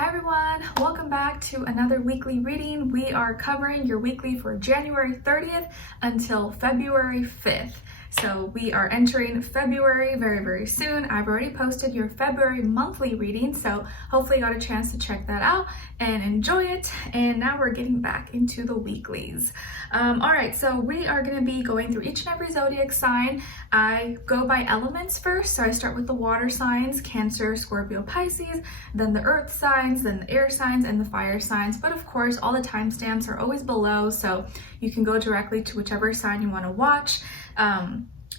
Hi everyone, welcome back to another weekly reading. We are covering your weekly for January 30th until February 5th. So we are entering February very soon. I've already posted your February monthly reading, so hopefully you got a chance to check that out and enjoy it. And now we're getting back into the weeklies. All right, so we are going to be going through each and every zodiac sign. I go by elements first, so I start with the water signs, Cancer, Scorpio, Pisces, then the earth signs, then the air signs, and the fire signs. But of course, all the timestamps are always below, so you can go directly to whichever sign you want to watch.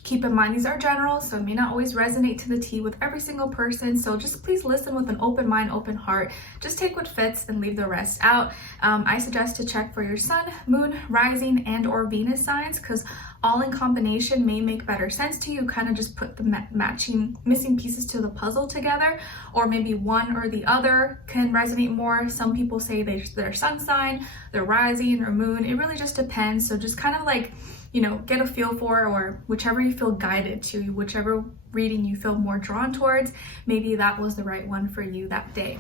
Keep in mind, these are general, so it may not always resonate to the T with every single person. So just please listen with an open mind, open heart. Just take what fits and leave the rest out. I suggest to check for your sun, moon, rising, and or Venus signs, because all in combination may make better sense to you. Kind of just put the matching missing pieces to the puzzle together, or maybe one or the other can resonate more. Some people say their sun sign, their rising, or moon. It really just depends. So just kind of like, you know, get a feel for, or whichever you feel guided to, whichever reading you feel more drawn towards, maybe that was the right one for you that day.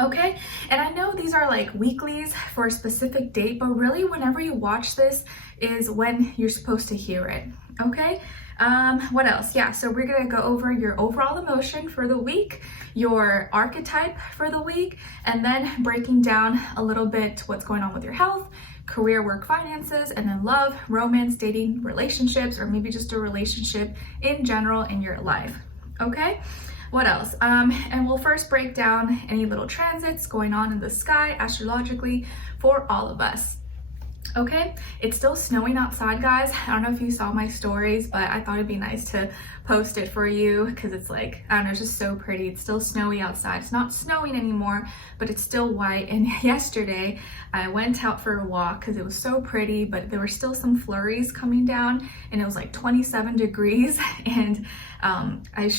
Okay, and I know these are like weeklies for a specific date, but really whenever you watch this is when you're supposed to hear it. Okay, what else? Yeah, so we're gonna go over your overall emotion for the week, your archetype for the week, and then breaking down a little bit what's going on with your health, career, work, finances, and then love, romance, dating, relationships, or maybe just a relationship in general in your life. Okay, what else? And we'll first break down any little transits going on in the sky astrologically for all of us. Okay, it's still snowing outside, guys. I don't know if you saw my stories, but I thought it'd be nice to post it for you because it's like, I don't know, it's just so pretty. It's still snowy outside. It's not snowing anymore, but it's still white. And yesterday I went out for a walk because it was so pretty, but there were still some flurries coming down and it was like 27 degrees. And I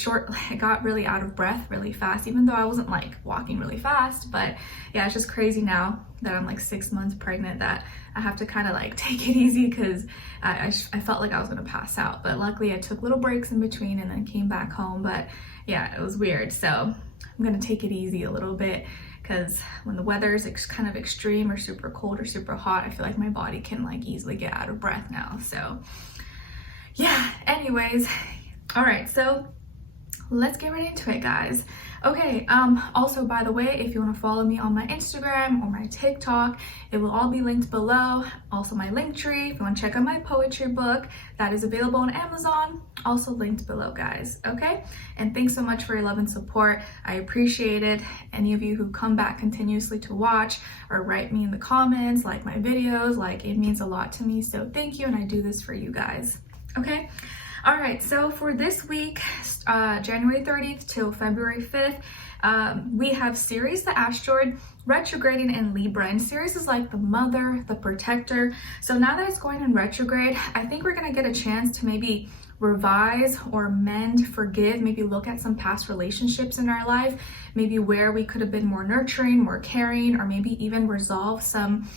got really out of breath really fast, even though I wasn't like walking really fast. But yeah, it's just crazy now that I'm like 6 months pregnant that I have to kind of like take it easy because I felt like I was gonna pass out. But luckily I took little breaks in between and then came back home. But yeah, it was weird. So I'm gonna take it easy a little bit because when the weather is kind of extreme or super cold or super hot, I feel like my body can like easily get out of breath now. So yeah, anyways. All right, so let's get right into it, guys. Okay, also, by the way, if you want to follow me on my Instagram or my TikTok, it will all be linked below. Also my link tree, if you want to check out my poetry book, that is available on Amazon, also linked below, guys. Okay, and thanks so much for your love and support. I appreciate it. Any of you who come back continuously to watch or write me in the comments, like my videos, like it means a lot to me. So thank you, and I do this for you guys. Okay. All right, so for this week, January 30th till February 5th, we have Ceres, the asteroid, retrograding in Libra. And Ceres is like the mother, the protector. So now that it's going in retrograde, I think we're gonna get a chance to maybe revise or mend, forgive, maybe look at some past relationships in our life, maybe where we could have been more nurturing, more caring, or maybe even resolve some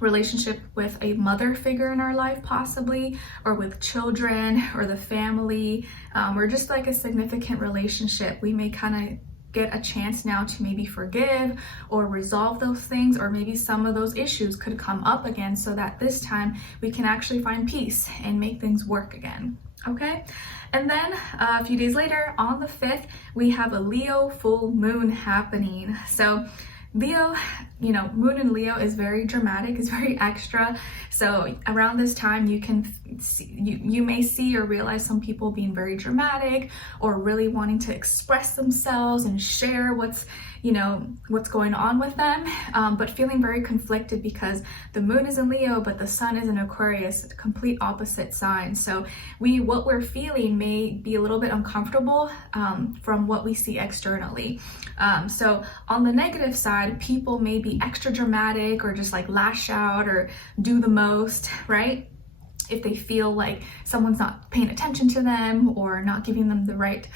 relationship with a mother figure in our life possibly, or with children or the family, or just like a significant relationship. We may kind of get a chance now to maybe forgive or resolve those things, or maybe some of those issues could come up again so that this time we can actually find peace and make things work again. Okay, and then a few days later on the 5th, we have a Leo full moon happening. So Leo, you know, moon in Leo is very dramatic, it's very extra. So around this time you can see, you may see or realize some people being very dramatic or really wanting to express themselves and share what's going on with them, but feeling very conflicted because the moon is in Leo, but the sun is in Aquarius, complete opposite sign. So what we're feeling may be a little bit uncomfortable from what we see externally. So on the negative side, people may be extra dramatic or just like lash out or do the most, right? If they feel like someone's not paying attention to them or not giving them the right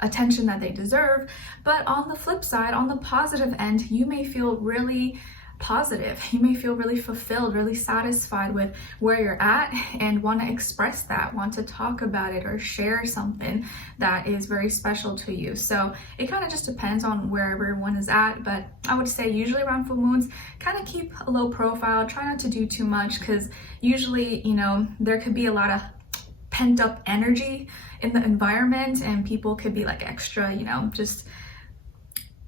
attention that they deserve. But on the flip side, on the positive end, you may feel really positive. You may feel really fulfilled, really satisfied with where you're at and want to express that, want to talk about it or share something that is very special to you. So it kind of just depends on where everyone is at, but I would say usually around full moons, kind of keep a low profile, try not to do too much, because usually, you know, there could be a lot of pent up energy in the environment and people could be like extra, you know, just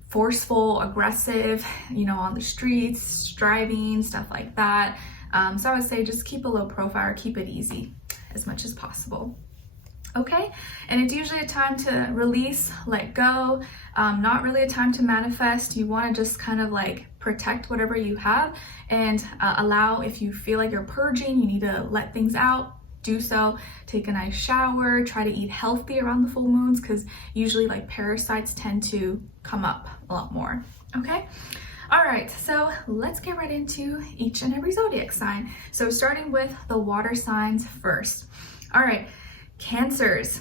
forceful, aggressive, you know, on the streets, driving, stuff like that. So I would say just keep a low profile or keep it easy as much as possible. Okay, and it's usually a time to release, let go, not really a time to manifest. You want to just kind of like protect whatever you have and allow, if you feel like you're purging, you need to let things out, do so. Take a nice shower, try to eat healthy around the full moons, because usually like parasites tend to come up a lot more. Okay, all right, so let's get right into each and every zodiac sign. So starting with the water signs first. All right, Cancers.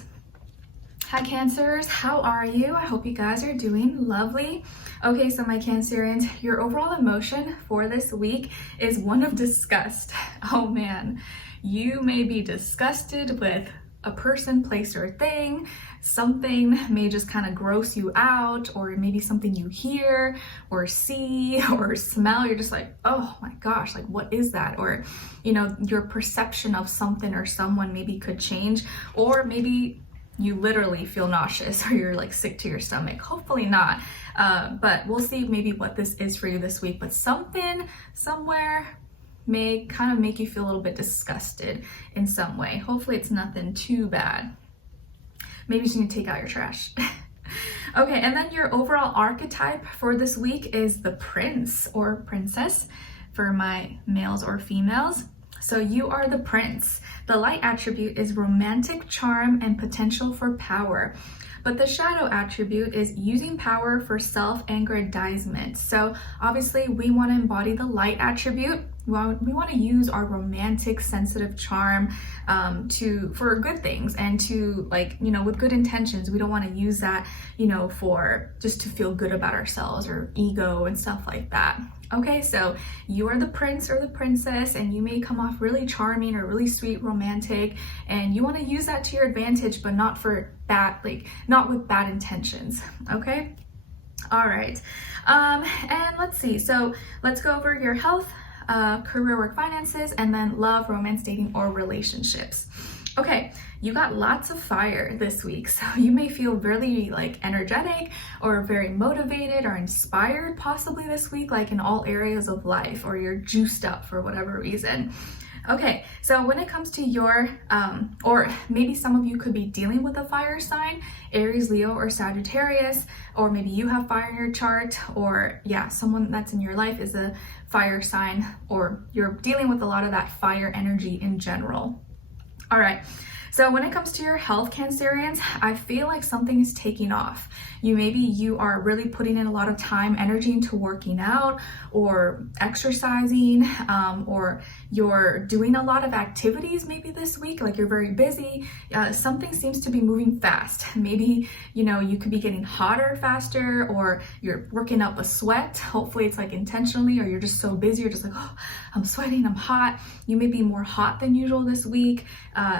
Hi Cancers, how are you? I hope you guys are doing lovely. Okay, so my Cancerians, your overall emotion for this week is one of disgust. Oh man, you may be disgusted with a person, place, or thing. Something may just kind of gross you out, or maybe something you hear or see or smell. You're just like, oh my gosh, like what is that? Or, you know, your perception of something or someone maybe could change, or maybe you literally feel nauseous or you're like sick to your stomach. Hopefully not, but we'll see maybe what this is for you this week. But something somewhere may kind of make you feel a little bit disgusted in some way. Hopefully it's nothing too bad. Maybe you just need to take out your trash. Okay, and then your overall archetype for this week is the prince or princess for my males or females. So you are the prince. The light attribute is romantic charm and potential for power. But the shadow attribute is using power for self-aggrandizement. So obviously we want to embody the light attribute. Well, we want to use our romantic, sensitive charm for good things and to, like, you know, with good intentions. We don't want to use that, you know, for just to feel good about ourselves or ego and stuff like that. Okay, so you are the prince or the princess, and you may come off really charming or really sweet, romantic, and you want to use that to your advantage, but not for bad, like not with bad intentions. Okay, all right, and let's see. So let's go over your health, career, work, finances, and then love, romance, dating, or relationships. Okay, you got lots of fire this week, so you may feel really like energetic or very motivated or inspired possibly this week, like in all areas of life, or you're juiced up for whatever reason. Okay, so when it comes to your, or maybe some of you could be dealing with a fire sign, Aries, Leo, or Sagittarius, or maybe you have fire in your chart, or yeah, someone that's in your life is a fire sign, or you're dealing with a lot of that fire energy in general. All right, so when it comes to your health, Cancerians, I feel like something is taking off. Maybe you are really putting in a lot of time, energy into working out or exercising, or you're doing a lot of activities maybe this week, like you're very busy. Something seems to be moving fast. Maybe, you know, you could be getting hotter faster, or you're working up a sweat. Hopefully it's like intentionally, or you're just so busy, you're just like, oh, I'm sweating, I'm hot. You may be more hot than usual this week,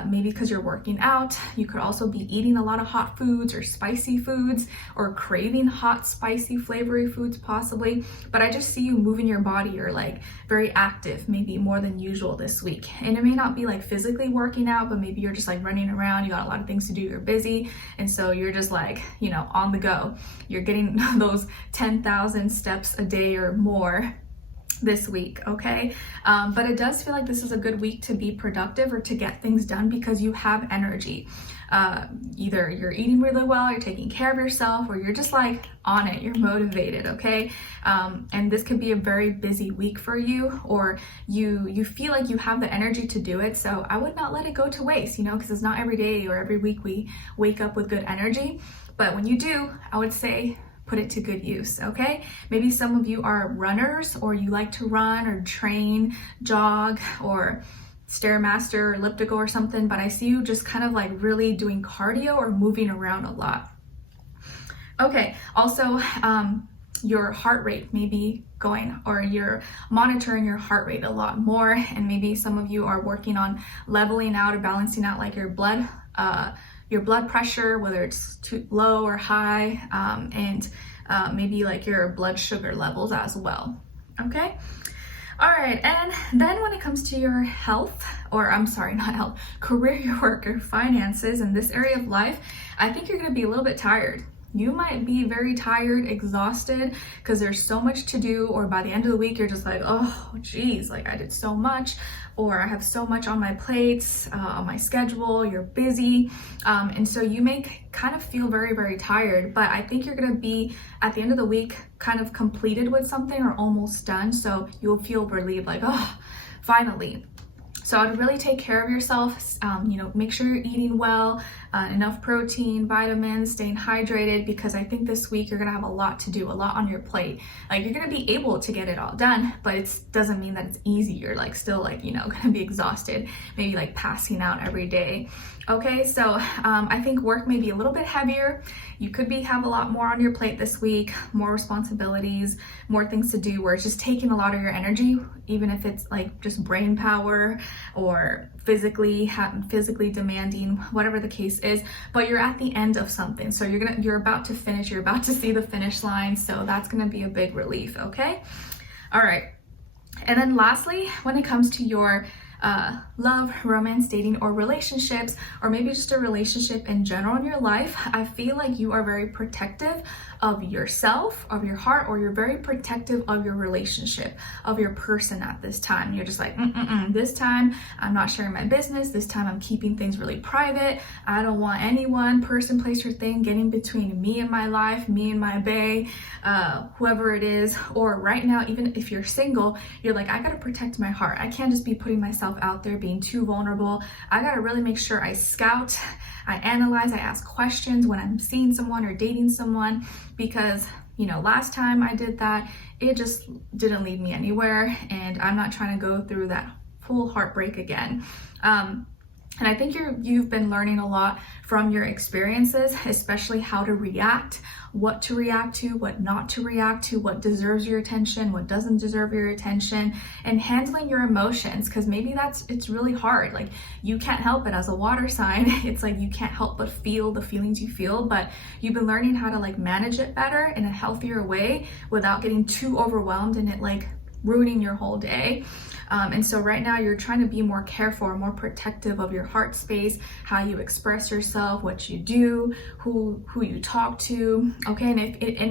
maybe because you're working out. You could also be eating a lot of hot foods or spicy foods, or craving hot, spicy, flavory foods possibly. But I just see you moving your body. You're like very active, maybe more than usual this week. And it may not be like physically working out, but maybe you're just like running around. You got a lot of things to do. You're busy. And so you're just like, you know, on the go. You're getting those 10,000 steps a day or more this week, okay? But it does feel like this is a good week to be productive or to get things done because you have energy. Either you're eating really well, you're taking care of yourself, or you're just like on it, you're motivated, okay? And this could be a very busy week for you, or you feel like you have the energy to do it. So I would not let it go to waste, you know, because it's not every day or every week we wake up with good energy. But when you do, I would say put it to good use, okay? Maybe some of you are runners, or you like to run or train, jog, or Stairmaster or elliptical or something, but I see you just kind of like really doing cardio or moving around a lot. Okay, also your heart rate may be going, or you're monitoring your heart rate a lot more, and maybe some of you are working on leveling out or balancing out like your blood pressure, whether it's too low or high, and maybe like your blood sugar levels as well. Okay. All right, and then when it comes to your health, or I'm sorry, not health, career, your work, your finances, in this area of life, I think you're going to be a little bit tired. You might be very tired, exhausted, because there's so much to do, or by the end of the week, you're just like, oh, geez, like I did so much, or I have so much on my plates, on my schedule, you're busy. And so you may kind of feel very, very tired, but I think you're gonna be, at the end of the week, kind of completed with something or almost done. So you'll feel relieved, like, oh, finally. So I would really take care of yourself, make sure you're eating well, enough protein, vitamins, staying hydrated, because I think this week you're gonna have a lot to do, a lot on your plate. Like, you're gonna be able to get it all done, but it doesn't mean that it's easy. You're like still like, gonna be exhausted, maybe like passing out every day. Okay, so I think work may be a little bit heavier. You could have a lot more on your plate this week, more responsibilities, more things to do, where it's just taking a lot of your energy, even if it's like just brain power or physically demanding, whatever the case is. But you're at the end of something, so you're about to finish. You're about to see the finish line, so that's gonna be a big relief. Okay, all right. And then lastly, when it comes to your love, romance, dating, or relationships, or maybe just a relationship in general in your life, I feel like you are very protective of yourself, of your heart, or you're very protective of your relationship, of your person at this time. You're just like, this time I'm not sharing my business. This time I'm keeping things really private. I don't want anyone, person, place, or thing getting between me and my life, me and my bae, whoever it is. Or right now, even if you're single, you're like, I gotta protect my heart. I can't just be putting myself out there, being too vulnerable. I gotta really make sure I scout, I analyze, I ask questions when I'm seeing someone or dating someone, because last time I did that, it just didn't lead me anywhere, and I'm not trying to go through that full heartbreak again. And I think you've been learning a lot from your experiences, especially how to react, what to react to, what not to react to, what deserves your attention, what doesn't deserve your attention, and handling your emotions, because maybe it's really hard. Like, you can't help it as a water sign. It's like you can't help but feel the feelings you feel, but you've been learning how to like manage it better in a healthier way without getting too overwhelmed and it like ruining your whole day. And so right now you're trying to be more careful, more protective of your heart space, how you express yourself, what you do, who you talk to. Okay, and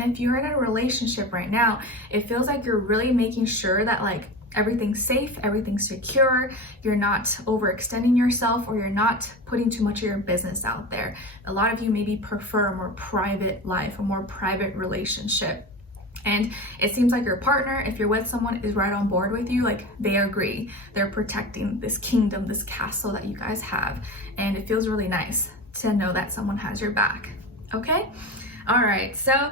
if you're in a relationship right now, it feels like you're really making sure that like everything's safe, everything's secure, you're not overextending yourself, or you're not putting too much of your business out there. A lot of you maybe prefer a more private life, a more private relationship. And it seems like your partner, if you're with someone, is right on board with you. Like, they agree. They're protecting this kingdom, this castle that you guys have. And it feels really nice to know that someone has your back. Okay? All right. So,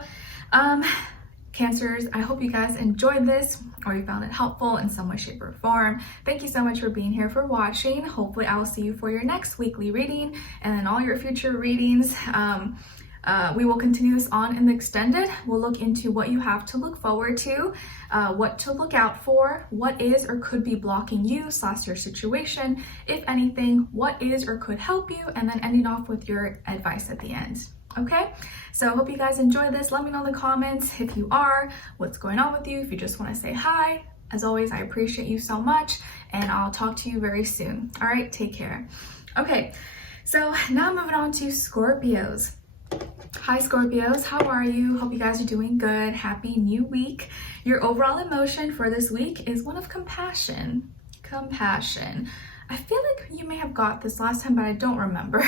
Cancers, I hope you guys enjoyed this, or you found it helpful in some way, shape, or form. Thank you so much for being here, for watching. Hopefully I will see you for your next weekly reading, and then all your future readings. We will continue this on in the extended. We'll look into what you have to look forward to, what to look out for, what is or could be blocking you / your situation, if anything, what is or could help you, and then ending off with your advice at the end. Okay, so I hope you guys enjoyed this. Let me know in the comments if you are, what's going on with you, if you just want to say hi. As always, I appreciate you so much, and I'll talk to you very soon. All right, take care. Okay, so now moving on to Scorpios. Hi Scorpios, how are you? Hope you guys are doing good. Happy new week. Your overall emotion for this week is one of compassion. Compassion. I feel like you may have got this last time, but I don't remember.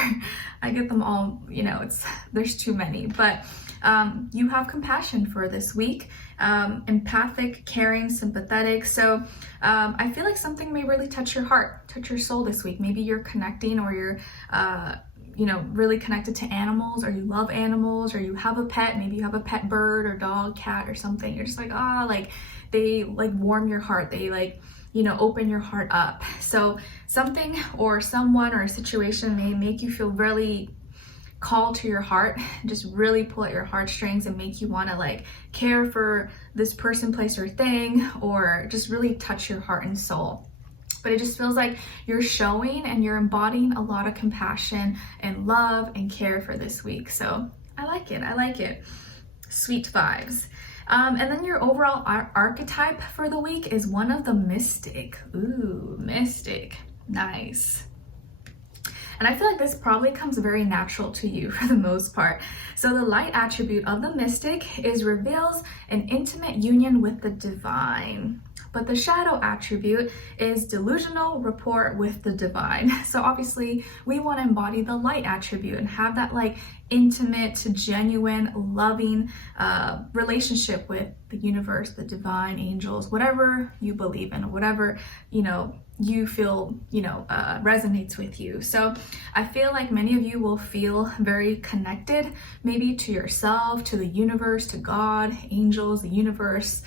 I get them all, there's too many, but you have compassion for this week. Empathic, caring, sympathetic. So I feel like something may really touch your heart, touch your soul this week. Maybe you're connecting, or you're really connected to animals, or you love animals, or you have a pet. Maybe you have a pet bird or dog, cat, or something. You're just like, they like warm your heart. They like, open your heart up. So something or someone or a situation may make you feel really call to your heart, just really pull at your heartstrings and make you want to like care for this person, place, or thing, or just really touch your heart and soul. But it just feels like you're showing and you're embodying a lot of compassion and love and care for this week. So I like it. I like it. Sweet vibes. And then your overall archetype for the week is one of the mystic. Ooh, mystic. Nice. And I feel like this probably comes very natural to you for the most part. So the light attribute of the mystic is reveals an intimate union with the divine. But the shadow attribute is delusional rapport with the divine. So obviously we want to embody the light attribute and have that like intimate, genuine, loving relationship with the universe, the divine, angels, whatever you believe in, whatever, you feel, resonates with you. So I feel like many of you will feel very connected, maybe to yourself, to the universe, to God, angels, the universe,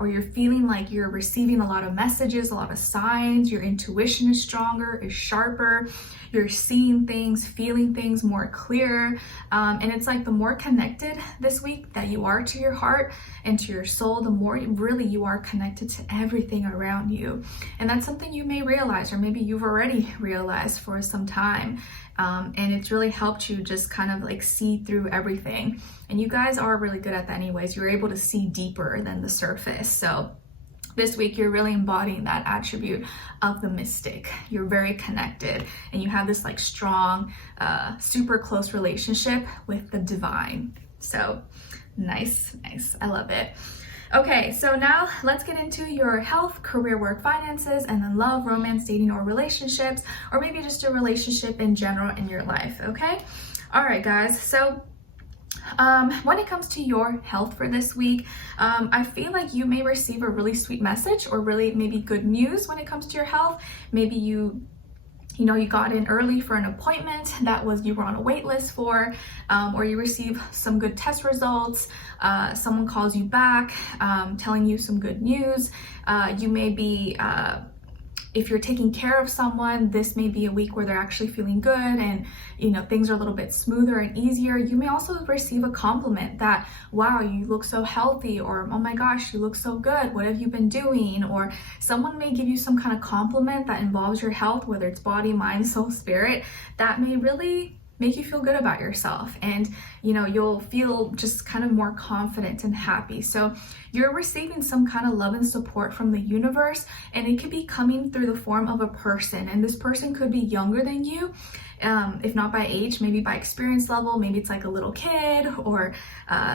or you're feeling like you're receiving a lot of messages, a lot of signs, your intuition is stronger, is sharper, you're seeing things, feeling things more clear. And it's like the more connected this week that you are to your heart and to your soul, the more really you are connected to everything around you. And that's something you may realize, or maybe you've already realized for some time. And it's really helped you just kind of like see through everything. And you guys are really good at that anyways. You're able to see deeper than the surface. So this week, you're really embodying that attribute of the mystic. You're very connected and you have this like strong, super close relationship with the divine. So nice. I love it. Okay, so now let's get into your health, career, work, finances, and then love, romance, dating, or relationships, or maybe just a relationship in general in your life, okay? All right, guys, so when it comes to your health for this week, I feel like you may receive a really sweet message or really maybe good news when it comes to your health. Maybe you got in early for an appointment that you were on a wait list for, or you receive some good test results, someone calls you back, telling you some good news. You may be, if you're taking care of someone, this may be a week where they're actually feeling good and, things are a little bit smoother and easier. You may also receive a compliment that, wow, you look so healthy, or, oh my gosh, you look so good. What have you been doing? Or someone may give you some kind of compliment that involves your health, whether it's body, mind, soul, spirit, that may really make you feel good about yourself, and you'll feel just kind of more confident and happy. So you're receiving some kind of love and support from the universe, and it could be coming through the form of a person, and this person could be younger than you, if not by age, maybe by experience level. Maybe it's like a little kid, or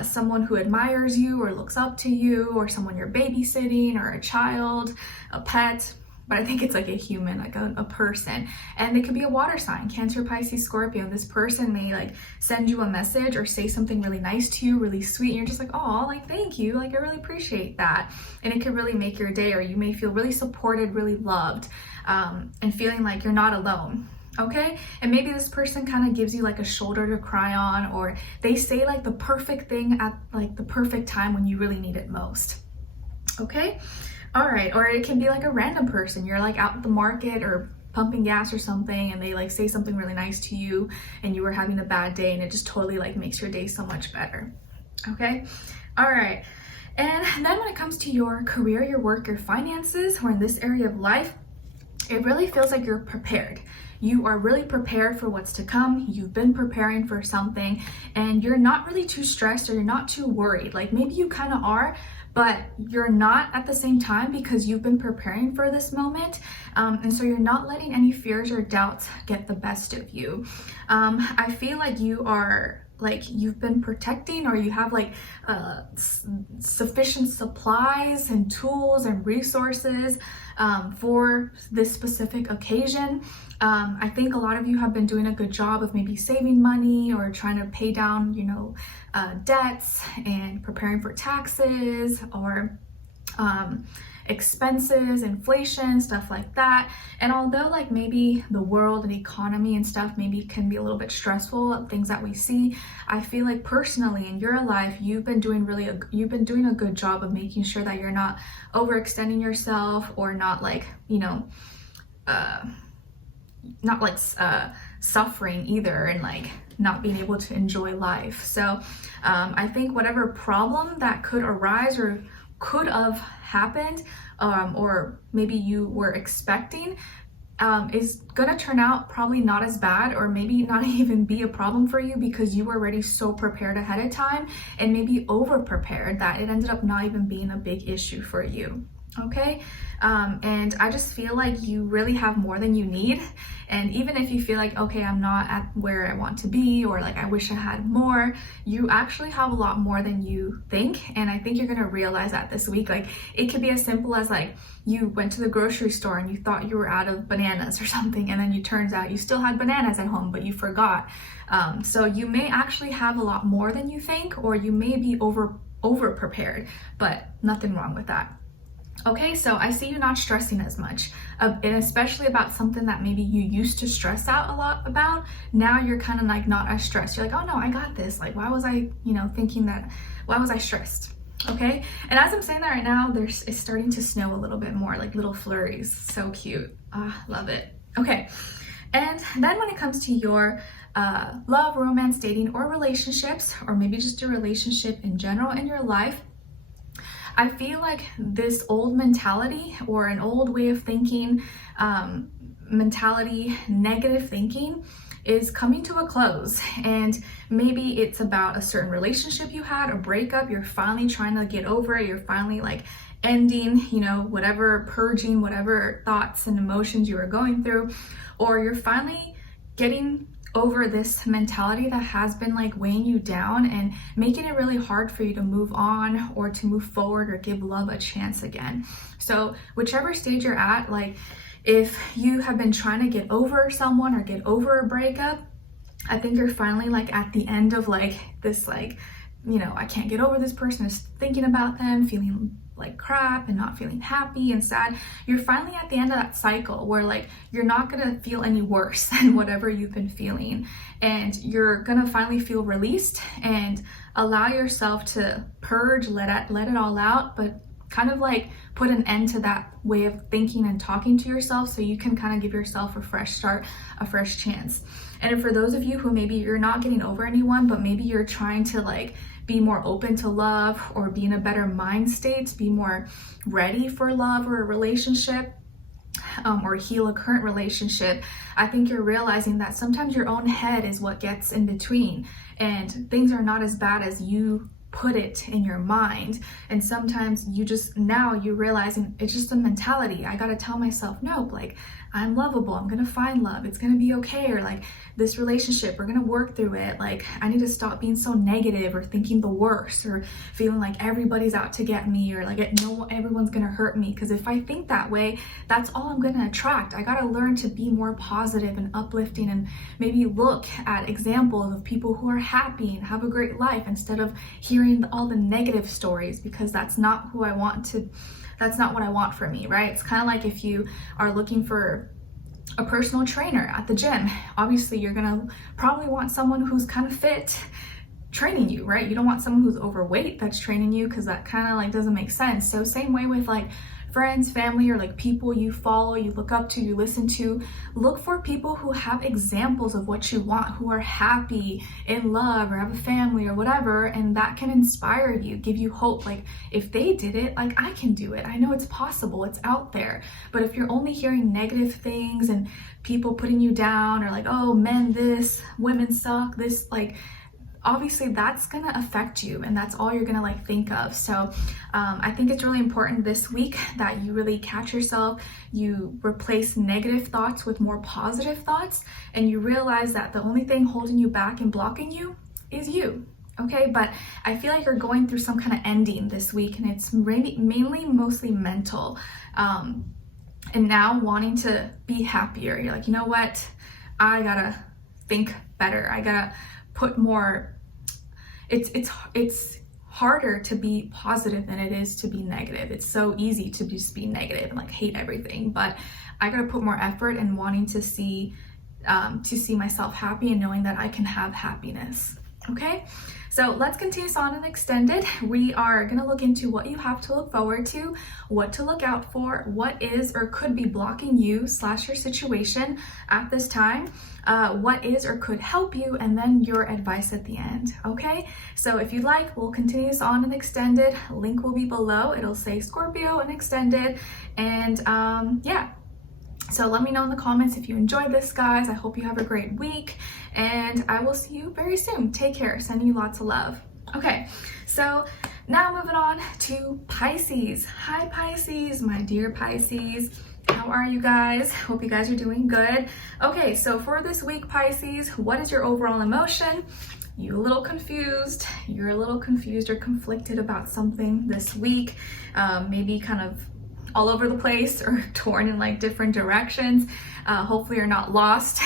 someone who admires you or looks up to you, or someone you're babysitting, or a child, a pet. But I think it's like a human, like a person. And it could be a water sign, Cancer, Pisces, Scorpio. And this person may like send you a message or say something really nice to you, really sweet. And you're just like, oh, like, thank you. Like, I really appreciate that. And it could really make your day, or you may feel really supported, really loved, and feeling like you're not alone. Okay, and maybe this person kind of gives you like a shoulder to cry on, or they say like the perfect thing at like the perfect time when you really need it most. Okay. All right, or it can be like a random person. You're like out at the market or pumping gas or something, and they like say something really nice to you, and you were having a bad day, and it just totally like makes your day so much better. Okay, all right. And then when it comes to your career, your work, your finances, or in this area of life, it really feels like you're prepared. You are really prepared for what's to come. You've been preparing for something, and you're not really too stressed, or you're not too worried. Like maybe you kind of are, but you're not at the same time, because you've been preparing for this moment. And so you're not letting any fears or doubts get the best of you. I feel like you've been protecting, or you have like sufficient supplies and tools and resources for this specific occasion. I think a lot of you have been doing a good job of maybe saving money, or trying to pay down, debts, and preparing for taxes, or expenses, inflation, stuff like that. And although like maybe the world and economy and stuff maybe can be a little bit stressful, things that we see, I feel like personally in your life, you've been doing a good job of making sure that you're not overextending yourself, or not like, suffering either, and like not being able to enjoy life. So I think whatever problem that could arise or could have happened, or maybe you were expecting, is gonna turn out probably not as bad, or maybe not even be a problem for you, because you were already so prepared ahead of time and maybe over prepared that it ended up not even being a big issue for you. Okay, and I just feel like you really have more than you need. And even if you feel like, okay, I'm not at where I want to be, or like I wish I had more, you actually have a lot more than you think. And I think you're gonna realize that this week. Like, it could be as simple as like you went to the grocery store and you thought you were out of bananas or something, and then it turns out you still had bananas at home, but you forgot. So you may actually have a lot more than you think, or you may be over prepared, but nothing wrong with that. Okay, so I see you not stressing as much, and especially about something that maybe you used to stress out a lot about. Now you're kind of like not as stressed. You're like, oh no, I got this. Like, why was I, thinking that, why was I stressed? Okay, and as I'm saying that right now, it's starting to snow a little bit more, like little flurries. So cute. Love it. Okay, and then when it comes to your love, romance, dating, or relationships, or maybe just a relationship in general in your life, I feel like this old mentality, or an old way of thinking, negative thinking, is coming to a close. And maybe it's about a certain relationship you had, a breakup, you're finally trying to get over it, you're finally like ending, whatever, purging whatever thoughts and emotions you were going through, or you're finally getting over this mentality that has been like weighing you down and making it really hard for you to move on, or to move forward, or give love a chance again. So whichever stage you're at, like if you have been trying to get over someone or get over a breakup, I think you're finally like at the end of like this, like, I can't get over this person, is thinking about them, feeling like crap and not feeling happy and sad. You're finally at the end of that cycle where like you're not gonna feel any worse than whatever you've been feeling, and you're gonna finally feel released and allow yourself to purge, let it all out, but kind of like put an end to that way of thinking and talking to yourself, so you can kind of give yourself a fresh start, a fresh chance. And for those of you who maybe you're not getting over anyone, but maybe you're trying to like be more open to love, or be in a better mind state, be more ready for love or a relationship, or heal a current relationship, I think you're realizing that sometimes your own head is what gets in between, and things are not as bad as you put it in your mind. And sometimes you're realizing it's just a mentality. I gotta tell myself, nope, like I'm lovable, I'm gonna find love, it's gonna be okay, or like this relationship, we're gonna work through it. Like I need to stop being so negative, or thinking the worst, or feeling like everybody's out to get me, or like everyone's gonna hurt me. Because if I think that way, that's all I'm gonna attract. I gotta learn to be more positive and uplifting, and maybe look at examples of people who are happy and have a great life, instead of hearing all the negative stories, because that's not what I want for me, right? It's kind of like if you are looking for a personal trainer at the gym, obviously you're gonna probably want someone who's kind of fit training you, right? You don't want someone who's overweight that's training you, because that kind of like doesn't make sense. So same way with like friends, family, or like people you follow, you look up to, you listen to. Look for people who have examples of what you want, who are happy, in love, or have a family or whatever, and that can inspire you, give you hope. Like if they did it, like I can do it. I know it's possible, it's out there. But if you're only hearing negative things and people putting you down, or like, oh, men this, women suck, this, like obviously that's gonna affect you, and that's all you're gonna like think of. So I think it's really important this week that you really catch yourself, you replace negative thoughts with more positive thoughts, and you realize that the only thing holding you back and blocking you is you. Okay, but I feel like you're going through some kind of ending this week, and it's mostly mental, and now wanting to be happier. You're like, you know what, I gotta think better, I gotta put more. It's harder to be positive than it is to be negative. It's so easy to just be negative and like hate everything, but I gotta put more effort in wanting to see myself happy, and knowing that I can have happiness. Okay, so let's continue on and extended. We are going to look into what you have to look forward to, what to look out for, what is or could be blocking you / your situation at this time, what is or could help you, and then your advice at the end. Okay, so if you'd like, we'll continue this on and extended. Link will be below. It'll say Scorpio.Extended, and yeah. So let me know in the comments if you enjoyed this, guys. I hope you have a great week, and I will see you very soon. Take care. Sending you lots of love. Okay, so now moving on to Pisces. Hi, Pisces, my dear Pisces. How are you guys? Hope you guys are doing good. Okay, so for this week, Pisces, what is your overall emotion? You're a little confused. You're a little confused or conflicted about something this week. Maybe kind of all over the place or torn in like different directions. Hopefully you're not lost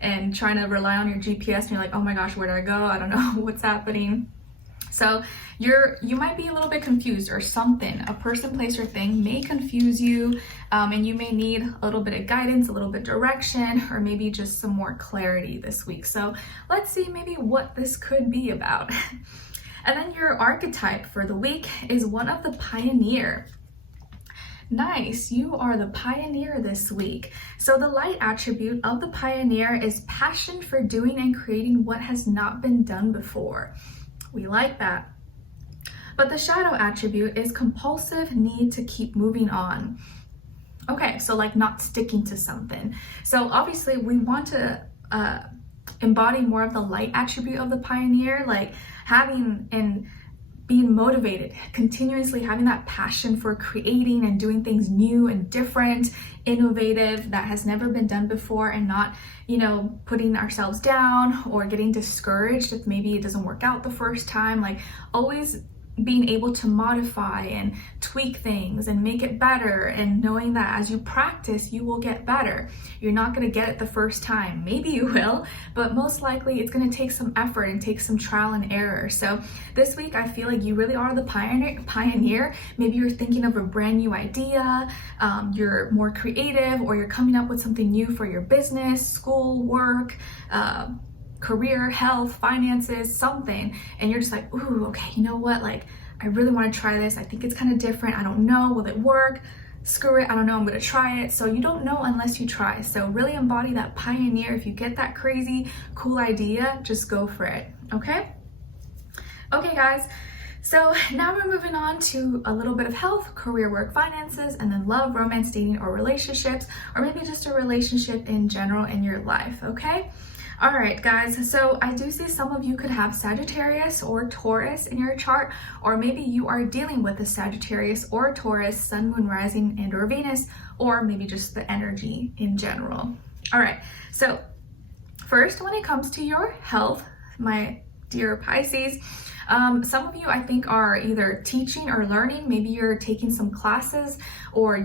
and trying to rely on your GPS and you're like, oh my gosh, where do I go? I don't know what's happening. So you might be a little bit confused, or something, a person, place, or thing may confuse you, and you may need a little bit of guidance, a little bit of direction, or maybe just some more clarity this week. So let's see maybe what this could be about. And then your archetype for the week is one of the pioneer. Nice, you are the pioneer this week. So the light attribute of the pioneer is passion for doing and creating what has not been done before. We like that. But the shadow attribute is compulsive need to keep moving on. Okay, so like not sticking to something. So obviously we want to embody more of the light attribute of the pioneer, like having and being motivated, continuously having that passion for creating and doing things new and different, innovative, that has never been done before, and not, putting ourselves down or getting discouraged if maybe it doesn't work out the first time. Like always being able to modify and tweak things and make it better, and knowing that as you practice, you will get better. You're not going to get it the first time. Maybe you will, but most likely it's going to take some effort and take some trial and error. So this week, I feel like you really are the pioneer. Maybe you're thinking of a brand new idea, you're more creative, or you're coming up with something new for your business, school, work, career, health, finances, something, and you're just like, ooh, okay, you know what, like I really want to try this. I think it's kind of different. I don't know, will it work? Screw it, I don't know, I'm gonna try it. So you don't know unless you try. So really embody that pioneer. If you get that crazy cool idea, just go for it. Okay guys, so now we're moving on to a little bit of health, career, work, finances, and then love, romance, dating, or relationships, or maybe just a relationship in general in your life. Okay, all right, guys, so I do see some of you could have Sagittarius or Taurus in your chart, or maybe you are dealing with a Sagittarius or Taurus, sun, moon, rising, and or Venus, or maybe just the energy in general. All right, so first, when it comes to your health, my dear Pisces, some of you I think are either teaching or learning. Maybe you're taking some classes, or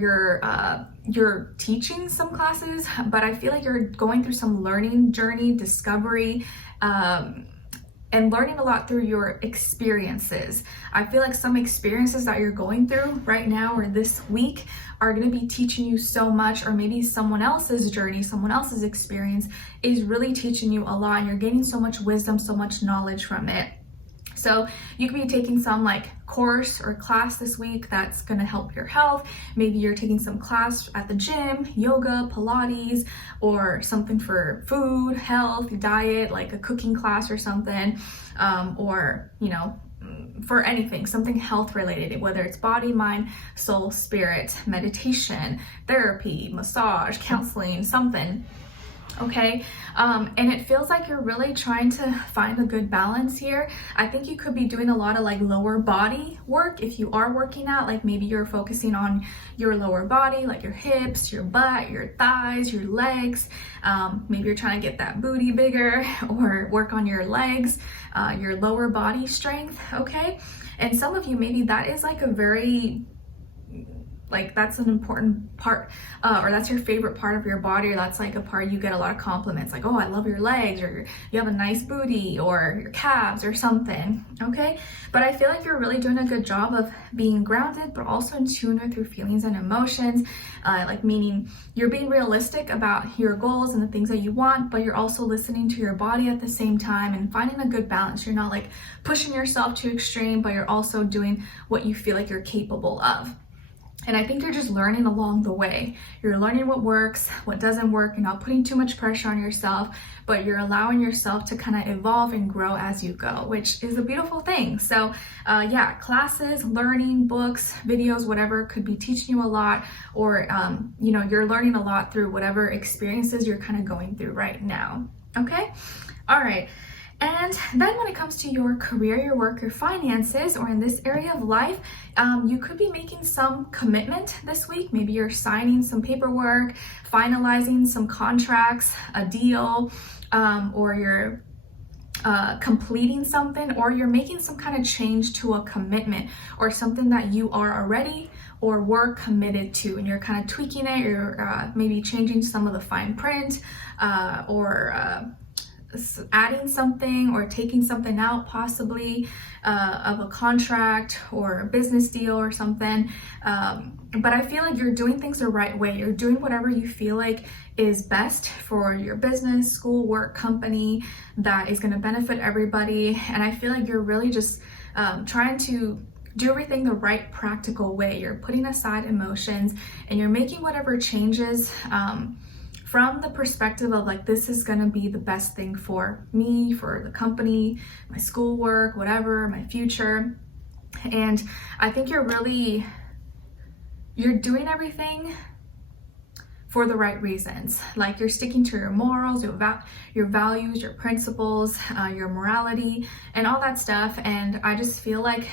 you're teaching some classes, but I feel like you're going through some learning journey, discovery, and learning a lot through your experiences. I feel like some experiences that you're going through right now or this week are going to be teaching you so much, or maybe someone else's journey, someone else's experience is really teaching you a lot, and you're gaining so much wisdom, so much knowledge from it. So you could be taking some like course or class this week that's going to help your health. Maybe you're taking some class at the gym, yoga, Pilates, or something for food, health, diet, like a cooking class or something, or, for anything, something health related, whether it's body, mind, soul, spirit, meditation, therapy, massage, counseling, something. Okay, and it feels like you're really trying to find a good balance here. I think you could be doing a lot of like lower body work if you are working out. Like maybe you're focusing on your lower body, like your hips, your butt, your thighs, your legs. Maybe you're trying to get that booty bigger, or work on your legs, your lower body strength. Okay, and some of you, maybe that is like a very Like that's an important part, or that's your favorite part of your body, or that's like a part you get a lot of compliments, like, oh, I love your legs, or you have a nice booty, or your calves or something, okay? But I feel like you're really doing a good job of being grounded, but also in tune with your feelings and emotions, like meaning you're being realistic about your goals and the things that you want, but you're also listening to your body at the same time and finding a good balance. You're not like pushing yourself to extreme, but you're also doing what you feel like you're capable of. And I think you're just learning along the way. You're learning what works, what doesn't work. You're not putting too much pressure on yourself, but you're allowing yourself to kind of evolve and grow as you go, which is a beautiful thing. So yeah, classes, learning, books, videos, whatever could be teaching you a lot, or you know, you're learning a lot through whatever experiences you're kind of going through right now. Okay? All right. And then when it comes to your career, your work, your finances, or in this area of life, you could be making some commitment this week. Maybe you're signing some paperwork, finalizing some contracts, a deal, or you're completing something, or you're making some kind of change to a commitment or something that you are already or were committed to, and you're kind of tweaking it. You're maybe changing some of the fine print, or adding something or taking something out possibly of a contract or a business deal or something. But I feel like you're doing things the right way. You're doing whatever you feel like is best for your business, school, work, company, that is going to benefit everybody. And I feel like you're really just trying to do everything the right practical way. You're putting aside emotions and you're making whatever changes from the perspective of like, this is gonna be the best thing for me, for the company, my schoolwork, whatever, my future. And I think you're doing everything for the right reasons. Like you're sticking to your morals, your values, your principles, your morality, and all that stuff. And I just feel like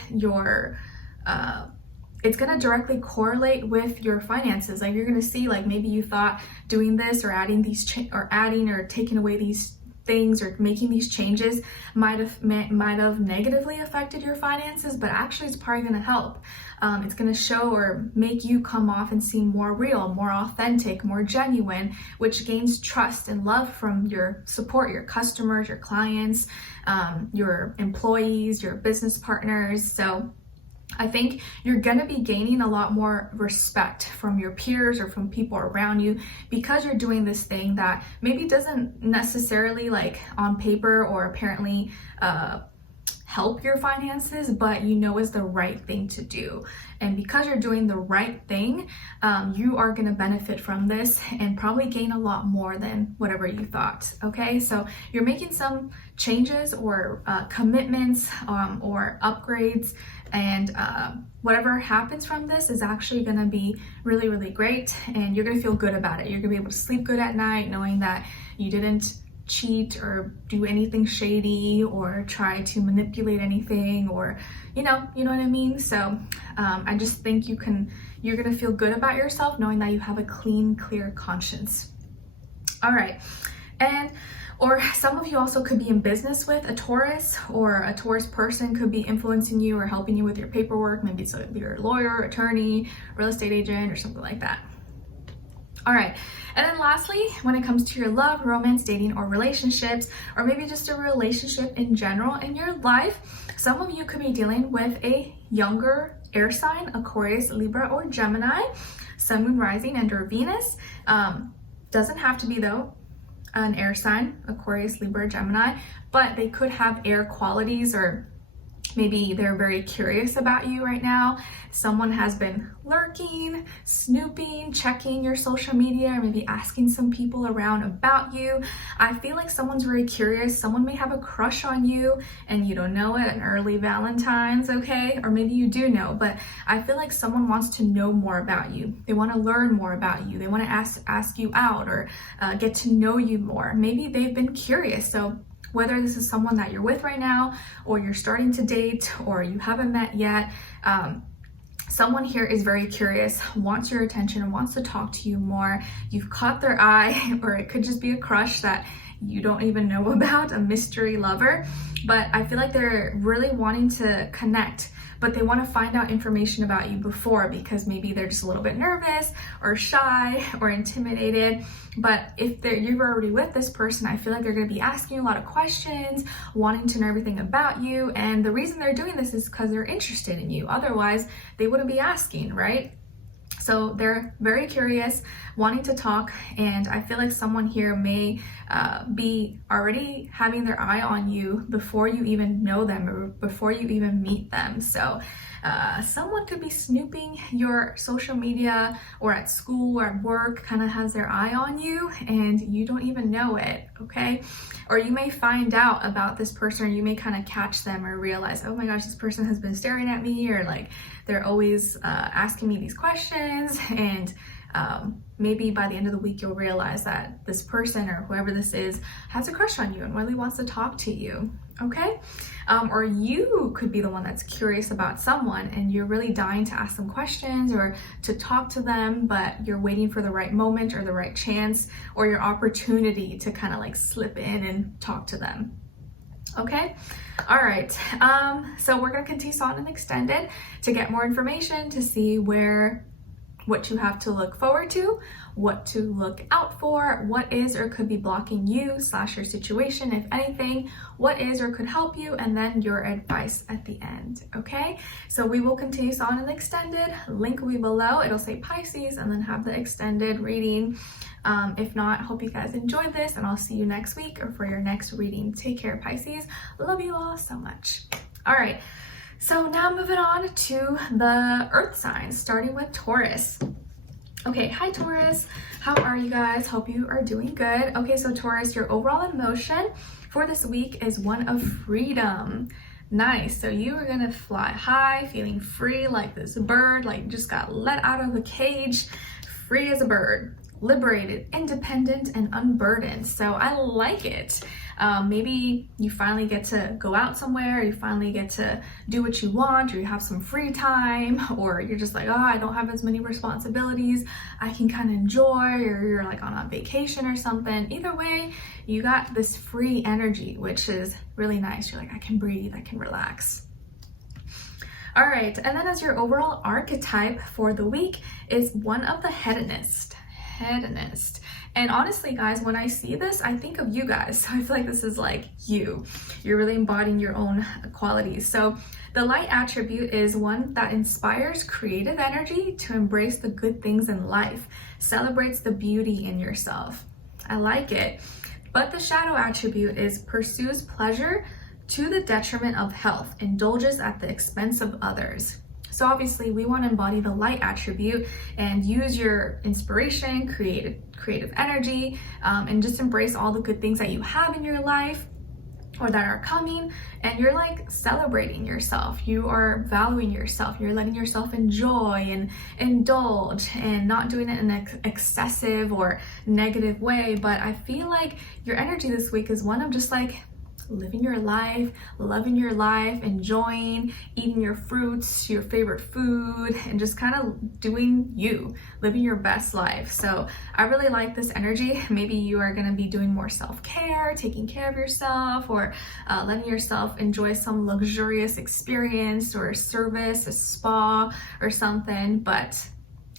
it's going to directly correlate with your finances. Like you're going to see, like maybe you thought doing this or adding these adding or taking away these things or making these changes might have negatively affected your finances, but actually it's probably going to help. It's going to show or make you come off and seem more real, more authentic, more genuine, which gains trust and love from your support, your customers, your clients, your employees, your business partners. So I think you're going to be gaining a lot more respect from your peers or from people around you, because you're doing this thing that maybe doesn't necessarily, like on paper or apparently, help your finances, but you know is the right thing to do. And because you're doing the right thing, you are going to benefit from this and probably gain a lot more than whatever you thought. Okay, so you're making some changes or commitments or upgrades, and whatever happens from this is actually going to be really, really great, and you're going to feel good about it. You're going to be able to sleep good at night knowing that you didn't cheat or do anything shady or try to manipulate anything, or you know what I mean. So I just think you're gonna feel good about yourself knowing that you have a clean, clear conscience. All right. And or some of you also could be in business with a Taurus, or a Taurus person could be influencing you or helping you with your paperwork. Maybe it's your lawyer, attorney, real estate agent, or something like that. All right. And then lastly, when it comes to your love, romance, dating, or relationships, or maybe just a relationship in general in your life, some of you could be dealing with a younger air sign, Aquarius, Libra, or Gemini, Sun, Moon, Rising, and or Venus. Doesn't have to be though an air sign, Aquarius, Libra, Gemini, but they could have air qualities, or maybe they're very curious about you right now. Someone has been lurking, snooping, checking your social media, or maybe asking some people around about you. I feel like someone's very curious. Someone may have a crush on you and you don't know it, an early Valentine's, okay? Or maybe you do know, but I feel like someone wants to know more about you. They want to learn more about you. They want to ask you out, or get to know you more. Maybe they've been curious. So whether this is someone that you're with right now, or you're starting to date, or you haven't met yet, someone here is very curious, wants your attention, and wants to talk to you more. You've caught their eye, or it could just be a crush that you don't even know about, a mystery lover. But I feel like they're really wanting to connect, but they want to find out information about you before, because maybe they're just a little bit nervous or shy or intimidated. But if you're already with this person, I feel like they're going to be asking you a lot of questions, wanting to know everything about you. And the reason they're doing this is because they're interested in you. Otherwise, they wouldn't be asking, right? So they're very curious, wanting to talk, and I feel like someone here may be already having their eye on you before you even know them or before you even meet them. So someone could be snooping your social media, or at school or at work, kind of has their eye on you and you don't even know it, okay? Or you may find out about this person, or you may kind of catch them or realize, oh my gosh, this person has been staring at me, or like they're always asking me these questions. And maybe by the end of the week, you'll realize that this person or whoever this is has a crush on you and really wants to talk to you, okay? Or you could be the one that's curious about someone and you're really dying to ask them questions or to talk to them, but you're waiting for the right moment or the right chance or your opportunity to kind of like slip in and talk to them. Okay, all right, so we're going to continue on and extended to get more information, to see what you have to look forward to, what to look out for, what is or could be blocking you / your situation, if anything, what is or could help you, and then your advice at the end, okay? So we will continue on and extended. Link will be below. It'll say Pisces and then have the extended reading. If not, hope you guys enjoyed this, and I'll see you next week or for your next reading. Take care, Pisces. Love you all so much. All right. So now moving on to the earth signs, starting with Taurus. Okay, hi Taurus. How are you guys? Hope you are doing good. Okay, so Taurus, your overall emotion for this week is one of freedom. Nice. So you are going to fly high, feeling free like this bird, like you just got let out of a cage, free as a bird, liberated, independent, and unburdened. So I like it. Maybe you finally get to go out somewhere, you finally get to do what you want, or you have some free time, or you're just like, oh, I don't have as many responsibilities, I can kind of enjoy, or you're like on a vacation or something. Either way, you got this free energy, which is really nice. You're like, I can breathe, I can relax. All right, and then as your overall archetype for the week is one of the hedonist. And honestly, guys, when I see this, I think of you guys. So I feel like this is like you. You're really embodying your own qualities. So the light attribute is one that inspires creative energy to embrace the good things in life, celebrates the beauty in yourself. I like it. But the shadow attribute is pursues pleasure to the detriment of health, indulges at the expense of others. So obviously we want to embody the light attribute and use your inspiration, creative energy, and just embrace all the good things that you have in your life or that are coming, and you're like celebrating yourself. You are valuing yourself. You're letting yourself enjoy and indulge and not doing it in an excessive or negative way. But I feel like your energy this week is one of just like living your life, loving your life, enjoying, eating your fruits, your favorite food, and just kind of doing you, living your best life. So I really like this energy. Maybe you are going to be doing more self-care, taking care of yourself, or letting yourself enjoy some luxurious experience or service, a spa or something, but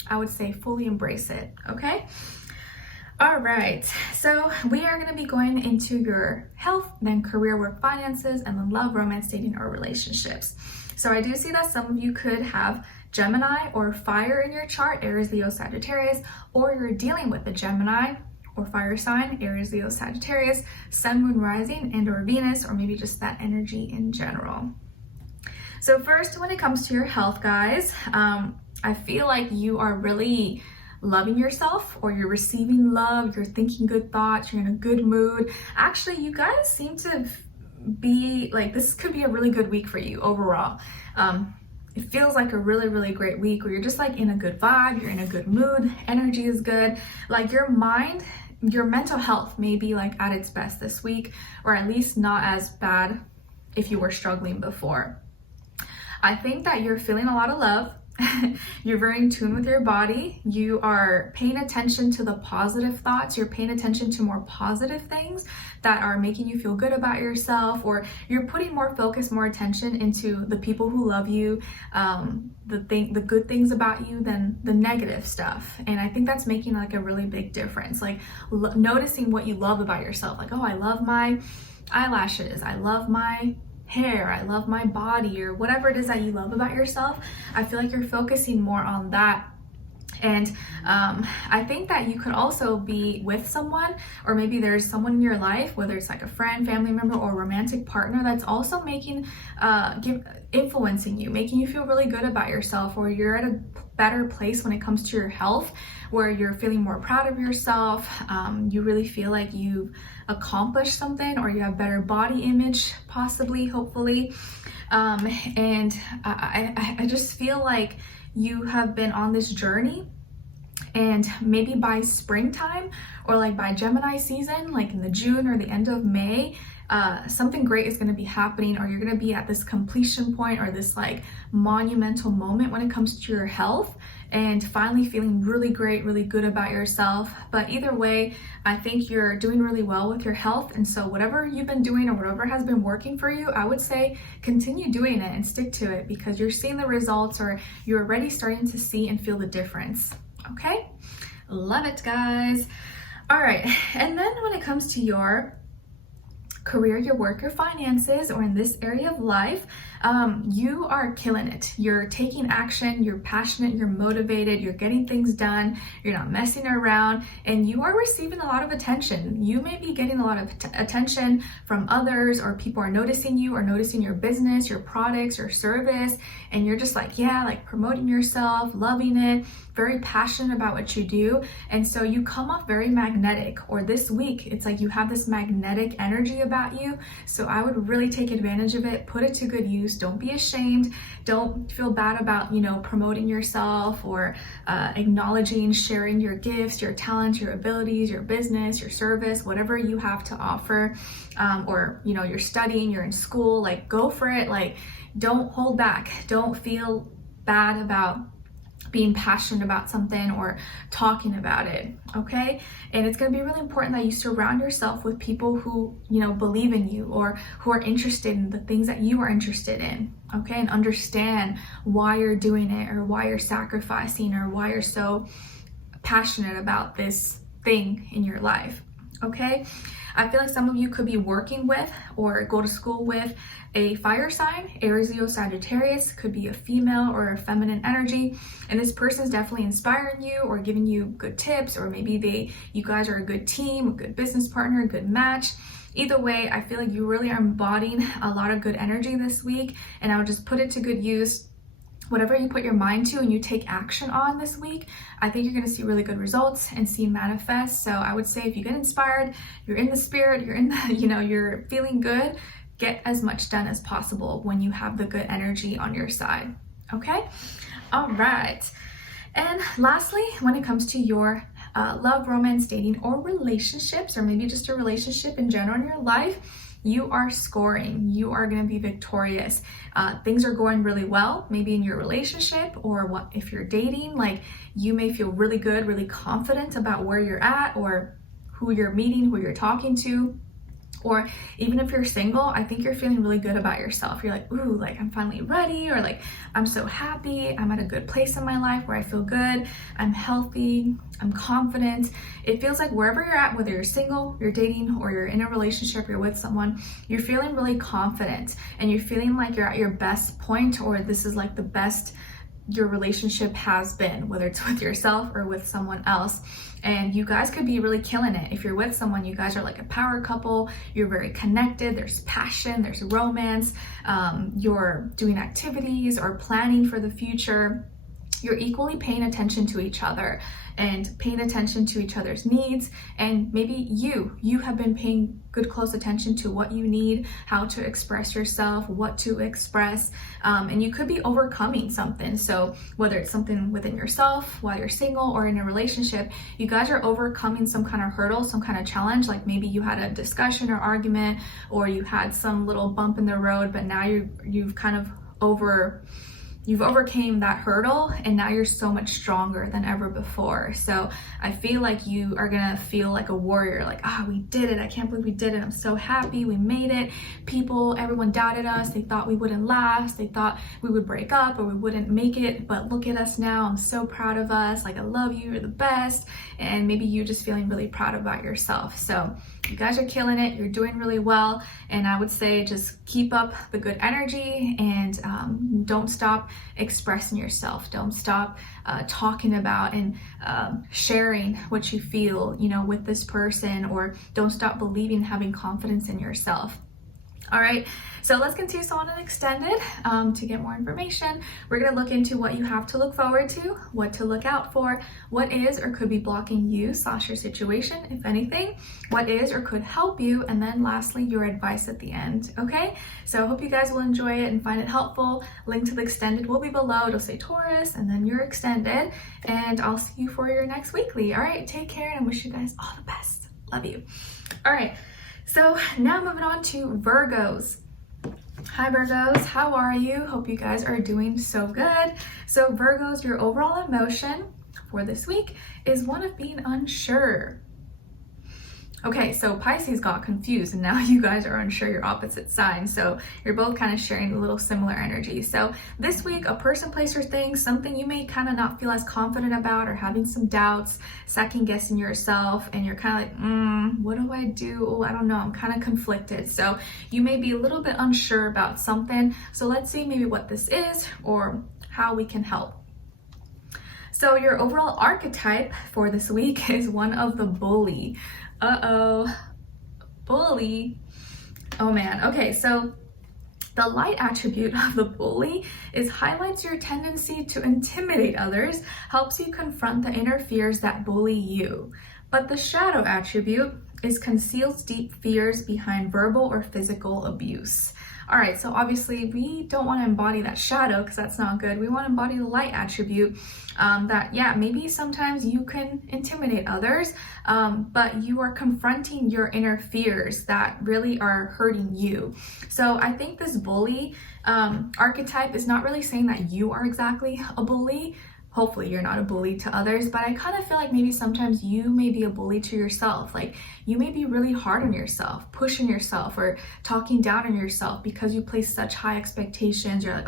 I would say fully embrace it, okay? All right, so we are going to be going into your health, then career, work, finances, and then love, romance, dating, or relationships. So I do see that some of you could have Gemini or fire in your chart, Aries, Leo, Sagittarius, or you're dealing with a Gemini or fire sign, Aries, Leo, Sagittarius, Sun, Moon, Rising, and or Venus, or maybe just that energy in general. So first, when it comes to your health, guys, I feel like you are really loving yourself, or you're receiving love, you're thinking good thoughts, you're in a good mood. Actually, you guys seem to be like, this could be a really good week for you overall. It feels like a really, really great week where you're just like in a good vibe, you're in a good mood, energy is good. Like your mind, your mental health may be like at its best this week, or at least not as bad if you were struggling before. I think that you're feeling a lot of love, You're very in tune with your body. You are paying attention to the positive thoughts. You're paying attention to more positive things that are making you feel good about yourself, or you're putting more focus, more attention into the people who love you, the good things about you than the negative stuff. And I think that's making like a really big difference. Like noticing what you love about yourself. Like, oh, I love my eyelashes. I love my hair, I love my body, or whatever it is that you love about yourself. I feel like you're focusing more on that. And I think that you could also be with someone, or maybe there's someone in your life, whether it's like a friend, family member, or romantic partner, that's also influencing you, making you feel really good about yourself, or you're at a better place when it comes to your health, where you're feeling more proud of yourself. You really feel like you've accomplished something, or you have better body image, possibly, hopefully. And I just feel like you have been on this journey, and maybe by springtime, or like by Gemini season, like in the June or the end of May, something great is going to be happening, or you're going to be at this completion point, or this like monumental moment when it comes to your health, and finally feeling really great, really good about yourself. But either way, I think you're doing really well with your health. And so whatever you've been doing, or whatever has been working for you, I would say continue doing it and stick to it, because you're seeing the results, or you're already starting to see and feel the difference. Okay, love it, guys. All right, and then when it comes to your career, your work, your finances, or in this area of life, you are killing it. You're taking action, you're passionate, you're motivated, you're getting things done, you're not messing around, and you are receiving a lot of attention. You may be getting a lot of attention from others, or people are noticing you, or noticing your business, your products, your service, and you're just like, yeah, like promoting yourself, loving it, very passionate about what you do. And so you come off very magnetic, or this week, it's like you have this magnetic energy about you. So I would really take advantage of it, put it to good use. Don't be ashamed. Don't feel bad about, promoting yourself, or acknowledging, sharing your gifts, your talents, your abilities, your business, your service, whatever you have to offer. Or, you're studying, you're in school, like go for it. Like don't hold back. Don't feel bad about being passionate about something or talking about it, okay? And it's going to be really important that you surround yourself with people who, believe in you, or who are interested in the things that you are interested in, okay? And understand why you're doing it, or why you're sacrificing, or why you're so passionate about this thing in your life, okay? I feel like some of you could be working with, or go to school with, a fire sign, Aries, Leo, Sagittarius. Could be a female or a feminine energy, and this person is definitely inspiring you, or giving you good tips, or maybe you guys are a good team, a good business partner, a good match. Either way, I feel like you really are embodying a lot of good energy this week, and I would just put it to good use. Whatever you put your mind to and you take action on this week, I think you're going to see really good results and see manifest. So I would say, if you get inspired, you're in the spirit, you're in the, you're feeling good, get as much done as possible when you have the good energy on your side. Okay? All right. And lastly, when it comes to your love, romance, dating, or relationships, or maybe just a relationship in general in your life, you are scoring. You are going to be victorious. Things are going really well, maybe in your relationship, or if you're dating, like you may feel really good, really confident about where you're at, or who you're meeting, who you're talking to. Or even if you're single, I think you're feeling really good about yourself. You're like, ooh, like I'm finally ready, or like I'm so happy. I'm at a good place in my life where I feel good. I'm healthy. I'm confident. It feels like wherever you're at, whether you're single, you're dating, or you're in a relationship, you're with someone, you're feeling really confident, and you're feeling like you're at your best point, or this is like the best your relationship has been, whether it's with yourself or with someone else. And you guys could be really killing it. If you're with someone, you guys are like a power couple. You're very connected. There's passion, there's romance. You're doing activities or planning for the future. You're equally paying attention to each other and paying attention to each other's needs. And maybe you have been paying good close attention to what you need, how to express yourself, what to express, and you could be overcoming something. So whether it's something within yourself while you're single, or in a relationship, you guys are overcoming some kind of hurdle, some kind of challenge. Like maybe you had a discussion or argument, or you had some little bump in the road, but now you've kind of you've overcame that hurdle, and now you're so much stronger than ever before. So I feel like you are gonna feel like a warrior, like, we did it. I can't believe we did it. I'm so happy we made it. Everyone doubted us. They thought we wouldn't last. They thought we would break up or we wouldn't make it, but look at us now. I'm so proud of us. Like, I love you. You're the best. And maybe you just feeling really proud about yourself. So you guys are killing it. You're doing really well. And I would say just keep up the good energy, and don't stop expressing yourself. Don't stop talking about and sharing what you feel, with this person, or don't stop believing, having confidence in yourself. All right, so let's continue on and extended. To get more information, we're going to look into what you have to look forward to, what to look out for, what is or could be blocking you / your situation, if anything, what is or could help you, and then lastly, your advice at the end. Okay, so I hope you guys will enjoy it and find it helpful. Link to the extended will be below. It'll say Taurus and then your extended, and I'll see you for your next weekly. All right, take care, and I wish you guys all the best. Love you. All right. So now moving on to Virgos. Hi Virgos, how are you? Hope you guys are doing so good. So Virgos, your overall emotion for this week is one of being unsure. Okay, so Pisces got confused and now you guys are unsure, your opposite sign. So you're both kind of sharing a little similar energy. So this week, a person, place, or thing, something you may kind of not feel as confident about, or having some doubts, second guessing yourself, and you're kind of like, what do I do? Oh, I don't know, I'm kind of conflicted. So you may be a little bit unsure about something. So let's see maybe what this is or how we can help. So your overall archetype for this week is one of the bully. Bully. Oh man. Okay, so the light attribute of the bully is highlights your tendency to intimidate others, helps you confront the inner fears that bully you. But the shadow attribute is conceals deep fears behind verbal or physical abuse. All right, so obviously we don't want to embody that shadow because that's not good. We want to embody the light attribute that, maybe sometimes you can intimidate others, but you are confronting your inner fears that really are hurting you. So I think this bully archetype is not really saying that you are exactly a bully. Hopefully you're not a bully to others, but I kind of feel like maybe sometimes you may be a bully to yourself. Like you may be really hard on yourself, pushing yourself or talking down on yourself because you place such high expectations. You're like,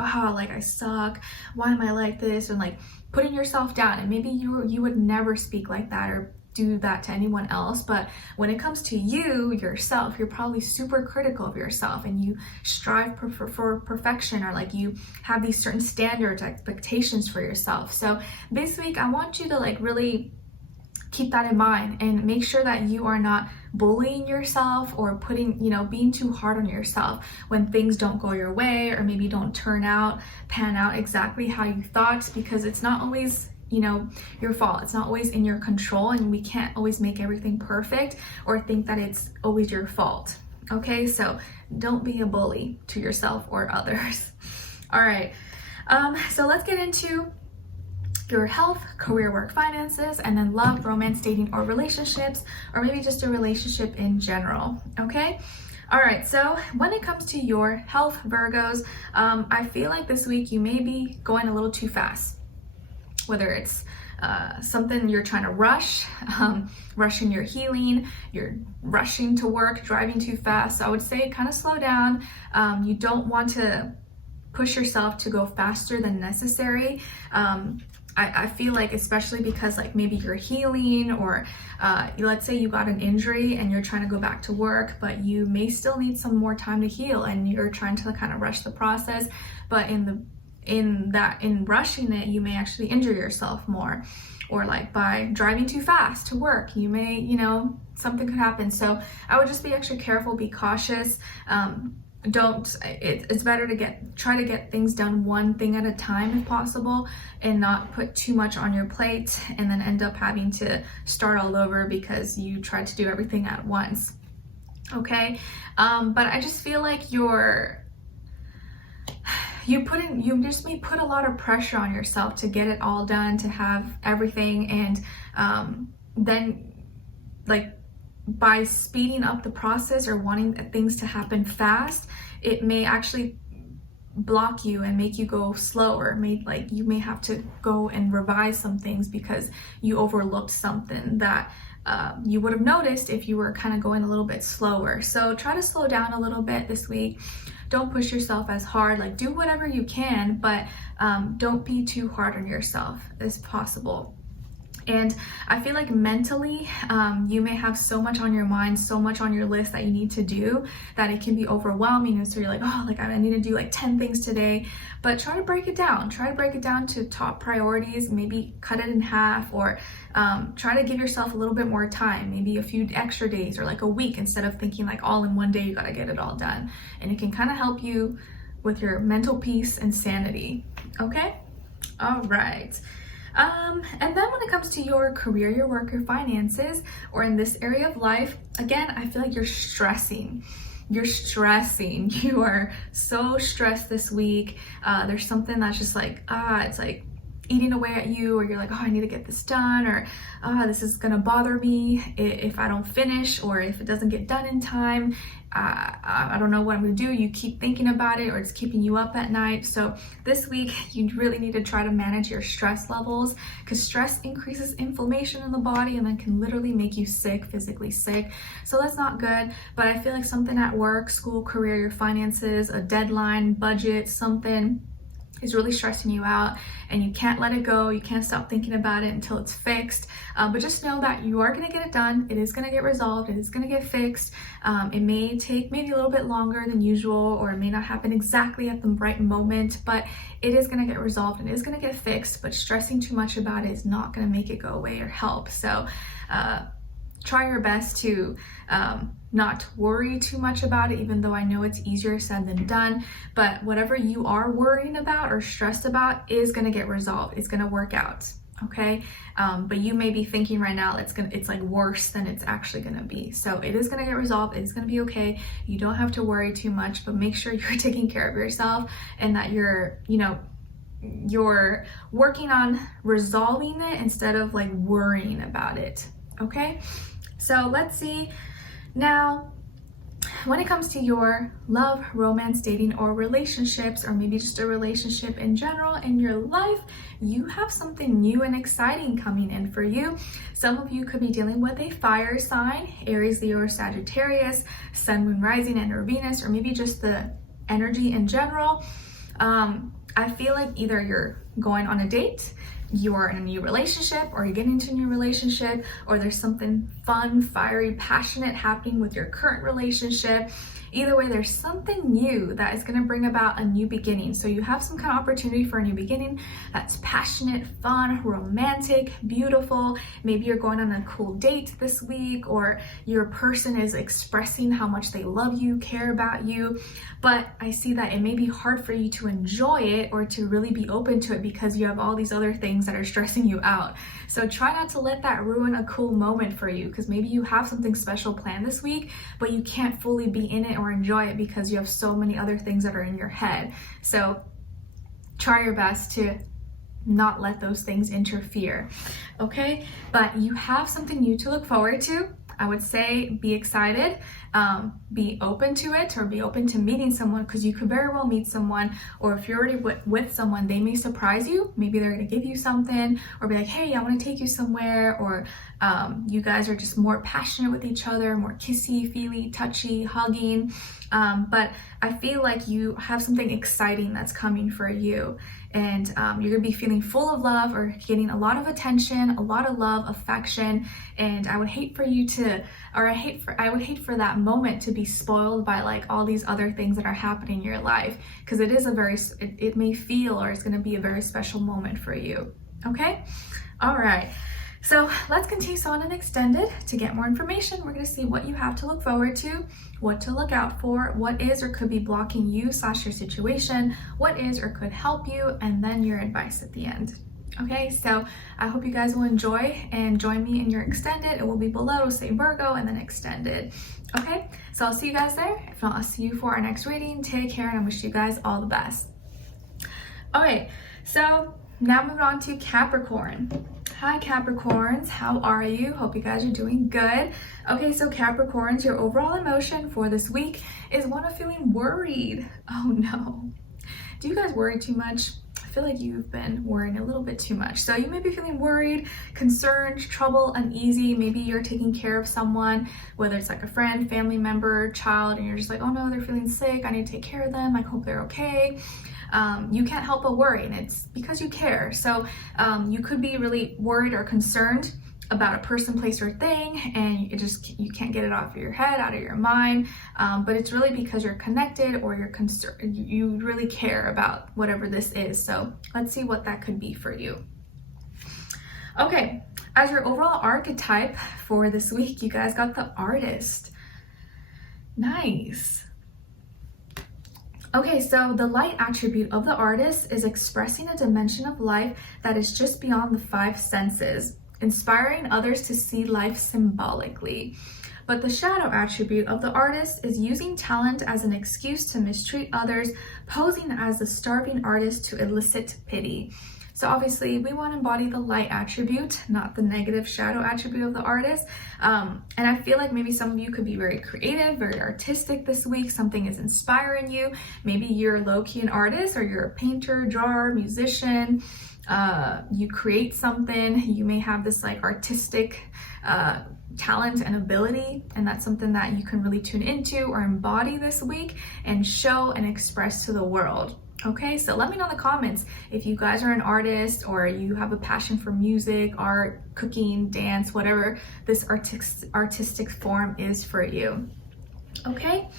I suck. Why am I like this? And like putting yourself down. And maybe you would never speak like that or do that to anyone else, but when it comes to you yourself, you're probably super critical of yourself and you strive for perfection, or like you have these certain standards, expectations for yourself. So this week I want you to like really keep that in mind and make sure that you are not bullying yourself or being too hard on yourself when things don't go your way, or maybe don't pan out exactly how you thought, because it's not always your fault. It's not always in your control, and we can't always make everything perfect or think that it's always your fault. Okay, so don't be a bully to yourself or others. All right, so let's get into your health, career, work, finances, and then love, romance, dating, or relationships, or maybe just a relationship in general. Okay. All right, so when it comes to your health, Virgos, I feel like this week you may be going a little too fast. Whether it's something you're trying to rushing your healing, you're rushing to work, driving too fast. So I would say kind of slow down. You don't want to push yourself to go faster than necessary. I feel like, especially because like maybe you're healing, or let's say you got an injury and you're trying to go back to work, but you may still need some more time to heal and you're trying to kind of rush the process. But in rushing it, you may actually injure yourself more, or like by driving too fast to work, you may, something could happen. So I would just be extra careful, be cautious. It's better to try to get things done one thing at a time if possible, and not put too much on your plate and then end up having to start all over because you tried to do everything at once. Okay. But I just feel like you just may put a lot of pressure on yourself to get it all done, to have everything, and then like by speeding up the process or wanting things to happen fast, it may actually block you and make you go slower. You may have to go and revise some things because you overlooked something that you would have noticed if you were kind of going a little bit slower. So try to slow down a little bit this week. Don't push yourself as hard. Like, do whatever you can, but don't be too hard on yourself as possible. And I feel like mentally, you may have so much on your mind, so much on your list that you need to do that it can be overwhelming. And so you're like, oh, like I need to do like 10 things today. But try to break it down. Try to break it down to top priorities. Maybe cut it in half, or try to give yourself a little bit more time, maybe a few extra days or like a week, instead of thinking like all in one day you got to get it all done. And it can kind of help you with your mental peace and sanity. Okay? All right. And then when it comes to your career, your work, your finances, or in this area of life, again, I feel like you're stressing. You're stressing. You are so stressed this week. There's something that's just like, it's like eating away at you, or you're like, oh, I need to get this done, or this is gonna bother me if I don't finish, or if it doesn't get done in time. I don't know what I'm gonna do. You keep thinking about it, or it's keeping you up at night. So this week, you really need to try to manage your stress levels, because stress increases inflammation in the body and then can literally make you sick, physically sick. So that's not good. But I feel like something at work, school, career, your finances, a deadline, budget, something is really stressing you out, and you can't let it go. You can't stop thinking about it until it's fixed. But just know that you are gonna get it done. It is gonna get resolved. It is gonna get fixed. It may take maybe a little bit longer than usual, or it may not happen exactly at the right moment, but it is gonna get resolved and it is gonna get fixed. But stressing too much about it is not gonna make it go away or help. So try your best to not worry too much about it, even though I know it's easier said than done. But whatever you are worrying about or stressed about is gonna get resolved. It's gonna work out, okay? But you may be thinking right now it's like worse than it's actually gonna be. So it is gonna get resolved. It's gonna be okay. You don't have to worry too much, but make sure you're taking care of yourself and that you're working on resolving it instead of like worrying about it, okay? So let's see. Now, when it comes to your love, romance, dating, or relationships, or maybe just a relationship in general in your life, you have something new and exciting coming in for you. Some of you could be dealing with a fire sign, Aries, Leo, or Sagittarius, Sun, Moon, Rising, and or Venus, or maybe just the energy in general. I feel like either you're going on a date, you're in a new relationship, or you're getting into a new relationship, or there's something fun, fiery, passionate happening with your current relationship. Either way, there's something new that is going to bring about a new beginning. So you have some kind of opportunity for a new beginning that's passionate, fun, romantic, beautiful. Maybe you're going on a cool date this week, or your person is expressing how much they love you, care about you. But I see that it may be hard for you to enjoy it or to really be open to it because you have all these other things that are stressing you out. So try not to let that ruin a cool moment for you, because maybe you have something special planned this week, but you can't fully be in it or enjoy it because you have so many other things that are in your head. So try your best to not let those things interfere, okay? But you have something new to look forward to. I would say be excited, be open to it, or be open to meeting someone, because you could very well meet someone, or if you're already with someone, they may surprise you. Maybe they're gonna give you something, or be like, hey, I wanna take you somewhere, or you guys are just more passionate with each other, more kissy, feely, touchy, hugging. But I feel like you have something exciting that's coming for you. And you're gonna be feeling full of love, or getting a lot of attention, a lot of love, affection. And I would hate for you to, or I would hate for that moment to be spoiled by like all these other things that are happening in your life, because it is it may feel, or it's gonna be a very special moment for you, okay? All right. So let's continue on and extended. To get more information, we're going to see what you have to look forward to, what to look out for, what is or could be blocking you / your situation, what is or could help you, and then your advice at the end. Okay, so I hope you guys will enjoy and join me in your extended. It will be below, say Virgo, and then extended. Okay, so I'll see you guys there. If not, I'll see you for our next reading. Take care, and I wish you guys all the best. Okay, so now moving on to Capricorn. Hi Capricorns, how are you? Hope you guys are doing good. Okay, so Capricorns, your overall emotion for this week is one of feeling worried. Oh no. Do you guys worry too much? I feel like you've been worrying a little bit too much. So you may be feeling worried, concerned, trouble, uneasy. Maybe you're taking care of someone, whether it's like a friend, family member, child, and you're just like, oh no, they're feeling sick. I need to take care of them. I hope they're okay. You can't help but worry, and it's because you care. So you could be really worried or concerned about a person, place, or thing, and you can't get it off of your head, out of your mind, but it's really because you're connected or you're concerned, you really care about whatever this is. So let's see what that could be for you. Okay, as your overall archetype for this week, you guys got the Artist. Nice. Okay, so the light attribute of the Artist is expressing a dimension of life that is just beyond the five senses, inspiring others to see life symbolically. But the shadow attribute of the Artist is using talent as an excuse to mistreat others, posing as the starving artist to elicit pity. So obviously we want to embody the light attribute, not the negative shadow attribute of the Artist. And I feel like maybe some of you could be very creative, very artistic this week. Something is inspiring you. Maybe you're low-key an artist, or you're a painter, drawer, musician. You create something. You may have this like artistic talent and ability, and that's something that you can really tune into or embody this week and show and express to the world. Okay, so let me know in the comments if you guys are an artist or you have a passion for music, art, cooking, dance, whatever this artistic form is for you. Okay,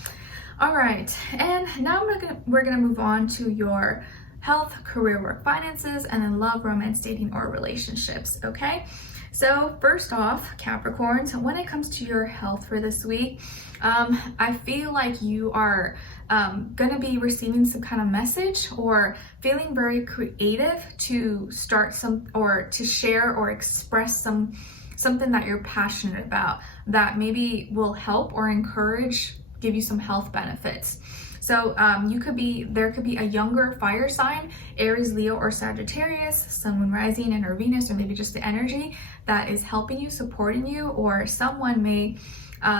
all right, and now we're gonna move on to your health, career, work, finances, and then love, romance, dating, or relationships. Okay, so first off, Capricorns, when it comes to your health for this week, I feel like you are gonna be receiving some kind of message or feeling very creative to start some, or to share or express something that you're passionate about that maybe will help or encourage, give you some health benefits. So there could be a younger fire sign, Aries, Leo, or Sagittarius, Sun, Moon, Rising, and or Venus, or maybe just the energy that is helping you, supporting you, or someone may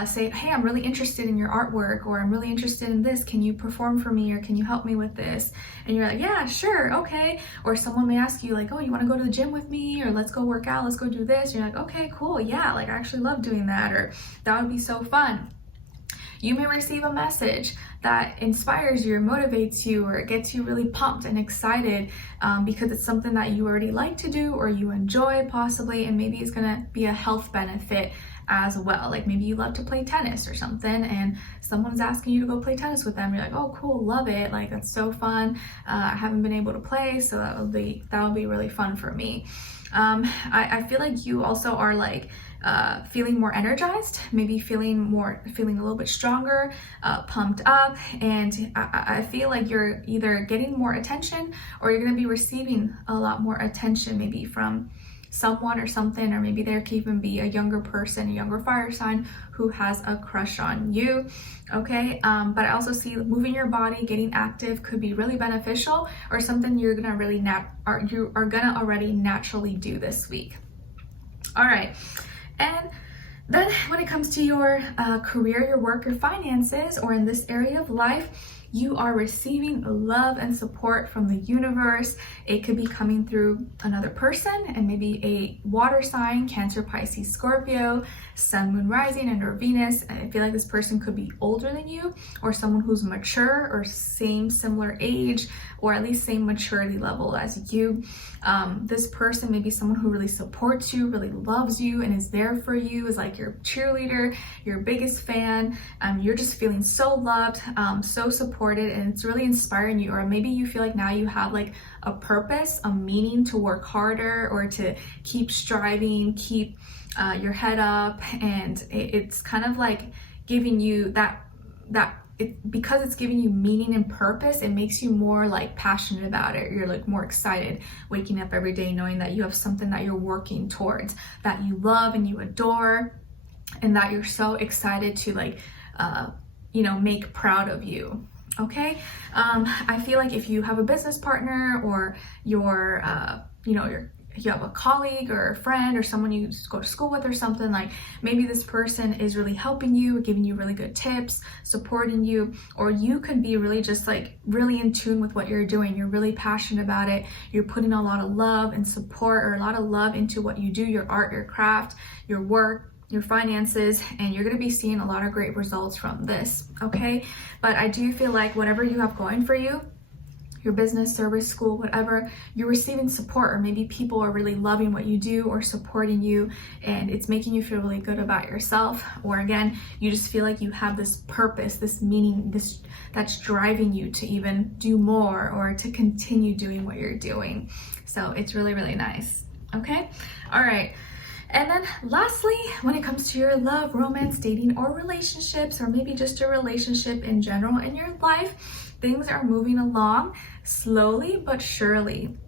say, hey, I'm really interested in your artwork, or I'm really interested in this. Can you perform for me, or can you help me with this? And you're like, yeah, sure, okay. Or someone may ask you like, oh, you want to go to the gym with me, or let's go work out, let's go do this. And you're like, okay, cool, yeah, like I actually love doing that, or that would be so fun. You may receive a message that inspires you or motivates you or gets you really pumped and excited because it's something that you already like to do or you enjoy possibly, and maybe it's gonna be a health benefit as well. Like maybe you love to play tennis or something and someone's asking you to go play tennis with them. You're like, oh cool, love it, like that's so fun. I haven't been able to play, so that would be really fun for me. I feel like you also are like feeling more energized, maybe feeling a little bit stronger, pumped up, and I feel like you're either getting more attention or you're going to be receiving a lot more attention, maybe from someone or something, or maybe there could even be a younger person, a younger fire sign who has a crush on you. Okay, but I also see moving your body, getting active could be really beneficial, or something you're gonna really you are gonna already naturally do this week. All right, and then when it comes to your career, your work, your finances, or in this area of life, you are receiving love and support from the universe. It could be coming through another person, and maybe a water sign, Cancer, Pisces, Scorpio, Sun, Moon, Rising, and or Venus. And I feel like this person could be older than you, or someone who's mature or similar age, or at least same maturity level as you. This person may be someone who really supports you, really loves you, and is there for you, is like your cheerleader, your biggest fan. You're just feeling so loved, so supported, and it's really inspiring you. Or maybe you feel like now you have like a purpose, a meaning to work harder or to keep striving, keep your head up, and it's kind of like giving you because it's giving you meaning and purpose, it makes you more like passionate about it. You're like more excited waking up every day knowing that you have something that you're working towards, that you love and you adore, and that you're so excited to like make proud of you. Okay, I feel like if you have a business partner, or you're you have a colleague or a friend or someone you go to school with or something, like maybe this person is really helping you, giving you really good tips, supporting you, or you could be really just like really in tune with what you're doing. You're really passionate about it. You're putting a lot of love and support, or a lot of love into what you do, your art, your craft, your work, your finances, and you're going to be seeing a lot of great results from this, okay? But I do feel like whatever you have going for you, your business, service, school, whatever, you're receiving support, or maybe people are really loving what you do or supporting you, and it's making you feel really good about yourself. Or again, you just feel like you have this purpose, this meaning, this that's driving you to even do more or to continue doing what you're doing. So it's really, really nice. Okay, all right. And then lastly, when it comes to your love, romance, dating, or relationships, or maybe just a relationship in general in your life, things are moving along slowly but surely.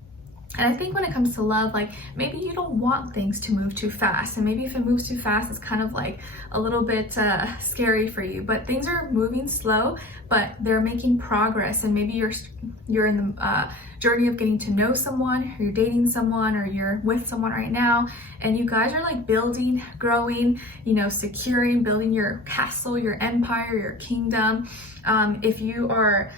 And I think when it comes to love, like maybe you don't want things to move too fast, and maybe if it moves too fast, it's kind of like a little bit scary for you. But things are moving slow, but they're making progress. And maybe you're in the journey of getting to know someone, or you're dating someone, or you're with someone right now, and you guys are like building, growing, you know, securing, building your castle, your empire, your kingdom. If you are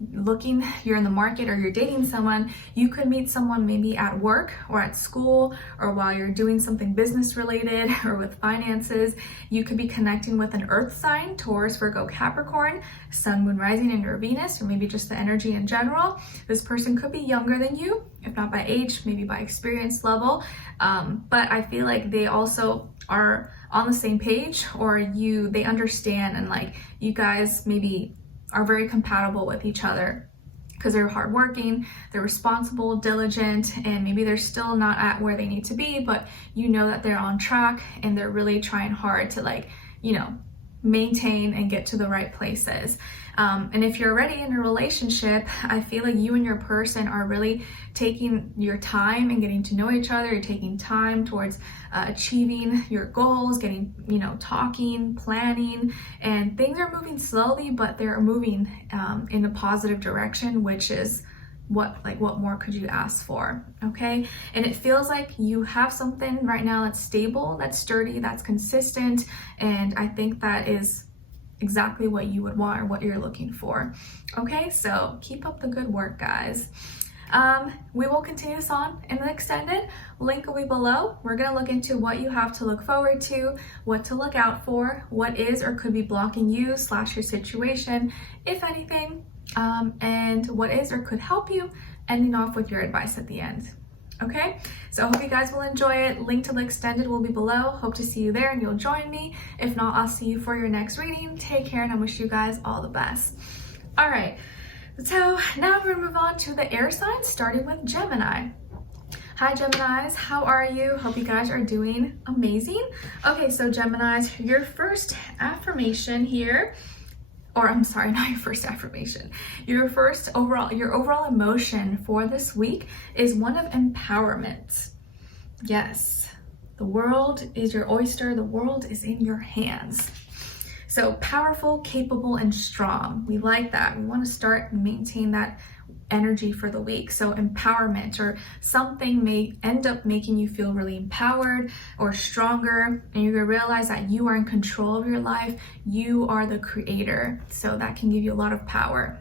you're in the market, or you're dating someone, you could meet someone maybe at work or at school, or while you're doing something business related or with finances. You could be connecting with an earth sign, Taurus, Virgo, Capricorn, sun, moon, rising, and your Venus, or maybe just the energy in general. This person could be younger than you, if not by age, maybe by experience level, but I feel like they also are on the same page, or they understand, and like you guys maybe are very compatible with each other because they're hardworking, they're responsible, diligent, and maybe they're still not at where they need to be, but you know that they're on track and they're really trying hard to, like, you know, maintain and get to the right places. And if you're already in a relationship, I feel like you and your person are really taking your time and getting to know each other. You're taking time towards achieving your goals, getting, you know, talking, planning, and things are moving slowly, but they're moving in a positive direction, which is what more could you ask for? Okay, and it feels like you have something right now that's stable, that's sturdy, that's consistent, and I think that is exactly what you would want, or what you're looking for. Okay, so keep up the good work, guys. We will continue this on in the extended. Link will be below. We're going to look into what you have to look forward to, what to look out for, what is or could be blocking you / your situation, if anything, and what is or could help you, ending off with your advice at the end. Okay, so I hope you guys will enjoy it. Link to the extended will be below. Hope to see you there and you'll join me. If not, I'll see you for your next reading. Take care, and I wish you guys all the best. All right, so now we're gonna move on to the air signs, starting with Gemini. Hi Geminis, how are you? Hope you guys are doing amazing. Okay, so Geminis, your first affirmation here, or I'm sorry, not your first affirmation. Your overall emotion for this week is one of empowerment. Yes, the world is your oyster. The world is in your hands. So powerful, capable, and strong. We like that. We want to start and maintain that energy for the week. So empowerment, or something may end up making you feel really empowered or stronger, and you're gonna realize that you are in control of your life. You are the creator, so that can give you a lot of power.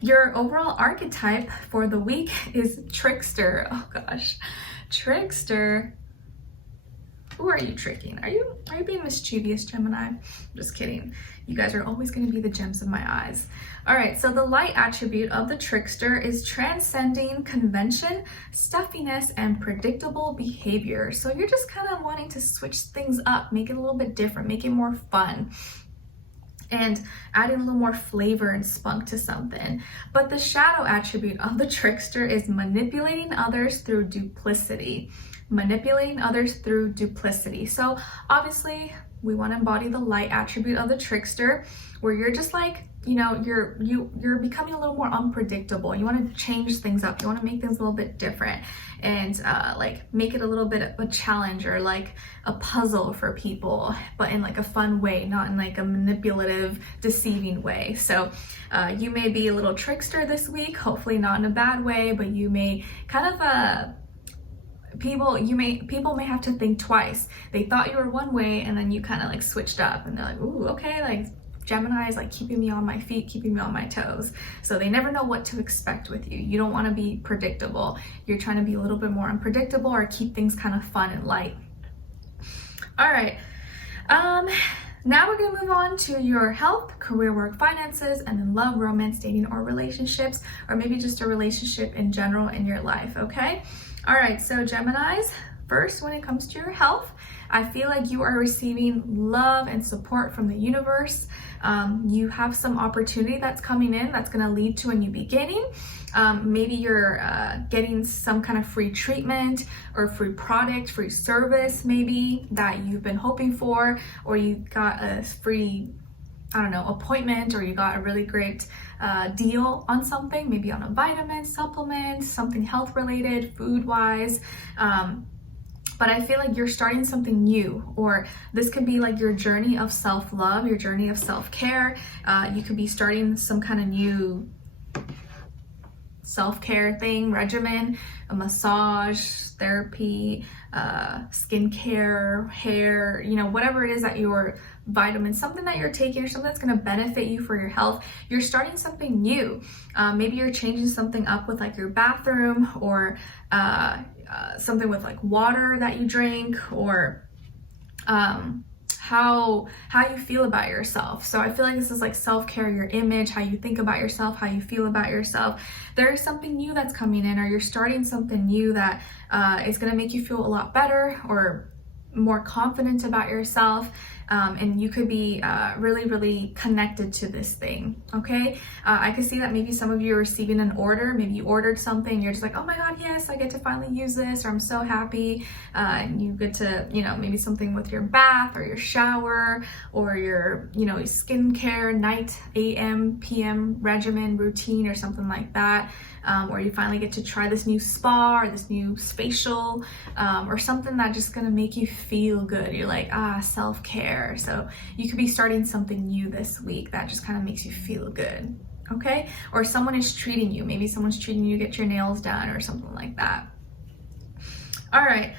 Your overall archetype for the week is trickster. Oh gosh, trickster. Who are you tricking? Are you being mischievous, Gemini? Just kidding. You guys are always going to be the gems of my eyes. All right, so the light attribute of the trickster is transcending convention, stuffiness, and predictable behavior. So you're just kind of wanting to switch things up, make it a little bit different, make it more fun, and adding a little more flavor and spunk to something. But the shadow attribute of the trickster is manipulating others through duplicity. Manipulating others through duplicity. So obviously we want to embody the light attribute of the trickster, where you're just like you know, you're becoming a little more unpredictable. You want to change things up. You want to make things a little bit different, and like make it a little bit of a challenge or like a puzzle for people, but in like a fun way, not in like a manipulative, deceiving way. So you may be a little trickster this week, hopefully not in a bad way, but you may kind of people may have to think twice. They thought you were one way and then you kind of like switched up, and they're like, ooh, okay, like Gemini is like keeping me on my feet, keeping me on my toes. So they never know what to expect with you. You don't want to be predictable. You're trying to be a little bit more unpredictable or keep things kind of fun and light. All right. Now we're gonna move on to your health, career, work, finances, and then love, romance, dating, or relationships, or maybe just a relationship in general in your life, okay? All right, so Geminis, first, when it comes to your health, I feel like you are receiving love and support from the universe. You have some opportunity that's coming in that's going to lead to a new beginning. Maybe you're getting some kind of free treatment or free product, free service maybe that you've been hoping for, or you got a free, I don't know, appointment, or you got a really great deal on something, maybe on a vitamin, supplement, something health related, food wise. But I feel like you're starting something new, or this could be like your journey of self-love, your journey of self-care. You could be starting some kind of new self-care thing, regimen, a massage, therapy, skincare, hair, you know, whatever it is that your vitamins, something that you're taking or something that's going to benefit you for your health. You're starting something new. Maybe you're changing something up with like your bathroom, or something with like water that you drink, or how you feel about yourself. So I feel like this is like self-care, your image, how you think about yourself, how you feel about yourself. There is something new that's coming in, or you're starting something new that is going to make you feel a lot better or more confident about yourself. And you could be really connected to this thing, okay? I could see that maybe some of you are receiving an order. Maybe you ordered something, you're just like, oh my God, yes, I get to finally use this, or I'm so happy. And you get to, you know, maybe something with your bath or your shower, or your, you know, skincare, night, AM, PM regimen, routine, or something like that. Or you finally get to try this new spa or this new facial, or something that's just gonna make you feel good. You're like, self-care. So you could be starting something new this week that just kind of makes you feel good, okay? Or someone is treating you. Maybe someone's treating you to get your nails done or something like that. All right.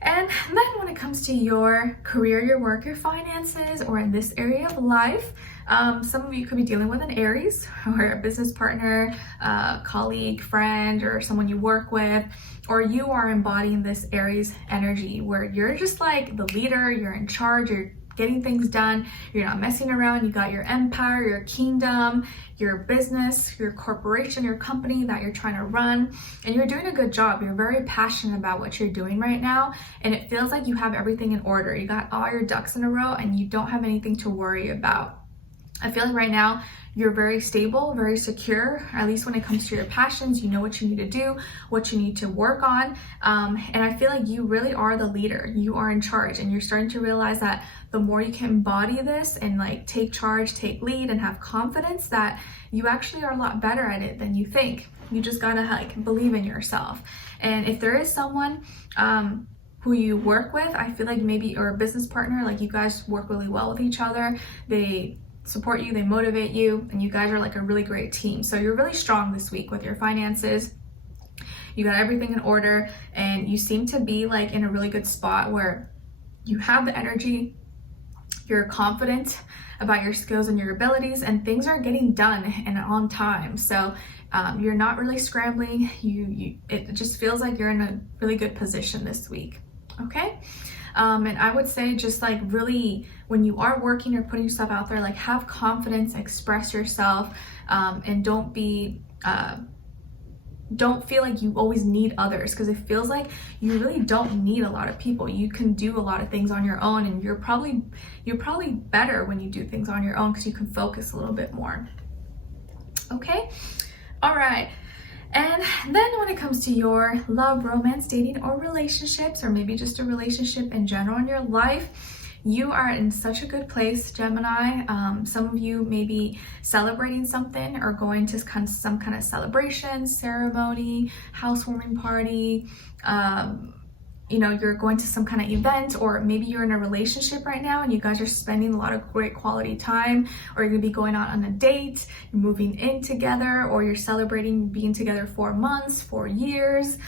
And then when it comes to your career, your work, your finances, or in this area of life, some of you could be dealing with an Aries, or a business partner, colleague, friend, or someone you work with, or you are embodying this Aries energy where you're just like the leader, you're in charge, you're getting things done, you're not messing around, you got your empire, your kingdom, your business, your corporation, your company that you're trying to run, and you're doing a good job. You're very passionate about what you're doing right now, and it feels like you have everything in order. You got all your ducks in a row and you don't have anything to worry about. I feel like right now you're very stable, very secure, at least when it comes to your passions. You know what you need to do, what you need to work on. And I feel like you really are the leader. You are in charge, and you're starting to realize that the more you can embody this and like take charge, take lead, and have confidence, that you actually are a lot better at it than you think. You just gotta like believe in yourself. And if there is someone who you work with, I feel like maybe, or a business partner, like you guys work really well with each other. They support you, they motivate you, and you guys are like a really great team. So you're really strong this week with your finances. You got everything in order, and you seem to be like in a really good spot where you have the energy, you're confident about your skills and your abilities, and things are getting done and on time. So you're not really scrambling. It just feels like you're in a really good position this week, okay? And I would say just like really, when you are working or putting yourself out there, like have confidence, express yourself, and don't feel like you always need others, because it feels like you really don't need a lot of people. You can do a lot of things on your own, and you're probably better when you do things on your own because you can focus a little bit more. Okay? All right. And then when it comes to your love, romance, dating, or relationships, or maybe just a relationship in general in your life, you are in such a good place, Gemini. Some of you may be celebrating something or going to some kind of celebration, ceremony, housewarming party. You know, you're going to some kind of event, or maybe you're in a relationship right now and you guys are spending a lot of great quality time, or you're gonna be going out on a date, you're moving in together, or you're celebrating being together 4 months, 4 years.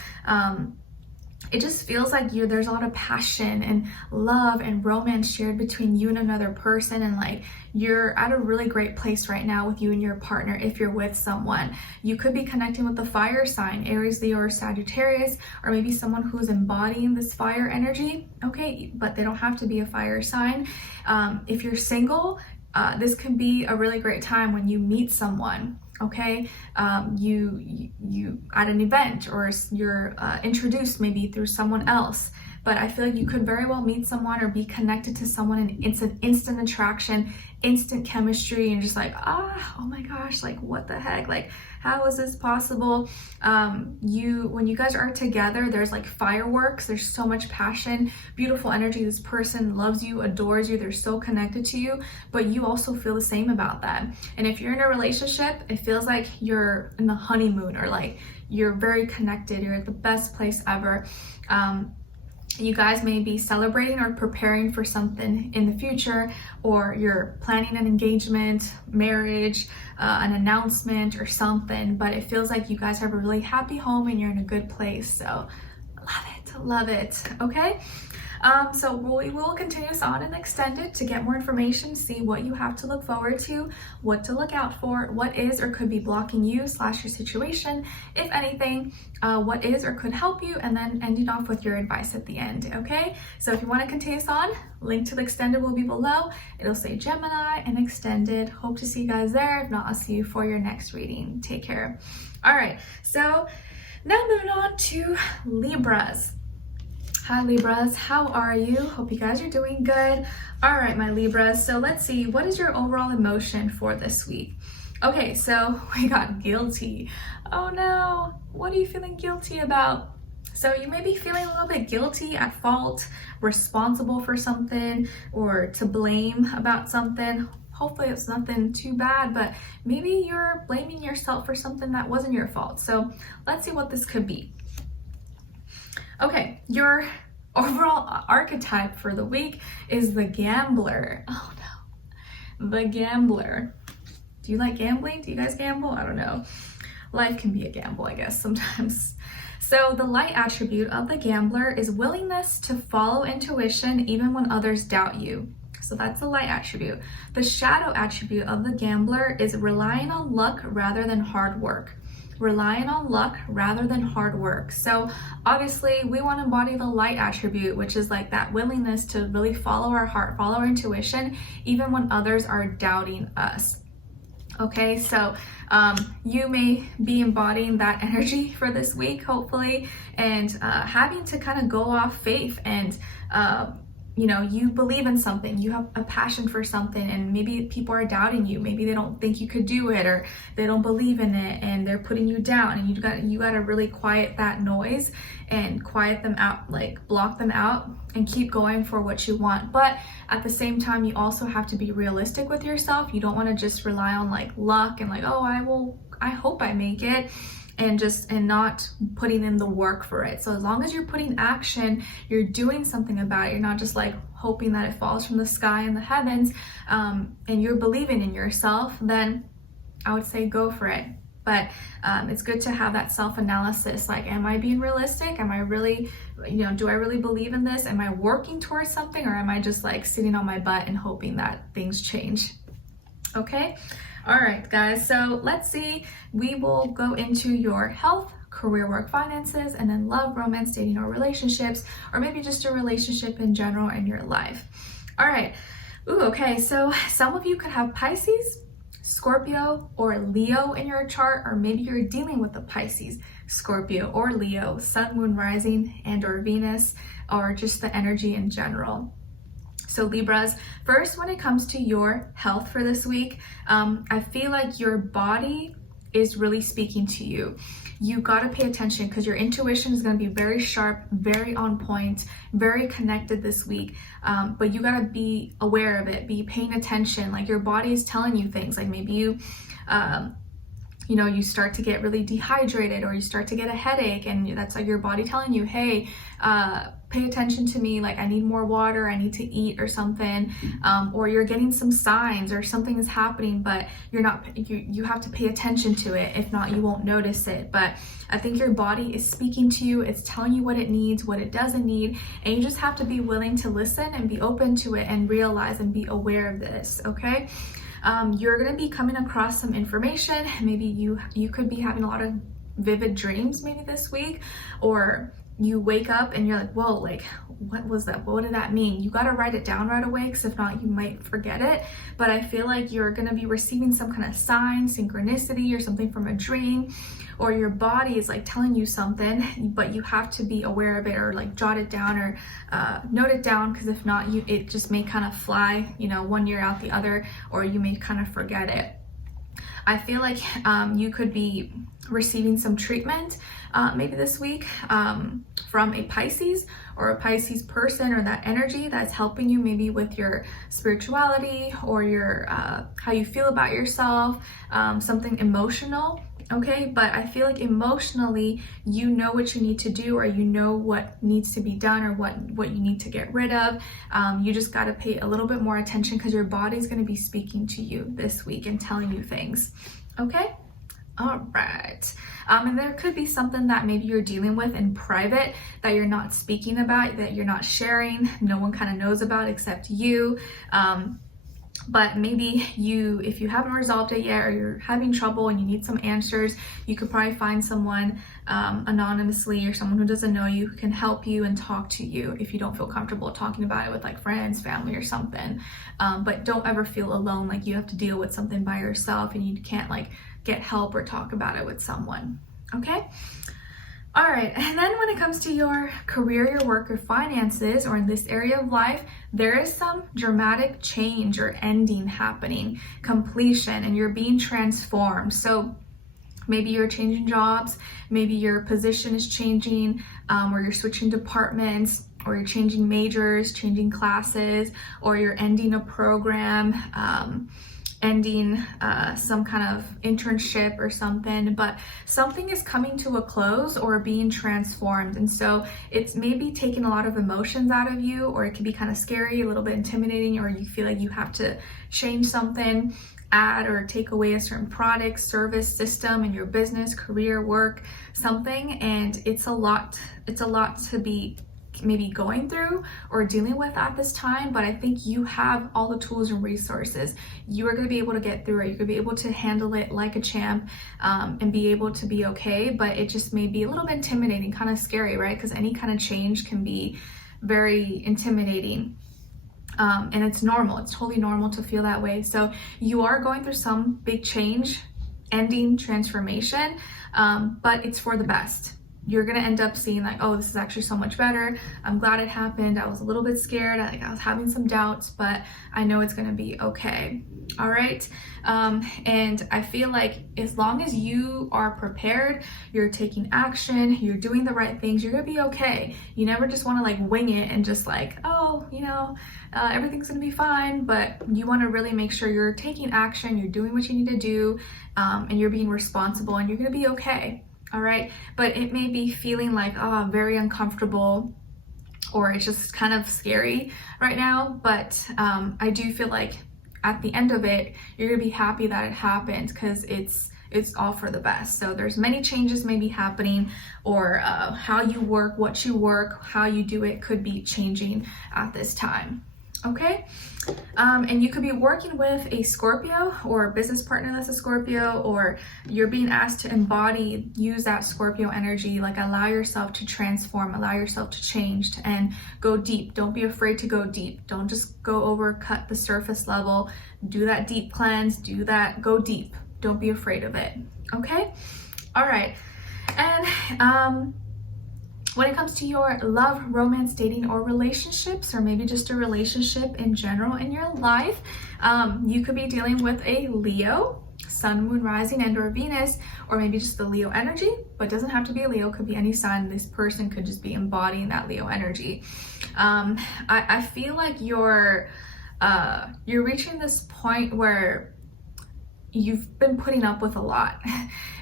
It just feels like there's a lot of passion and love and romance shared between you and another person, and like you're at a really great place right now with you and your partner. If you're with someone, you could be connecting with the fire sign, Aries, Leo, or Sagittarius, or maybe someone who's embodying this fire energy. Okay, but they don't have to be a fire sign. If you're single, this could be a really great time when you meet someone. Okay, you at an event, or you're introduced maybe through someone else. But I feel like you could very well meet someone or be connected to someone, and it's an instant attraction, instant chemistry, and just like, oh my gosh, like what the heck, like how is this possible? When you guys are together, there's like fireworks, there's so much passion, beautiful energy. This person loves you, adores you, they're so connected to you, but you also feel the same about that. And if you're in a relationship, it feels like you're in the honeymoon, or like you're very connected, you're at the best place ever. You guys may be celebrating or preparing for something in the future, or you're planning an engagement, marriage, an announcement or something, but it feels like you guys have a really happy home and you're in a good place. So love it, okay? So we will continue this on in Extended to get more information, see what you have to look forward to, what to look out for, what is or could be blocking you / your situation, if anything, what is or could help you, and then ending off with your advice at the end, okay? So if you want to continue this on, link to the Extended will be below. It'll say Gemini and Extended. Hope to see you guys there. If not, I'll see you for your next reading. Take care. All right, so now moving on to Libras. Hi Libras, how are you? Hope you guys are doing good. All right, my Libras, so let's see, what is your overall emotion for this week? Okay, so we got guilty. Oh no, what are you feeling guilty about? So you may be feeling a little bit guilty, at fault, responsible for something, or to blame about something. Hopefully it's nothing too bad, but maybe you're blaming yourself for something that wasn't your fault. So let's see what this could be. Okay, your overall archetype for the week is the gambler. Oh no, the gambler. Do you like gambling? Do you guys gamble? I don't know. Life can be a gamble, I guess, sometimes. So the light attribute of the gambler is willingness to follow intuition even when others doubt you. So that's the light attribute. The shadow attribute of the gambler is relying on luck rather than hard work. Relying on luck rather than hard work. So obviously we want to embody the light attribute, which is like that willingness to really follow our heart, follow our intuition, even when others are doubting us. Okay, so you may be embodying that energy for this week, hopefully, and having to kind of go off faith and you know, you believe in something, you have a passion for something, and maybe people are doubting you, maybe they don't think you could do it, or they don't believe in it and they're putting you down, and you got to really quiet that noise and quiet them out, like block them out, and keep going for what you want. But at the same time, you also have to be realistic with yourself. You don't want to just rely on like luck and like, oh, I hope I make it, and not putting in the work for it. So as long as you're putting action, you're doing something about it, you're not just like hoping that it falls from the sky and the heavens, and you're believing in yourself, then I would say go for it. But it's good to have that self-analysis, like, am I being realistic? Am I really, you know, do I really believe in this? Am I working towards something, or am I just like sitting on my butt and hoping that things change? Okay. All right, guys, so let's see. We will go into your health, career, work, finances, and then love, romance, dating, or relationships, or maybe just a relationship in general in your life. All right. Ooh, okay, so some of you could have Pisces, Scorpio, or Leo in your chart, or maybe you're dealing with the Pisces, Scorpio, or Leo, Sun, Moon, Rising, and or Venus, or just the energy in general. So Libras, first, when it comes to your health for this week, I feel like your body is really speaking to you. you got to pay attention because your intuition is going to be very sharp, very on point, very connected this week. But you got to be aware of it, be paying attention. Like your body is telling you things, like maybe you you start to get really dehydrated, or you start to get a headache, and that's like your body telling you, hey, pay attention to me, like I need more water, I need to eat or something, or you're getting some signs or something is happening, but you're not, you have to pay attention to it. If not, you won't notice it. But I think your body is speaking to you, it's telling you what it needs, what it doesn't need, and you just have to be willing to listen and be open to it and realize and be aware of this, okay? You're going to be coming across some information. Maybe you could be having a lot of vivid dreams maybe this week, or you wake up and you're like, whoa, like what was that? What did that mean? You got to write it down right away, because if not, you might forget it. But I feel like you're going to be receiving some kind of sign, synchronicity, or something from a dream, or your body is like telling you something, but you have to be aware of it, or like jot it down, or note it down, because if not, it just may kind of fly, one ear out the other, or you may kind of forget it. I feel like you could be receiving some treatment maybe this week from a Pisces, or a Pisces person, or that energy that's helping you maybe with your spirituality, or your how you feel about yourself, something emotional. Okay, but I feel like emotionally, you know what you need to do, or you know what needs to be done, or what you need to get rid of. You just got to pay a little bit more attention, because your body's going to be speaking to you this week and telling you things. Okay? All right. And there could be something that maybe you're dealing with in private that you're not speaking about, that you're not sharing, no one kind of knows about except you. But maybe if you haven't resolved it yet, or you're having trouble and you need some answers, you could probably find someone anonymously, or someone who doesn't know you, who can help you and talk to you if you don't feel comfortable talking about it with like friends, family, or something. But don't ever feel alone, like you have to deal with something by yourself and you can't like get help or talk about it with someone. Okay? All right, and then when it comes to your career, your work, your finances, or in this area of life, there is some dramatic change or ending happening, completion, and you're being transformed. So maybe you're changing jobs, maybe your position is changing, or you're switching departments, or you're changing majors, changing classes, or you're ending a program, ending some kind of internship or something, but something is coming to a close or being transformed. And so it's maybe taking a lot of emotions out of you, or it can be kind of scary, a little bit intimidating, or you feel like you have to change something, add or take away a certain product, service, system in your business, career, work, something. And it's a lot to be maybe going through or dealing with at this time, but I think you have all the tools and resources. You are going to be able to get through it. You're going to be able to handle it like a champ, and be able to be okay, but it just may be a little bit intimidating, kind of scary, right? Because any kind of change can be very intimidating. And it's normal. It's totally normal to feel that way. So you are going through some big change, ending, transformation, but it's for the best. You're going to end up seeing like, oh, this is actually so much better. I'm glad it happened. I was a little bit scared. I was having some doubts, but I know it's going to be okay. All right. And I feel like as long as you are prepared, you're taking action, you're doing the right things, you're going to be okay. You never just want to like wing it and just like, oh, everything's going to be fine. But you want to really make sure you're taking action, you're doing what you need to do, and you're being responsible, and you're going to be okay. All right, but it may be feeling like, oh, I'm very uncomfortable, or it's just kind of scary right now. But I do feel like at the end of it, you're gonna be happy that it happened, because it's all for the best. So there's many changes maybe happening, or how you work, what you work, how you do it could be changing at this time. Okay, and you could be working with a Scorpio, or a business partner that's a Scorpio, or you're being asked to use that Scorpio energy, like allow yourself to transform, allow yourself to change, and go deep. Don't be afraid to go deep. Don't just cut the surface level. Do that deep cleanse, go deep. Don't be afraid of it. Okay, all right. And when it comes to your love, romance, dating, or relationships, or maybe just a relationship in general in your life, you could be dealing with a Leo, sun, moon, rising, and or Venus, or maybe just the Leo energy, but it doesn't have to be a Leo, could be any sign. This person could just be embodying that Leo energy. I feel like you're reaching this point where you've been putting up with a lot.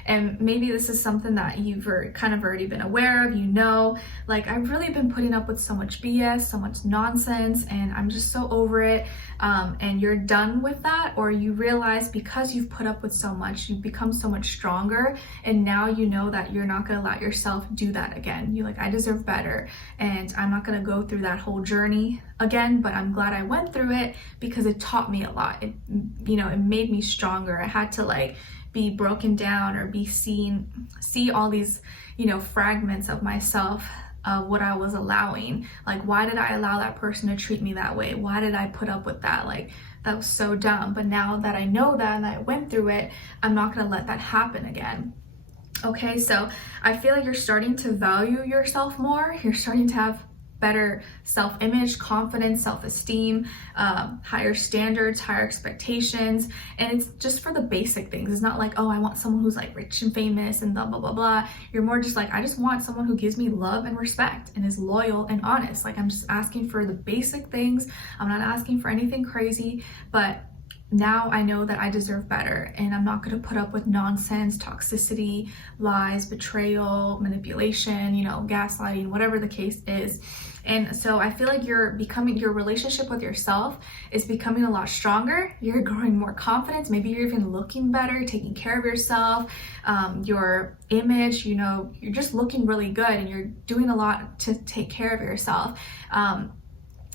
And maybe this is something that you've kind of already been aware of, like, I've really been putting up with so much BS, so much nonsense, and I'm just so over it. And you're done with that, or you realize because you've put up with so much, you've become so much stronger, and now you know that you're not gonna let yourself do that again. You're like, I deserve better, and I'm not gonna go through that whole journey again, but I'm glad I went through it because it taught me a lot. It made me stronger. I had to like be broken down or see all these, fragments of myself, what I was allowing. Like, why did I allow that person to treat me that way? Why did I put up with that? Like, that was so dumb. But now that I know that and I went through it, I'm not gonna let that happen again. Okay, so I feel like you're starting to value yourself more. You're starting to have better self-image, confidence, self-esteem, higher standards, higher expectations. And it's just for the basic things. It's not like, oh, I want someone who's like rich and famous and blah, blah, blah, blah. You're more just like, I just want someone who gives me love and respect and is loyal and honest. Like, I'm just asking for the basic things. I'm not asking for anything crazy, but now I know that I deserve better, and I'm not going to put up with nonsense, toxicity, lies, betrayal, manipulation, gaslighting, whatever the case is. And so I feel like your relationship with yourself is becoming a lot stronger. You're growing more confidence. Maybe you're even looking better, taking care of yourself, your image, you're just looking really good, and you're doing a lot to take care of yourself.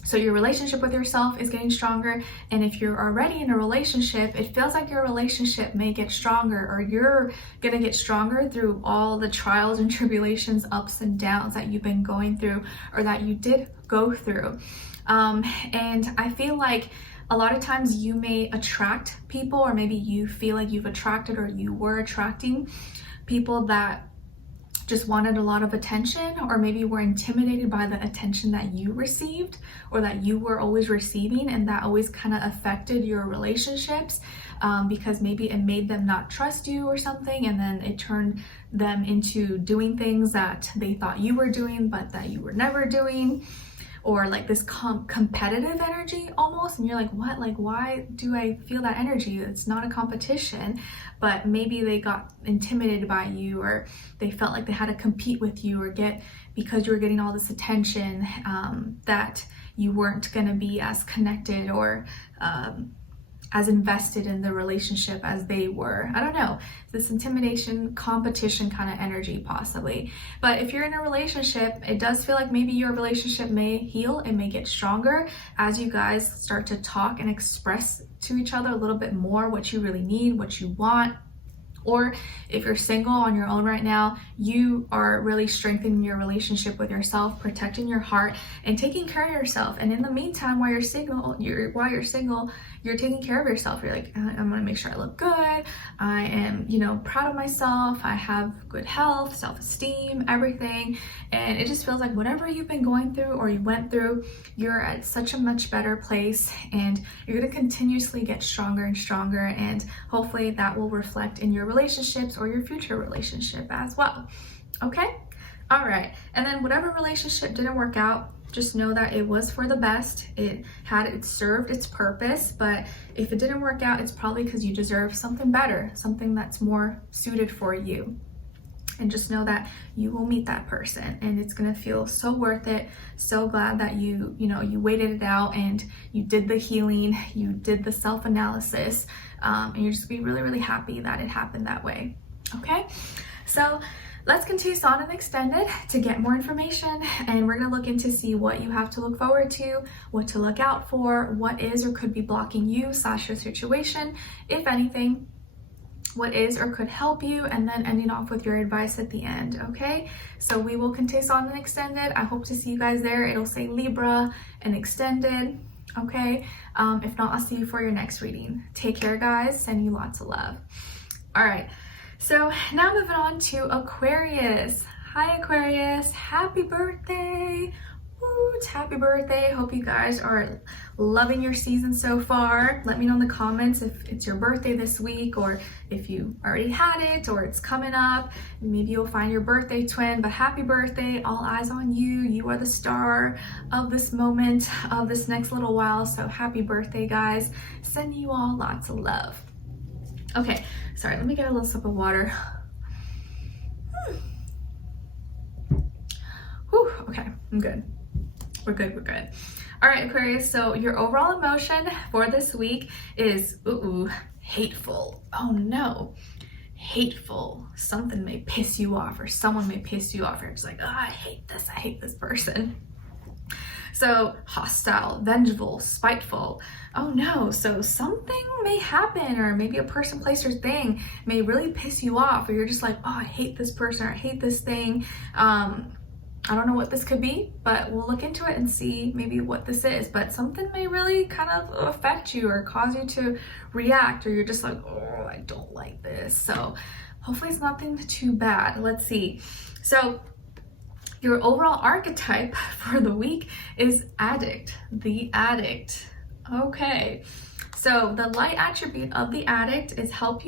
So your relationship with yourself is getting stronger. And if you're already in a relationship, it feels like your relationship may get stronger, or you're gonna get stronger through all the trials and tribulations, ups and downs that you've been going through, or that you did go through. And I feel like a lot of times you may attract people, or maybe you feel like you've attracted, or you were attracting people that just wanted a lot of attention, or maybe were intimidated by the attention that you received, or that you were always receiving, and that always kind of affected your relationships, because maybe it made them not trust you or something, and then it turned them into doing things that they thought you were doing but that you were never doing. Or like this competitive energy almost, and you're like, what? Like, why do I feel that energy? It's not a competition, but maybe they got intimidated by you, or they felt like they had to compete with you, or because you were getting all this attention, that you weren't gonna be as connected or as invested in the relationship as they were. I don't know, this intimidation, competition kind of energy possibly. But if you're in a relationship, it does feel like maybe your relationship may heal, it may get stronger as you guys start to talk and express to each other a little bit more what you really need, what you want. Or if you're single on your own right now, you are really strengthening your relationship with yourself, protecting your heart, and taking care of yourself. And in the meantime, while you're single, you're taking care of yourself. You're like, I'm gonna make sure I look good. I am, proud of myself. I have good health, self-esteem, everything. And it just feels like whatever you've been going through or you went through, you're at such a much better place, and you're gonna continuously get stronger and stronger. And hopefully that will reflect in your relationships or your future relationship as well. Okay? All right. And then whatever relationship didn't work out, just know that it was for the best. It served its purpose, but if it didn't work out, it's probably because you deserve something better, something that's more suited for you. And just know that you will meet that person, and it's gonna feel so worth it. So glad that you waited it out, and you did the healing, you did the self-analysis, and you're just gonna be really, really happy that it happened that way. Okay, so let's continue on and extended to get more information, and we're gonna look into see what you have to look forward to, what to look out for, what is or could be blocking you / your situation, if anything, what is or could help you, and then ending off with your advice at the end. Okay, so we will continue on and extended. I hope to see you guys there. It'll say Libra and extended. Okay, if not, I'll see you for your next reading. Take care, guys. Send you lots of love. All right, so now moving on to Aquarius. Hi, Aquarius. Happy birthday. Woot, happy birthday. Hope you guys are loving your season so far. Let me know in the comments if it's your birthday this week, or if you already had it, or it's coming up. Maybe you'll find your birthday twin, but happy birthday. All eyes on you. You are the star of this moment, of this next little while. So happy birthday, guys. Sending you all lots of love. Okay, sorry, let me get a little sip of water. Whew, okay, I'm good. We're good, we're good. All right, Aquarius, so your overall emotion for this week is, hateful. Oh no, hateful. Something may piss you off, or someone may piss you off. You're just like, oh, I hate this person. So hostile, vengeful, spiteful. Oh no, so something may happen, or maybe a person, place, or thing may really piss you off, or you're just like, oh, I hate this person, or I hate this thing. I don't know what this could be, but we'll look into it and see maybe what this is. But something may really kind of affect you or cause you to react, or you're just like, oh, I don't like this. So hopefully it's nothing too bad. Let's see. So your overall archetype for the week is addict, the addict. Okay. So the light attribute of the addict is helps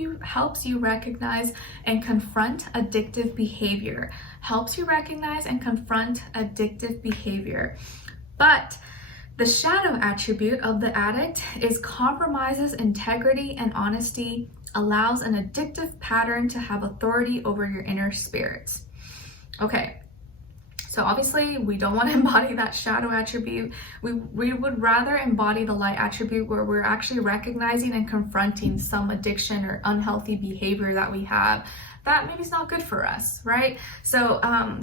you recognize and confront addictive behavior. Helps you recognize and confront addictive behavior. But the shadow attribute of the addict is compromises integrity and honesty, allows an addictive pattern to have authority over your inner spirits. Okay. So obviously we don't want to embody that shadow attribute. We would rather embody the light attribute, where we're actually recognizing and confronting some addiction or unhealthy behavior that we have that maybe is not good for us, right? So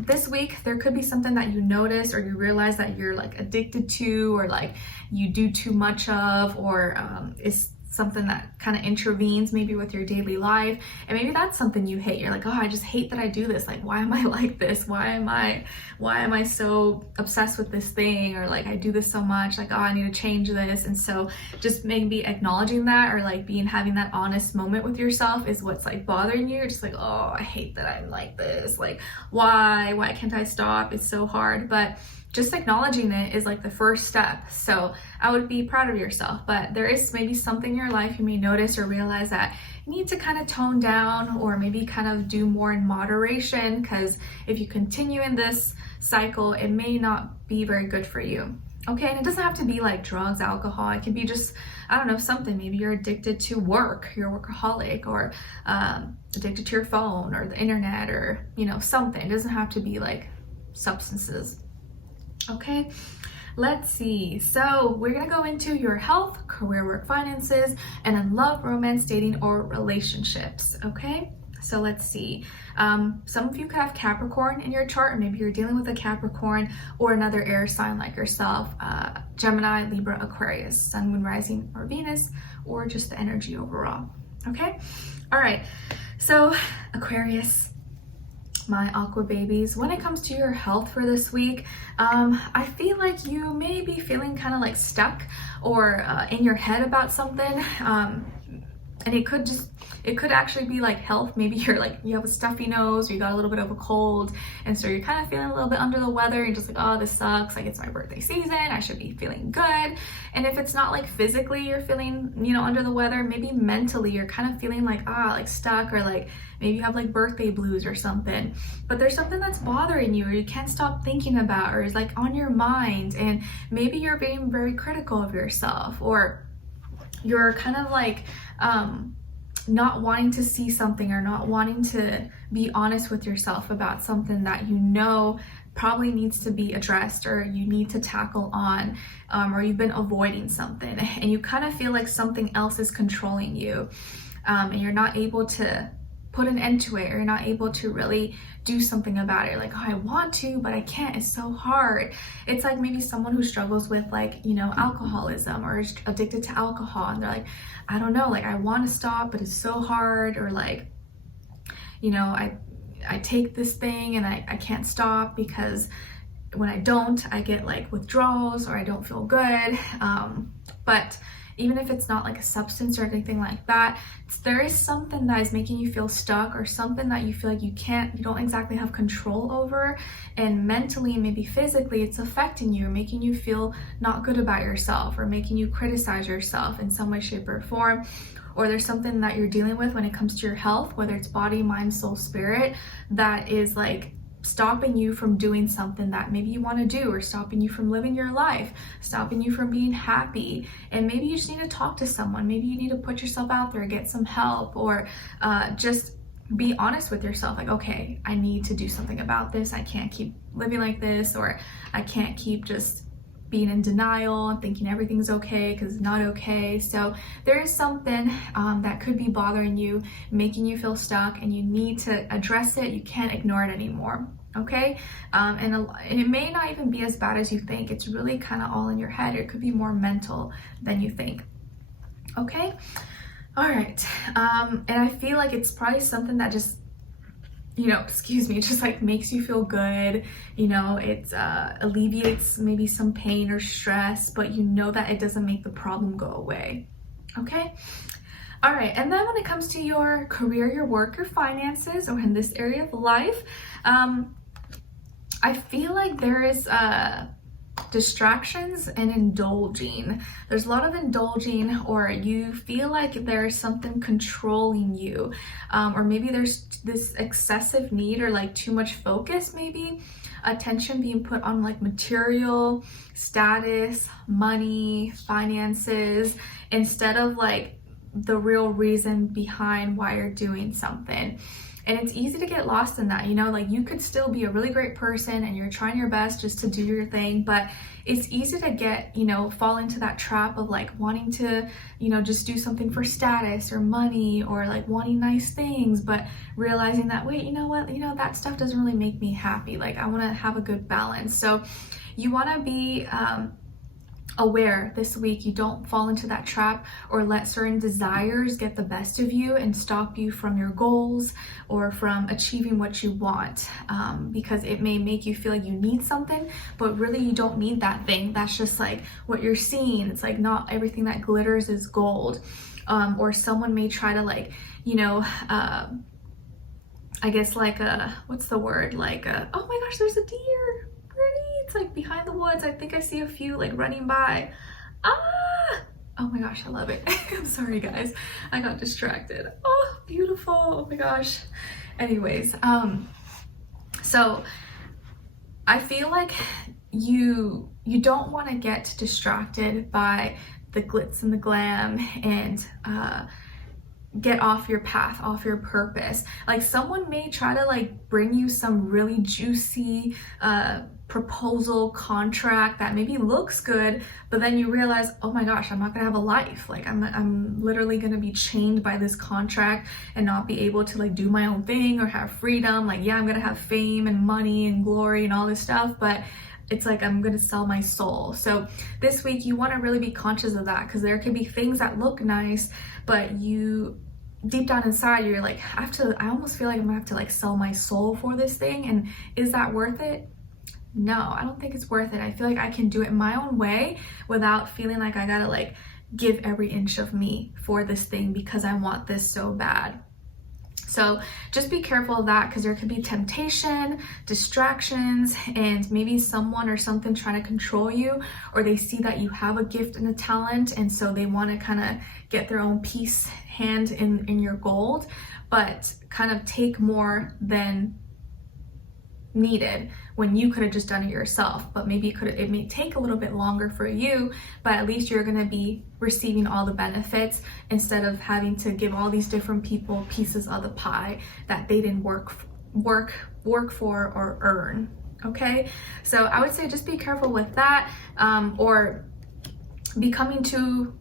this week there could be something that you notice, or you realize that you're like addicted to, or like you do too much of, or is something that kind of intervenes maybe with your daily life. And maybe that's something you hate. You're like, oh, I just hate that I do this. Like, why am I like this? Why am I so obsessed with this thing? Or like, I do this so much, like, oh, I need to change this. And so just maybe acknowledging that, or like having that honest moment with yourself is what's like bothering you. You're just like, oh, I hate that I'm like this. Like, why can't I stop? It's so hard. But just acknowledging it is like the first step. So I would be proud of yourself. But there is maybe something in your life you may notice or realize that you need to kind of tone down, or maybe kind of do more in moderation, because if you continue in this cycle, it may not be very good for you. Okay, and it doesn't have to be like drugs, alcohol. It can be just, I don't know, something. Maybe you're addicted to work, you're a workaholic, or addicted to your phone or the internet, or, you know, something. It doesn't have to be like substances. Okay, let's see. So we're gonna go into your health, career, work, finances, and then love, romance, dating, or relationships. Okay, so let's see. Some of you could have Capricorn in your chart, or maybe you're dealing with a Capricorn or another air sign like yourself, Gemini, Libra, Aquarius, Sun, Moon, Rising, or Venus, or just the energy overall. Okay, all right. So Aquarius, my aqua babies, when it comes to your health for this week, I feel like you may be feeling kind of like stuck, or in your head about something, and it could actually be like health. Maybe you're like, you have a stuffy nose, or you got a little bit of a cold, and so you're kind of feeling a little bit under the weather, and just like, oh, this sucks, like it's my birthday season, I should be feeling good. And if it's not like physically you're feeling, you know, under the weather, maybe mentally you're kind of feeling like, like stuck, or like maybe you have like birthday blues or something. But there's something that's bothering you, or you can't stop thinking about, or is like on your mind, and maybe you're being very critical of yourself, or you're kind of like not wanting to see something, or not wanting to be honest with yourself about something that you know probably needs to be addressed, or you need to tackle on, or you've been avoiding something, and you kind of feel like something else is controlling you, and you're not able to put an end to it, or you're not able to really do something about it. You're like, oh, I want to, but I can't, it's so hard. It's like maybe someone who struggles with, like, you know, alcoholism, or is addicted to alcohol, and they're like, I don't know, like I want to stop, but it's so hard. Or like, you know, I take this thing and I can't stop, because when I don't, I get like withdrawals, or I don't feel good. But even if it's not like a substance or anything like that, there is something that is making you feel stuck, or something that you feel like you don't exactly have control over, and mentally, maybe physically, it's affecting you, making you feel not good about yourself, or making you criticize yourself in some way, shape, or form. Or there's something that you're dealing with when it comes to your health, whether it's body, mind, soul, spirit, that is like stopping you from doing something that maybe you want to do, or stopping you from living your life, stopping you from being happy. And maybe you just need to talk to someone. Maybe you need to put yourself out there, get some help, or just be honest with yourself. Like, okay, I need to do something about this. I can't keep living like this, or I can't keep just being in denial and thinking everything's okay because it's not okay. So there is something that could be bothering you, making you feel stuck, and you need to address it. You can't ignore it anymore. Okay, and it may not even be as bad as you think. It's really kind of all in your head. It could be more mental than you think. Okay, all right, and I feel like it's probably something that just, just like makes you feel good. It alleviates maybe some pain or stress, but you know that it doesn't make the problem go away. Okay. All right. And then when it comes to your career, your work, your finances, or in this area of life, I feel like there is distractions and indulging. There's a lot of indulging, or you feel like there's something controlling you, or maybe there's this excessive need, or like too much focus, maybe attention being put on like material, status, money, finances, instead of like the real reason behind why you're doing something. And it's easy to get lost in that, like you could still be a really great person and you're trying your best just to do your thing, but it's easy to get, fall into that trap of like wanting to, just do something for status or money, or like wanting nice things, but realizing that, wait, that stuff doesn't really make me happy. Like I want to have a good balance. So you want to be, aware this week you don't fall into that trap, or let certain desires get the best of you and stop you from your goals or from achieving what you want, because it may make you feel like you need something, but really you don't need that thing. That's just like what you're seeing. It's like not everything that glitters is gold. Or someone may try to like, I guess like what's the word, like oh my gosh, there's a deer. It's like behind the woods. I think I see a few like running by. Oh my gosh, I love it. I'm sorry guys, I got distracted. Oh, beautiful. Oh my gosh. Anyways, so I feel like you don't want to get distracted by the glitz and the glam, and get off your path, off your purpose. Like someone may try to like bring you some really juicy proposal, contract that maybe looks good, but then you realize, oh my gosh, I'm not gonna have a life. Like I'm literally gonna be chained by this contract and not be able to like do my own thing or have freedom. Like, yeah, I'm gonna have fame and money and glory and all this stuff, but it's like I'm gonna sell my soul. So this week you want to really be conscious of that, because there could be things that look nice, but you deep down inside you're like, I almost feel like I'm gonna have to like sell my soul for this thing, and is that worth it? No, I don't think it's worth it. I feel like I can do it my own way without feeling like I gotta like give every inch of me for this thing because I want this so bad. So just be careful of that, because there could be temptation, distractions, and maybe someone or something trying to control you, or they see that you have a gift and a talent, and so they want to kind of get their own hand in your gold, but kind of take more than needed when you could have just done it yourself. But maybe it may take a little bit longer for you, but at least you're going to be receiving all the benefits instead of having to give all these different people pieces of the pie that they didn't work for or earn. Okay, so I would say just be careful with that, or becoming too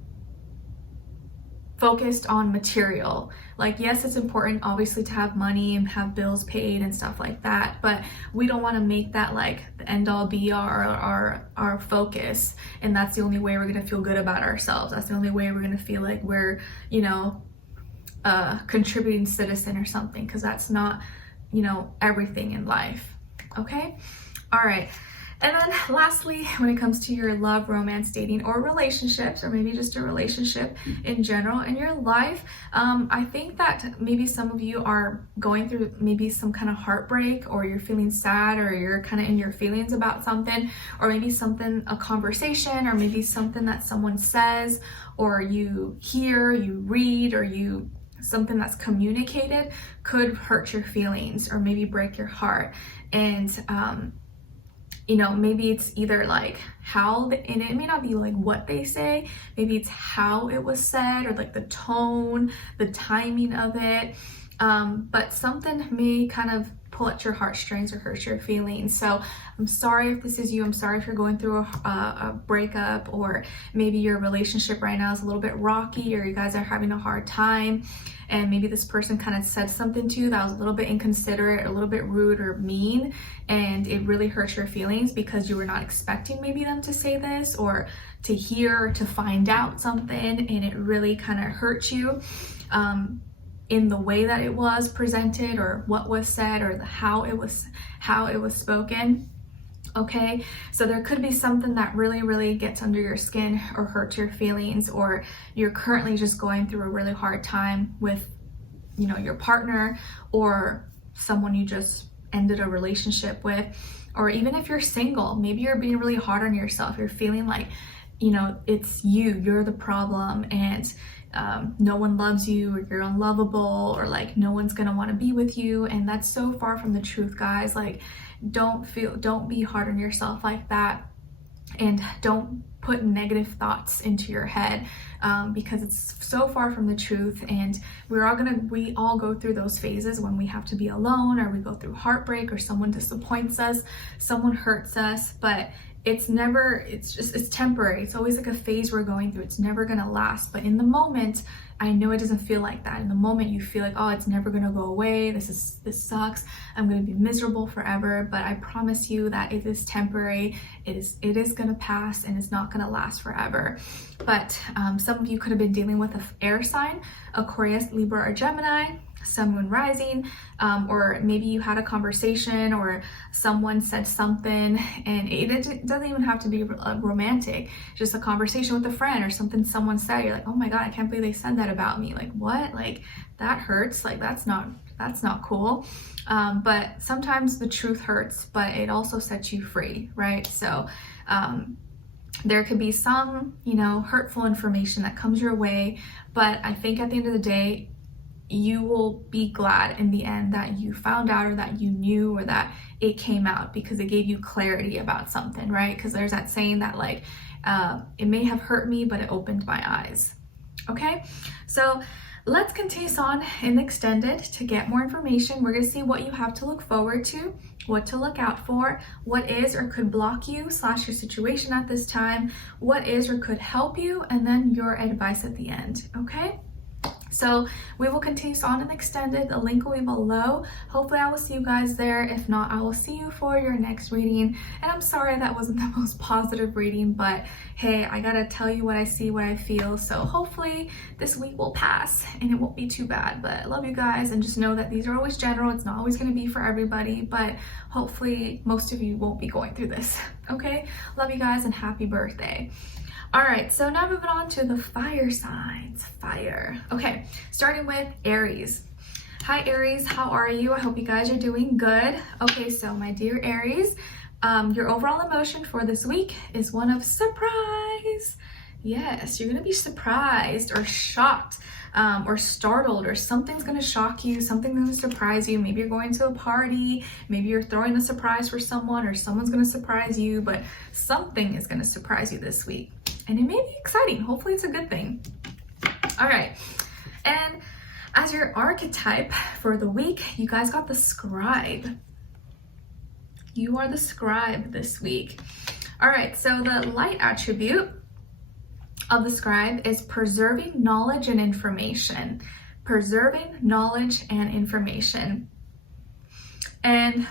focused on material. Like, yes, it's important obviously to have money and have bills paid and stuff like that, but we don't want to make that like the end all be our focus, and that's the only way we're going to feel good about ourselves. That's the only way we're going to feel like we're, a contributing citizen or something, because that's not, everything in life. Okay, all right. And then lastly, when it comes to your love, romance, dating, or relationships, or maybe just a relationship in general in your life, I think that maybe some of you are going through maybe some kind of heartbreak, or you're feeling sad, or you're kind of in your feelings about something, or maybe something, a conversation, or maybe something that someone says, or you hear, you read, or something that's communicated could hurt your feelings or maybe break your heart. And you know, maybe it's either like how, and it may not be like what they say, maybe it's how it was said, or like the tone, the timing of it. But something may kind of pull at your heartstrings or hurt your feelings. So I'm sorry if this is you. I'm sorry if you're going through a breakup, or maybe your relationship right now is a little bit rocky, or you guys are having a hard time, and maybe this person kind of said something to you that was a little bit inconsiderate, a little bit rude or mean, and it really hurt your feelings because you were not expecting maybe them to say this, or to hear, or to find out something, and it really kind of hurt you in the way that it was presented, or what was said, or how it was spoken. Okay, so there could be something that really gets under your skin or hurts your feelings, or you're currently just going through a really hard time with, you know, your partner, or someone you just ended a relationship with. Or even if you're single, maybe you're being really hard on yourself. You're feeling like, you know, it's you're the problem, and no one loves you, or you're unlovable, or like no one's gonna want to be with you. And that's so far from the truth, guys. Like, don't be hard on yourself like that, and don't put negative thoughts into your head, because it's so far from the truth. And we all go through those phases when we have to be alone, or we go through heartbreak, or someone disappoints us, someone hurts us, but it's temporary. It's always like a phase we're going through. It's never gonna last. But in the moment, I know it doesn't feel like that. In the moment, you feel like, oh, it's never gonna go away. This sucks. I'm gonna be miserable forever. But I promise you that it is temporary. It is gonna pass, and it's not gonna last forever. But some of you could have been dealing with an air sign, Aquarius, Libra, or Gemini, Sun, Moon, Rising, or maybe you had a conversation, or someone said something, and it doesn't even have to be romantic, just a conversation with a friend, or something someone said. You're like, oh my God, I can't believe they said that about me. Like, what? Like, that hurts. Like, that's not cool. But sometimes the truth hurts, but it also sets you free, right? So there could be some, you know, hurtful information that comes your way, but I think at the end of the day, you will be glad in the end that you found out, or that you knew, or that it came out, because it gave you clarity about something, right? Because there's that saying that like, it may have hurt me, but it opened my eyes. Okay, so let's continue on in the extended to get more information. We're going to see what you have to look forward to, what to look out for, what is or could block you / your situation at this time, what is or could help you, and then your advice at the end. Okay, so we will continue on in the extended. The link will be below. Hopefully I will see you guys there. If not, I will see you for your next reading. And I'm sorry that wasn't the most positive reading, but hey, I gotta tell you what I see, what I feel. So hopefully this week will pass and it won't be too bad. But I love you guys, and just know that these are always general. It's not always gonna be for everybody, but hopefully most of you won't be going through this. Okay, love you guys, and happy birthday. All right, so now moving on to the fire signs. Fire. Okay, starting with Aries. Hi Aries, how are you? I hope you guys are doing good. Okay, so my dear Aries, your overall emotion for this week is one of surprise. Yes, you're gonna be surprised or shocked, or startled, or something's gonna shock you, something's gonna surprise you. Maybe you're going to a party, maybe you're throwing a surprise for someone, or someone's gonna surprise you, but something is gonna surprise you this week. And it may be exciting. Hopefully it's a good thing. All right, and as your archetype for the week, you guys got the scribe. You are the scribe this week. All right, so the light attribute of the scribe is preserving knowledge and information. Preserving knowledge and information.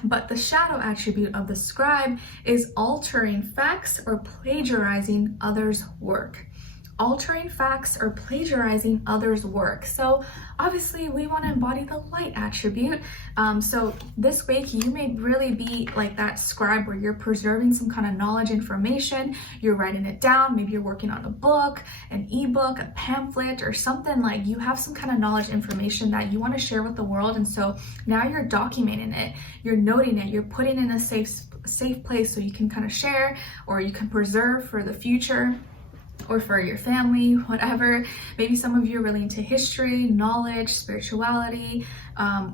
But the shadow attribute of the scribe is altering facts or plagiarizing others' work. altering facts or plagiarizing others' work. So obviously we want to embody the light attribute. So this week you may really be like that scribe where you're preserving some kind of knowledge information, you're writing it down, maybe you're working on a book, an ebook, a pamphlet, or something. Like you have some kind of knowledge information that you want to share with the world, and so now you're documenting it, you're noting it, you're putting it in a safe place so you can kind of share, or you can preserve for the future, or for your family, whatever. Maybe some of you are really into history, knowledge, spirituality,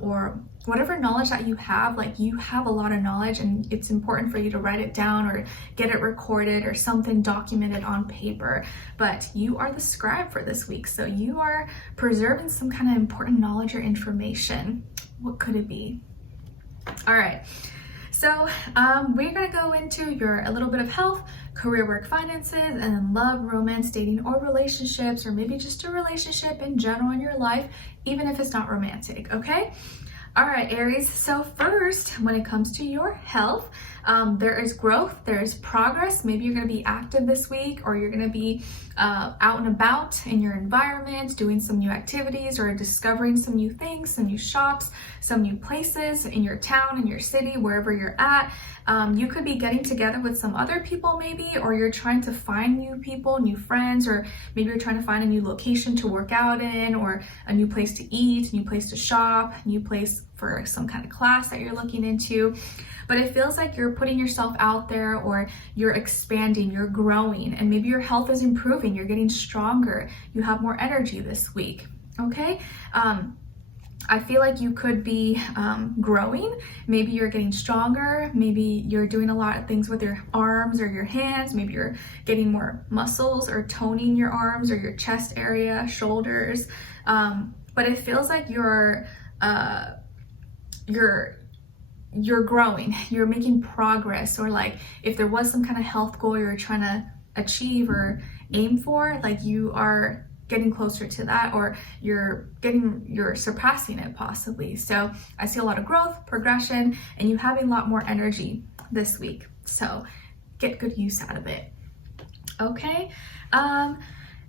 or whatever knowledge that you have. Like you have a lot of knowledge, and it's important for you to write it down or get it recorded or something documented on paper. But you are the scribe for this week, so you are preserving some kind of important knowledge or information. What could it be? All right. So we're gonna go into a little bit of health, career, work, finances, and then love, romance, dating, or relationships, or maybe just a relationship in general in your life, even if it's not romantic, okay? All right, Aries, so first, when it comes to your health, there is growth, there is progress. Maybe you're gonna be active this week, or you're gonna be out and about in your environment, doing some new activities, or discovering some new things, some new shops, some new places in your town, in your city, wherever you're at. You could be getting together with some other people maybe, or you're trying to find new people, new friends, or maybe you're trying to find a new location to work out in, or a new place to eat, a new place to shop, a new place for some kind of class that you're looking into. But it feels like you're putting yourself out there, or you're expanding, you're growing, and maybe your health is improving, you're getting stronger, you have more energy this week, okay? I feel like you could be growing. Maybe you're getting stronger. Maybe you're doing a lot of things with your arms or your hands. Maybe you're getting more muscles or toning your arms or your chest area, shoulders. But it feels like you're growing, you're making progress, or like if there was some kind of health goal you're trying to achieve or aim for, like you are getting closer to that, or you're surpassing it possibly. So I see a lot of growth, progression, and you having a lot more energy this week. So get good use out of it. Okay. And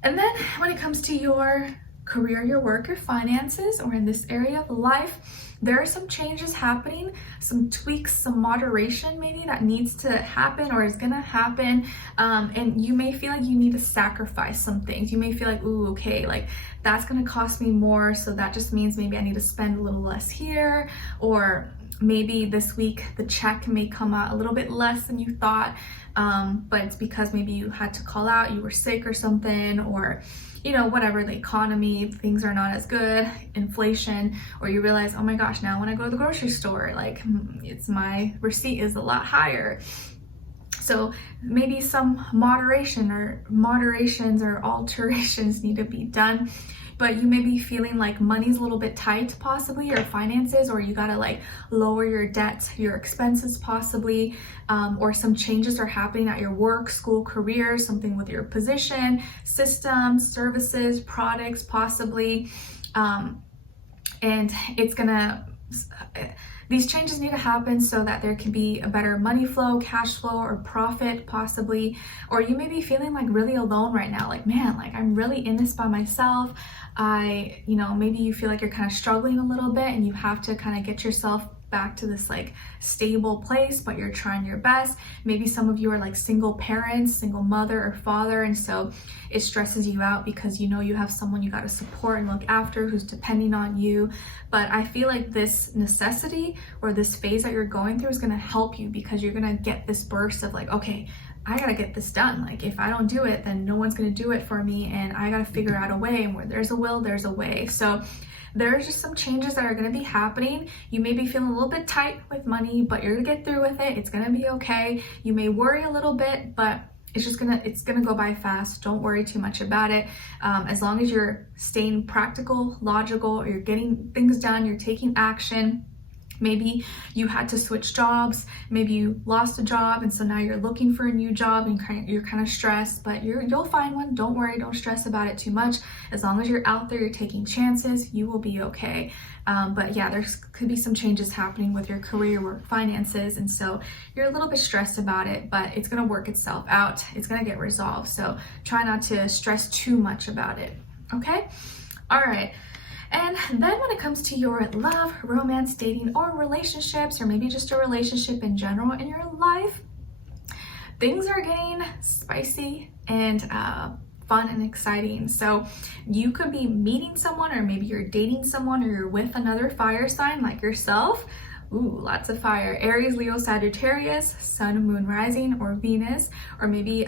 then when it comes to your career, your work, your finances, or in this area of life, there are some changes happening, some tweaks, some moderation maybe that needs to happen or is gonna happen. And you may feel like you need to sacrifice some things. You may feel like, ooh, okay, like that's gonna cost me more, so that just means maybe I need to spend a little less here, or maybe this week the check may come out a little bit less than you thought, but it's because maybe you had to call out, you were sick or something, or you know, whatever, the economy, things are not as good, inflation, or you realize, oh my gosh, now when I go to the grocery store, like my receipt is a lot higher. So maybe some moderations or alterations need to be done. But you may be feeling like money's a little bit tight, possibly, your finances, or you gotta like lower your debt, your expenses possibly, or some changes are happening at your work, school, career, something with your position, systems, services, products possibly, and it's gonna, these changes need to happen so that there can be a better money flow, cash flow, or profit possibly. Or you may be feeling like really alone right now, like, man, like I'm really in this by myself. Maybe you feel like you're kind of struggling a little bit and you have to kind of get yourself back to this like stable place, but you're trying your best. Maybe some of you are like single parents, single mother or father, and so it stresses you out because you know you have someone you got to support and look after who's depending on you. But I feel like this necessity or this phase that you're going through is going to help you, because you're going to get this burst of like, okay, I gotta get this done. Like if I don't do it, then no one's gonna do it for me, and I gotta figure out a way, and where there's a will, there's a way. So there's just some changes that are going to be happening. You may be feeling a little bit tight with money, but you're going to get through with it. It's going to be okay. You may worry a little bit, but it's going to go by fast. Don't worry too much about it. As long as you're staying practical, logical, you're getting things done, you're taking action, Maybe you had to switch jobs, maybe you lost a job and so now you're looking for a new job and you're kind of stressed, but you'll find one. Don't worry, don't stress about it too much. As long as you're out there, you're taking chances, you will be okay. But yeah, there could be some changes happening with your career, work, finances, and so you're a little bit stressed about it, but it's gonna work itself out. It's gonna get resolved, so try not to stress too much about it, okay? All right. And then when it comes to your love, romance, dating, or relationships, or maybe just a relationship in general in your life, things are getting spicy and fun and exciting. So you could be meeting someone, or maybe you're dating someone, or you're with another fire sign like yourself. Ooh, lots of fire. Aries, Leo, Sagittarius, Sun, Moon, Rising, or Venus, or maybe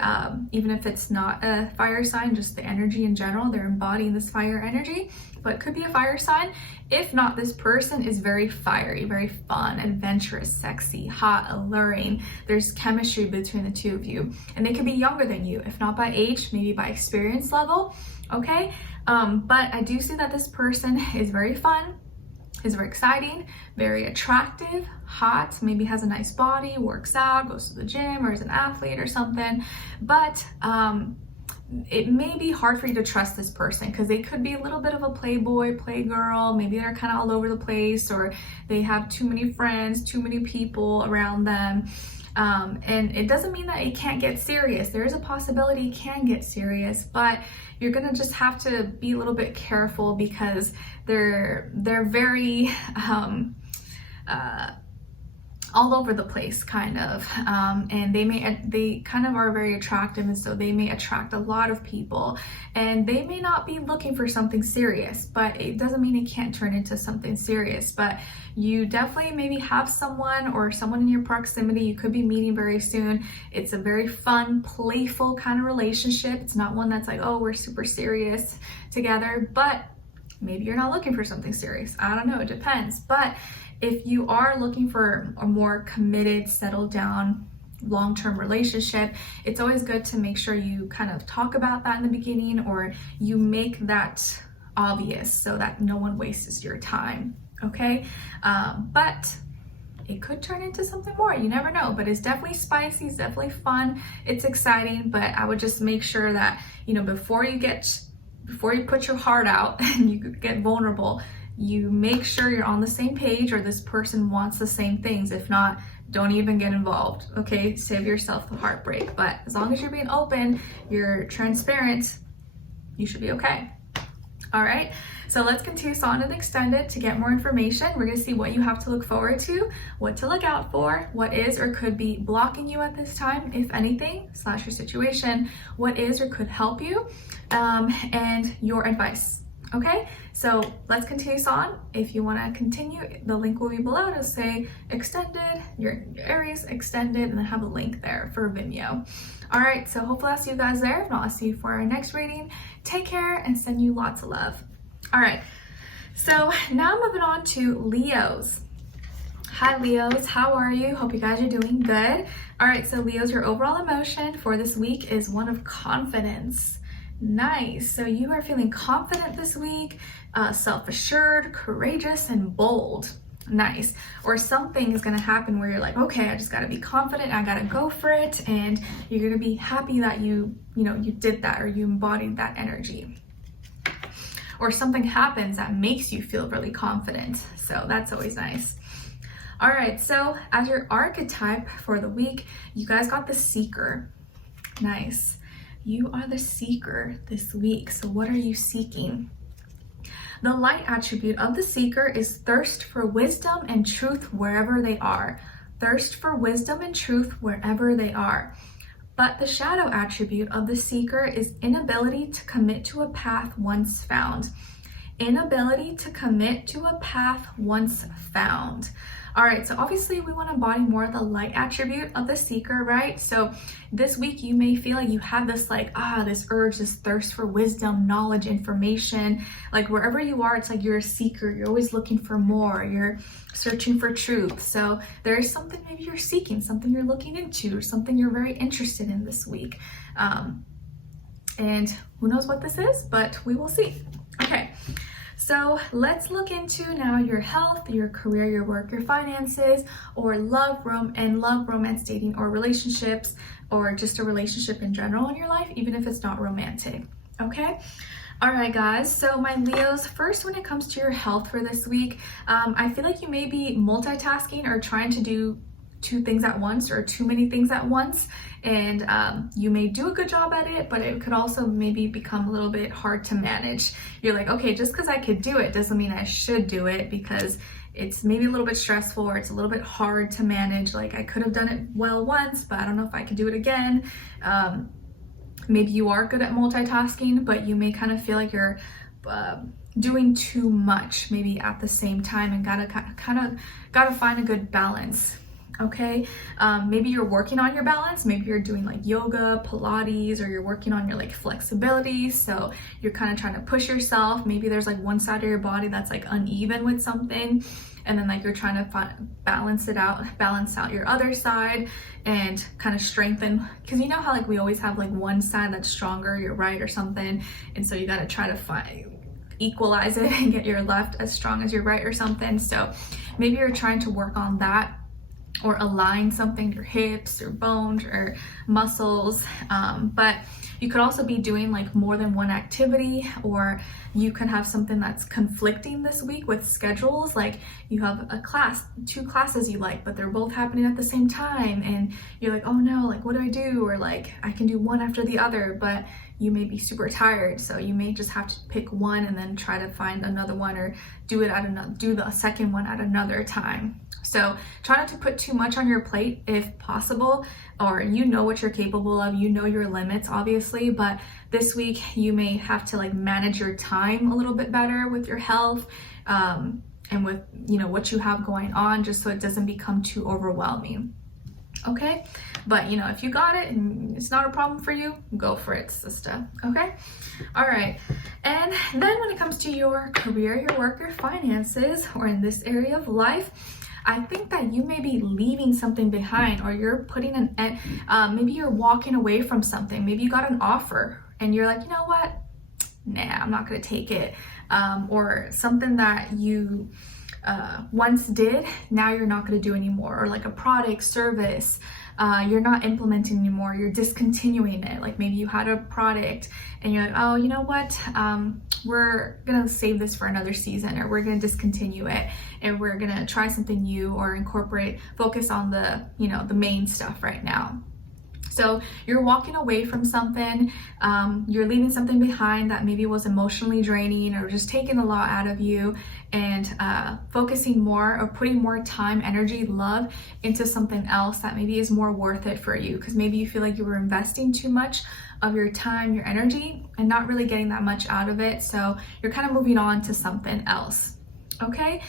even if it's not a fire sign, just the energy in general, they're embodying this fire energy, but it could be a fire sign. If not, this person is very fiery, very fun, adventurous, sexy, hot, alluring. There's chemistry between the two of you, and they could be younger than you, if not by age, maybe by experience level, okay? But I do see that this person is very fun, is very exciting, very attractive, hot, maybe has a nice body, works out, goes to the gym, or is an athlete or something. But it may be hard for you to trust this person because they could be a little bit of a playboy, playgirl. Maybe they're kind of all over the place, or they have too many friends, too many people around them. And it doesn't mean that it can't get serious. There is a possibility it can get serious, but you're gonna just have to be a little bit careful because they're very all over the place, kind of, and they kind of are very attractive, and so they may attract a lot of people, and they may not be looking for something serious, but it doesn't mean it can't turn into something serious. But you definitely maybe have someone or someone in your proximity you could be meeting very soon. It's a very fun, playful kind of relationship. It's not one that's like, oh, we're super serious together, but maybe you're not looking for something serious. I don't know, it depends. But if you are looking for a more committed, settled down, long-term relationship, it's always good to make sure you kind of talk about that in the beginning, or you make that obvious so that no one wastes your time, okay? But it could turn into something more, you never know. But it's definitely spicy, it's definitely fun, it's exciting, but I would just make sure that, you know, before you put your heart out and you get vulnerable, you make sure you're on the same page, or this person wants the same things. If not, don't even get involved, okay? Save yourself the heartbreak. But as long as you're being open, you're transparent, you should be okay. All right, so let's continue on to the extended to get more information. We're gonna see what you have to look forward to, what to look out for, what is or could be blocking you at this time, if anything, / your situation, what is or could help you, and your advice. Okay, so let's continue on. If you want to continue, the link will be below. It'll say extended, your Aries extended, and then have a link there for Vimeo. All right, so hopefully I'll see you guys there. If not, I'll see you for our next reading. Take care and send you lots of love. All right, so now moving on to Leos. Hi Leos, how are you? Hope you guys are doing good. All right, so Leos, your overall emotion for this week is one of confidence. Nice. So you are feeling confident this week, self-assured, courageous, and bold. Nice. Or something is going to happen where you're like, okay, I just got to be confident. I got to go for it. And you're going to be happy that you did that, or you embodied that energy. Or something happens that makes you feel really confident. So that's always nice. All right. So as your archetype for the week, you guys got the Seeker. Nice. You are the Seeker this week. So what are you seeking? The light attribute of the Seeker is thirst for wisdom and truth wherever they are. Thirst for wisdom and truth wherever they are. But the shadow attribute of the Seeker is inability to commit to a path once found. Inability to commit to a path once found. All right, so obviously we want to embody more of the light attribute of the Seeker, right? So this week you may feel like you have this this urge, this thirst for wisdom, knowledge, information. Like wherever you are, it's like you're a seeker. You're always looking for more. You're searching for truth. So there is something maybe you're seeking, something you're looking into, or something you're very interested in this week. And who knows what this is, but we will see. Okay. So let's look into now your health, your career, your work, your finances, or love, romance, dating, or relationships, or just a relationship in general in your life, even if it's not romantic, okay? All right, guys, so my Leos, first when it comes to your health for this week, I feel like you may be multitasking or trying to do two things at once or too many things at once, and you may do a good job at it, but it could also maybe become a little bit hard to manage. You're like, okay, just because I could do it doesn't mean I should do it, because it's maybe a little bit stressful or it's a little bit hard to manage. Like, I could have done it well once, but I don't know if I could do it again. Maybe you are good at multitasking, but you may kind of feel like you're doing too much maybe at the same time, and gotta find a good balance. Okay, maybe you're working on your balance. Maybe you're doing like yoga, Pilates, or you're working on your like flexibility. So you're kind of trying to push yourself. Maybe there's like one side of your body that's like uneven with something, and then like you're trying to balance out your other side and kind of strengthen, because you know how like we always have like one side that's stronger, your right or something, and so you got to try to equalize it and get your left as strong as your right or something. So maybe you're trying to work on that, or align something, your hips or bones or muscles, but you could also be doing like more than one activity, or you could have something that's conflicting this week with schedules. Like you have two classes you like, but they're both happening at the same time, and you're like, oh no, like what do I do? Or like I can do one after the other, but you may be super tired, so you may just have to pick one and then try to find another one, or do the second one at another time. So try not to put too much on your plate if possible, or you know what you're capable of, you know your limits obviously, but this week you may have to like manage your time a little bit better with your health, and with what you have going on, just so it doesn't become too overwhelming. Okay, but if you got it and it's not a problem for you, go for it, sister. Okay, all right. And then when it comes to your career, your work, your finances, or in this area of life, I think that you may be leaving something behind, or you're putting an end. Maybe you're walking away from something. Maybe you got an offer and you're like, you know what, nah, I'm not gonna take it. Or something that you once did, now you're not going to do anymore, or like a product, service, you're not implementing anymore, you're discontinuing it. Like maybe you had a product and you're like, oh, you know what, we're gonna save this for another season, or we're gonna discontinue it and we're gonna try something new, or focus on the the main stuff right now. So you're walking away from something, you're leaving something behind that maybe was emotionally draining or just taking a lot out of you, and focusing more, or putting more time, energy, love into something else that maybe is more worth it for you, because maybe you feel like you were investing too much of your time, your energy, and not really getting that much out of it. So you're kind of moving on to something else. Okay.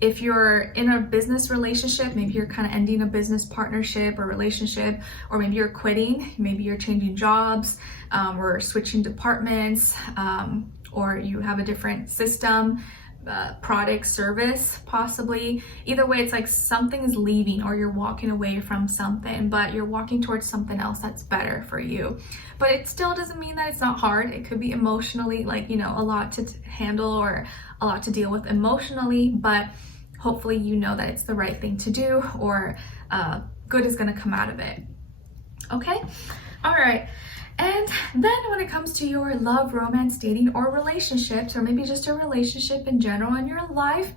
If you're in a business relationship, maybe you're kind of ending a business partnership or relationship, or maybe you're quitting, maybe you're changing jobs, or switching departments, or you have a different system, product, service, possibly. Either way, it's like something is leaving, or you're walking away from something, but you're walking towards something else that's better for you. But it still doesn't mean that it's not hard. It could be emotionally, like, a lot to handle, or a lot to deal with emotionally, but hopefully you know that it's the right thing to do, or good is going to come out of it. Okay, all right. And then when it comes to your love, romance, dating, or relationships, or maybe just a relationship in general in your life,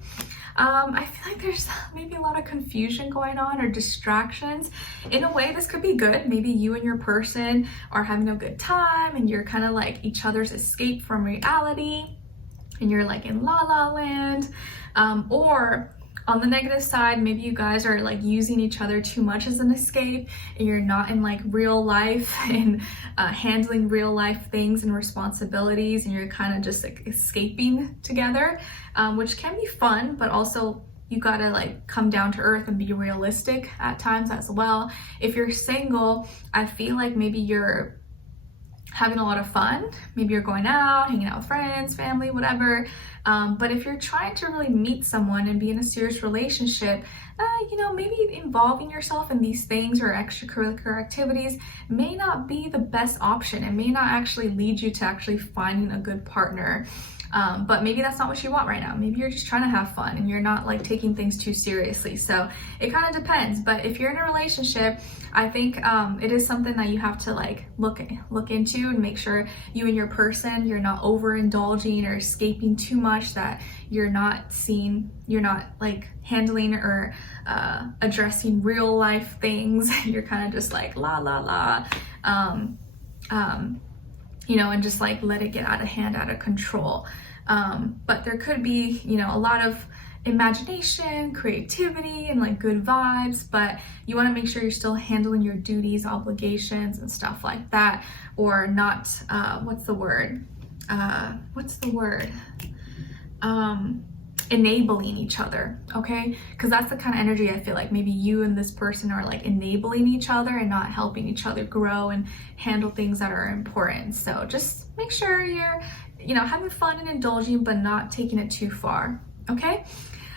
I feel like there's maybe a lot of confusion going on, or distractions. In a way, this could be good. Maybe you and your person are having a good time, and you're kind of like each other's escape from reality, and you're like in la la land. Or on the negative side, maybe you guys are like using each other too much as an escape, and you're not in like real life and handling real life things and responsibilities, and you're kind of just like escaping together, which can be fun, but also you gotta like come down to earth and be realistic at times as well. If you're single, I feel like maybe you're having a lot of fun. Maybe you're going out, hanging out with friends, family, whatever. But if you're trying to really meet someone and be in a serious relationship, you know, maybe involving yourself in these things or extracurricular activities may not be the best option. It may not actually lead you to actually finding a good partner. But maybe that's not what you want right now. Maybe you're just trying to have fun and you're not like taking things too seriously. So it kind of depends. But if you're in a relationship, I think it is something that you have to like look into and make sure you and your person, you're not overindulging or escaping too much, that you're not like handling or addressing real life things. You're kind of just like la la la. You know, and just like let it get out of hand, out of control. But there could be, you know, a lot of imagination, creativity, and like good vibes, but you want to make sure you're still handling your duties, obligations, and stuff like that, or not, what's the word? Enabling each other, okay? Because that's the kind of energy I feel like maybe you and this person are like enabling each other and not helping each other grow and handle things that are important. So just make sure you're, you know, having fun and indulging, but not taking it too far, okay?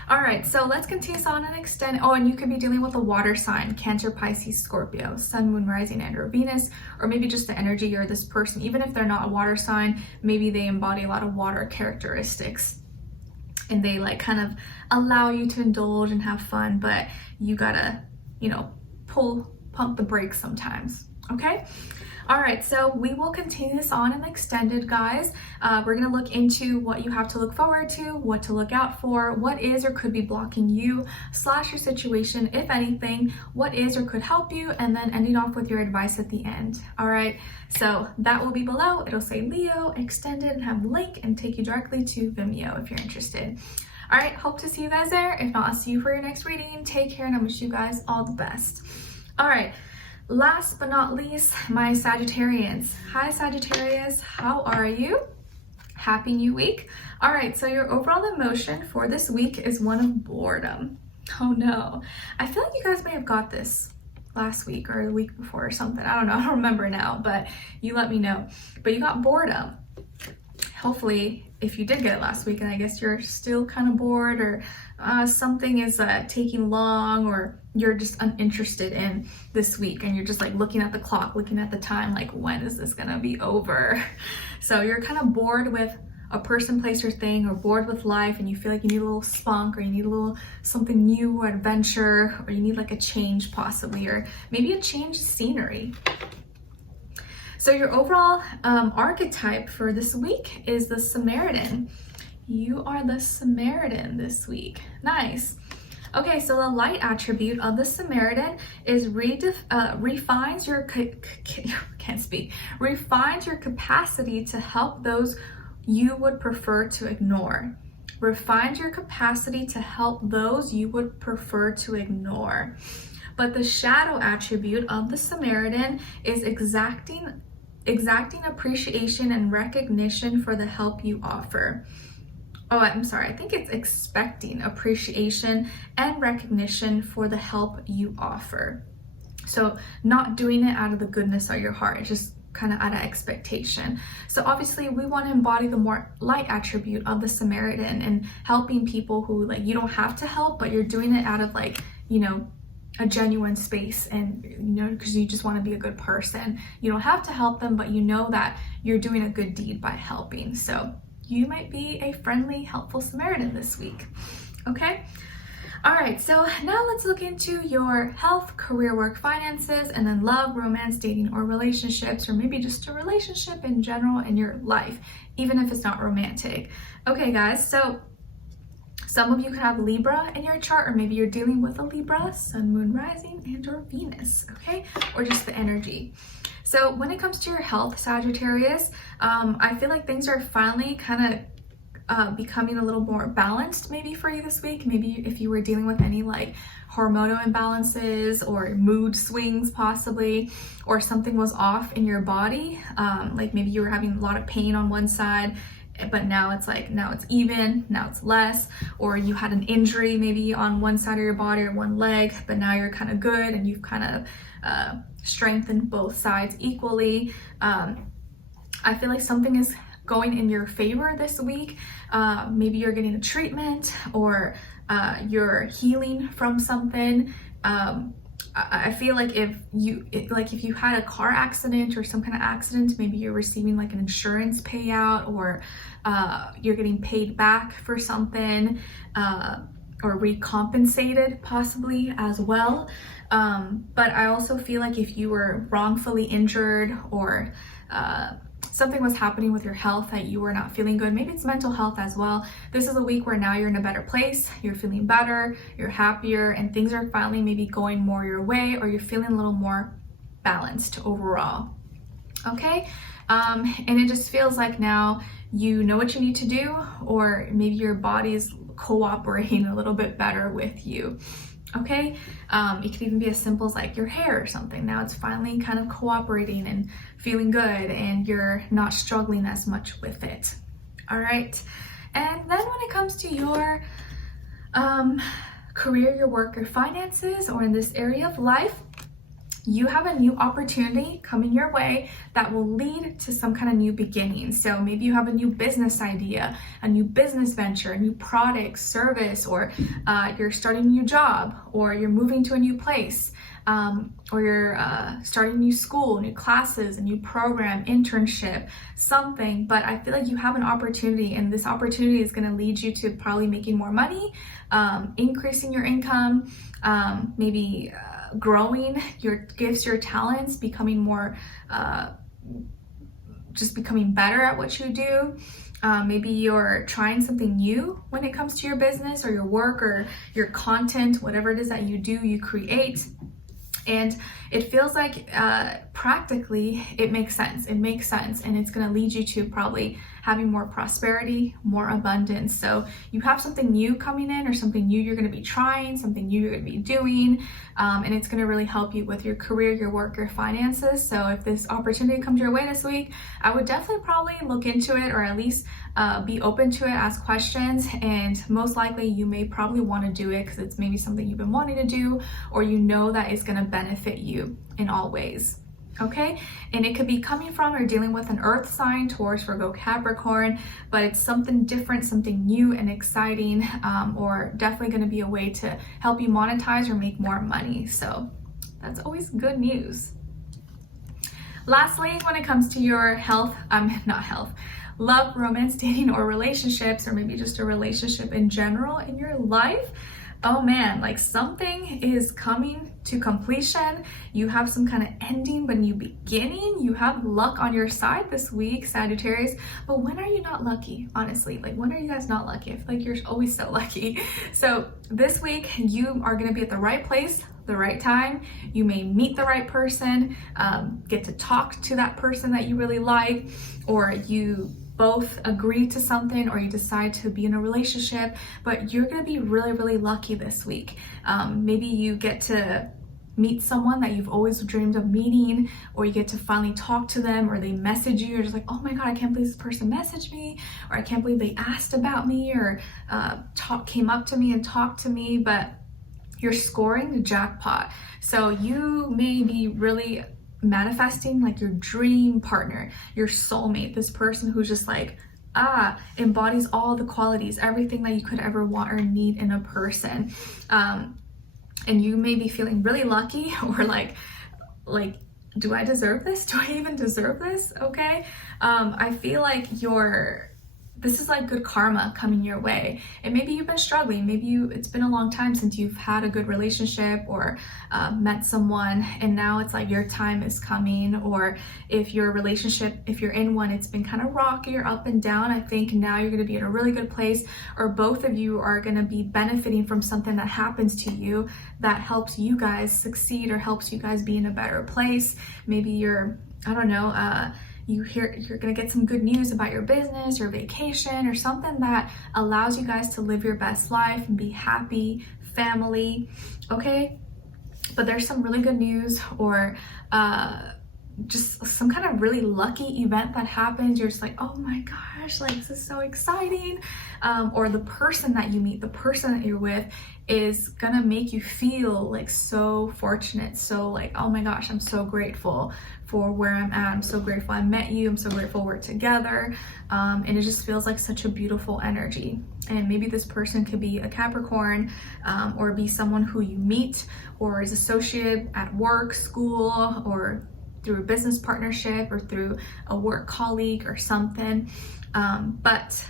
All right, so let's continue on and extend. Oh, and you could be dealing with a water sign, Cancer, Pisces, Scorpio, Sun, Moon, Rising, and or Venus, or maybe just the energy or this person, even if they're not a water sign, maybe they embody a lot of water characteristics. And they like kind of allow you to indulge and have fun, but you gotta, you know, pump the brakes sometimes, okay? All right, so we will continue this on and extended, guys. We're gonna look into what you have to look forward to, what to look out for, what is or could be blocking you / your situation, if anything, what is or could help you, and then ending off with your advice at the end. All right, so that will be below. It'll say Leo.Extended and have a link and take you directly to Vimeo if you're interested. All right, hope to see you guys there. If not, I'll see you for your next reading. Take care, and I wish you guys all the best. All right. Last but not least, my Sagittarians. Hi Sagittarius, how are you? Happy new week. All right, so your overall emotion for this week is one of boredom. Oh no, I feel like you guys may have got this last week or the week before or something. I don't know, I don't remember now, but you let me know. But you got boredom. Hopefully, if you did get it last week and I guess you're still kind of bored, or something is taking long, or you're just uninterested in this week and you're just like looking at the clock, looking at the time, like when is this gonna be over? So you're kind of bored with a person, place, or thing, or bored with life, and you feel like you need a little spunk, or you need a little something new, or adventure, or you need like a change possibly, or maybe a change of scenery. So your overall archetype for this week is the Samaritan. You are the Samaritan this week. Nice. Okay, so the light attribute of the Samaritan is refines your capacity to help those you would prefer to ignore. Refines your capacity to help those you would prefer to ignore. But the shadow attribute of the Samaritan is exacting appreciation and recognition for the help you offer. Oh, I'm sorry, I think it's expecting appreciation and recognition for the help you offer. So not doing it out of the goodness of your heart, it's just kind of out of expectation. So obviously we want to embody the more light attribute of the Samaritan and helping people who like you don't have to help, but you're doing it out of like, you know, a genuine space, and you know, because you just want to be a good person. You don't have to help them, but you know that you're doing a good deed by helping. So you might be a friendly, helpful Samaritan this week. Okay? All right, so now let's look into your health, career, work, finances, and then love, romance, dating, or relationships, or maybe just a relationship in general in your life, even if it's not romantic. Okay, guys, so some of you could have Libra in your chart, or maybe you're dealing with a Libra, Sun, Moon, Rising, and or Venus, okay? Or just the energy. So when it comes to your health, Sagittarius, I feel like things are finally kind of becoming a little more balanced maybe for you this week. Maybe if you were dealing with any like hormonal imbalances or mood swings possibly, or something was off in your body, like maybe you were having a lot of pain on one side, but now it's even, now it's less, or you had an injury maybe on one side of your body or one leg, but now you're kind of good and you've kind of strengthened both sides equally. I feel like something is going in your favor this week. Maybe you're getting a treatment, or you're healing from something. I feel like if you had a car accident or some kind of accident, maybe you're receiving like an insurance payout, or you're getting paid back for something, or recompensated possibly as well. But I also feel like if you were wrongfully injured, or something was happening with your health that you were not feeling good, maybe it's mental health as well, this is a week where now you're in a better place, you're feeling better, you're happier, and things are finally maybe going more your way, or you're feeling a little more balanced overall. Okay, and it just feels like now you know what you need to do, or maybe your body's cooperating a little bit better with you. Okay, it could even be as simple as like your hair or something. Now it's finally kind of cooperating and feeling good, and you're not struggling as much with it. All right, and then when it comes to your career, your work, your finances, or in this area of life, you have a new opportunity coming your way that will lead to some kind of new beginning. So maybe you have a new business idea, a new business venture, a new product, service, or you're starting a new job, or you're moving to a new place, or you're starting a new school, new classes, a new program, internship, something. But I feel like you have an opportunity, and this opportunity is going to lead you to probably making more money, increasing your income, maybe growing your gifts, your talents, becoming more, just becoming better at what you do. Maybe you're trying something new when it comes to your business or your work or your content, whatever it is that you do, you create. And it feels like practically it makes sense. It makes sense, and it's going to lead you to probably having more prosperity, more abundance. So you have something new coming in, or something new you're going to be trying, something new you're going to be doing, and it's going to really help you with your career, your work, your finances. So if this opportunity comes your way this week, I would definitely probably look into it, or at least be open to it, ask questions, and most likely you may probably want to do it because it's maybe something you've been wanting to do, or you know that it's going to benefit you in all ways. Okay, and it could be coming from or dealing with an earth sign, Taurus, Virgo, Capricorn, but it's something different, something new and exciting, or definitely going to be a way to help you monetize or make more money. So that's always good news. Lastly, when it comes to your love, romance, dating, or relationships, or maybe just a relationship in general in your life, oh man, like something is coming to completion. You have some kind of ending, but new beginning. You have luck on your side this week, Sagittarius. But when are you not lucky? Honestly, like when are you guys not lucky? I feel like you're always so lucky. So this week you are going to be at the right place, the right time. You may meet the right person, get to talk to that person that you really like, or you both agree to something, or you decide to be in a relationship. But you're going to be really, really lucky this week. Maybe you get to meet someone that you've always dreamed of meeting, or you get to finally talk to them, or they message you. You're just like, oh my God, I can't believe this person messaged me, or I can't believe they asked about me, or came up to me and talked to me. But you're scoring the jackpot. So you may be really manifesting like your dream partner, your soulmate, this person who's just like embodies all the qualities, everything that you could ever want or need in a person. And you may be feeling really lucky, or like do I deserve this? Do I even deserve this? Okay, I feel like this is like good karma coming your way. And maybe you've been struggling. Maybe it's been a long time since you've had a good relationship, or met someone, and now it's like your time is coming. Or if your relationship, if you're in one, it's been kind of rocky or up and down. I think now you're going to be in a really good place, or both of you are going to be benefiting from something that happens to you that helps you guys succeed, or helps you guys be in a better place. Maybe you're gonna get some good news about your business or vacation, or something that allows you guys to live your best life and be happy, family. Okay, but there's some really good news, or just some kind of really lucky event that happens. You're just like, oh my gosh, like this is so exciting. Or the person that you meet, the person that you're with is gonna make you feel like so fortunate. So like, oh my gosh, I'm so grateful for where I'm at. I'm so grateful I met you. I'm so grateful we're together. And it just feels like such a beautiful energy. And maybe this person could be a Capricorn, or be someone who you meet or is associated at work, school, or through a business partnership or through a work colleague or something. But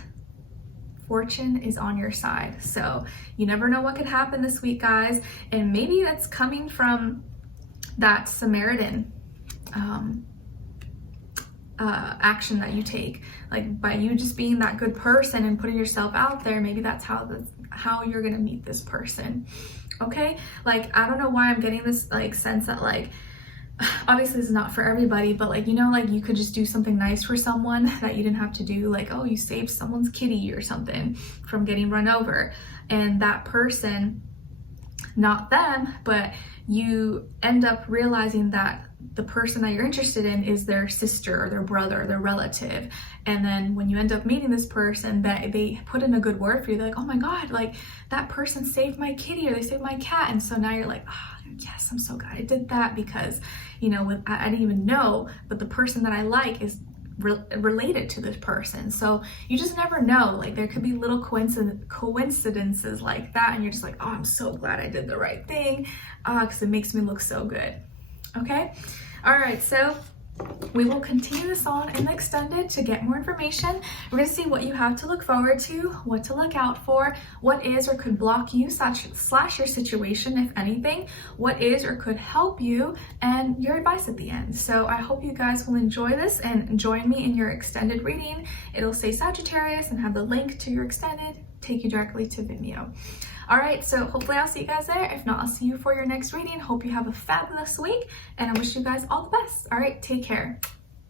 fortune is on your side. So you never know what could happen this week, guys. And maybe that's coming from that Samaritan action that you take. Like by you just being that good person and putting yourself out there, maybe that's how you're gonna meet this person. Okay? Like, I don't know why I'm getting this like sense that like, obviously this is not for everybody, but like, you know, like you could just do something nice for someone that you didn't have to do, like, oh, you saved someone's kitty or something from getting run over, and that person, not them, but you end up realizing that the person that you're interested in is their sister or their brother or their relative. And then when you end up meeting this person, that they put in a good word for you, they're like, oh my God, like that person saved my kitty or they saved my cat. And so now you're like, oh, yes, I'm so glad I did that, because, you know, I didn't even know, but the person that I like is related to this person. So you just never know. Like there could be little coincidences like that, and you're just like, oh, I'm so glad I did the right thing, because it makes me look so good. Okay, all right, so we will continue this on in the extended to get more information. We're going to see what you have to look forward to, what to look out for, what is or could block you slash your situation, if anything, what is or could help you, and your advice at the end. So I hope you guys will enjoy this and join me in your extended reading. It'll say Sagittarius and have the link to your extended, take you directly to Vimeo. All right, so hopefully I'll see you guys there. If not, I'll see you for your next reading. Hope you have a fabulous week, and I wish you guys all the best. All right, take care.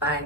Bye.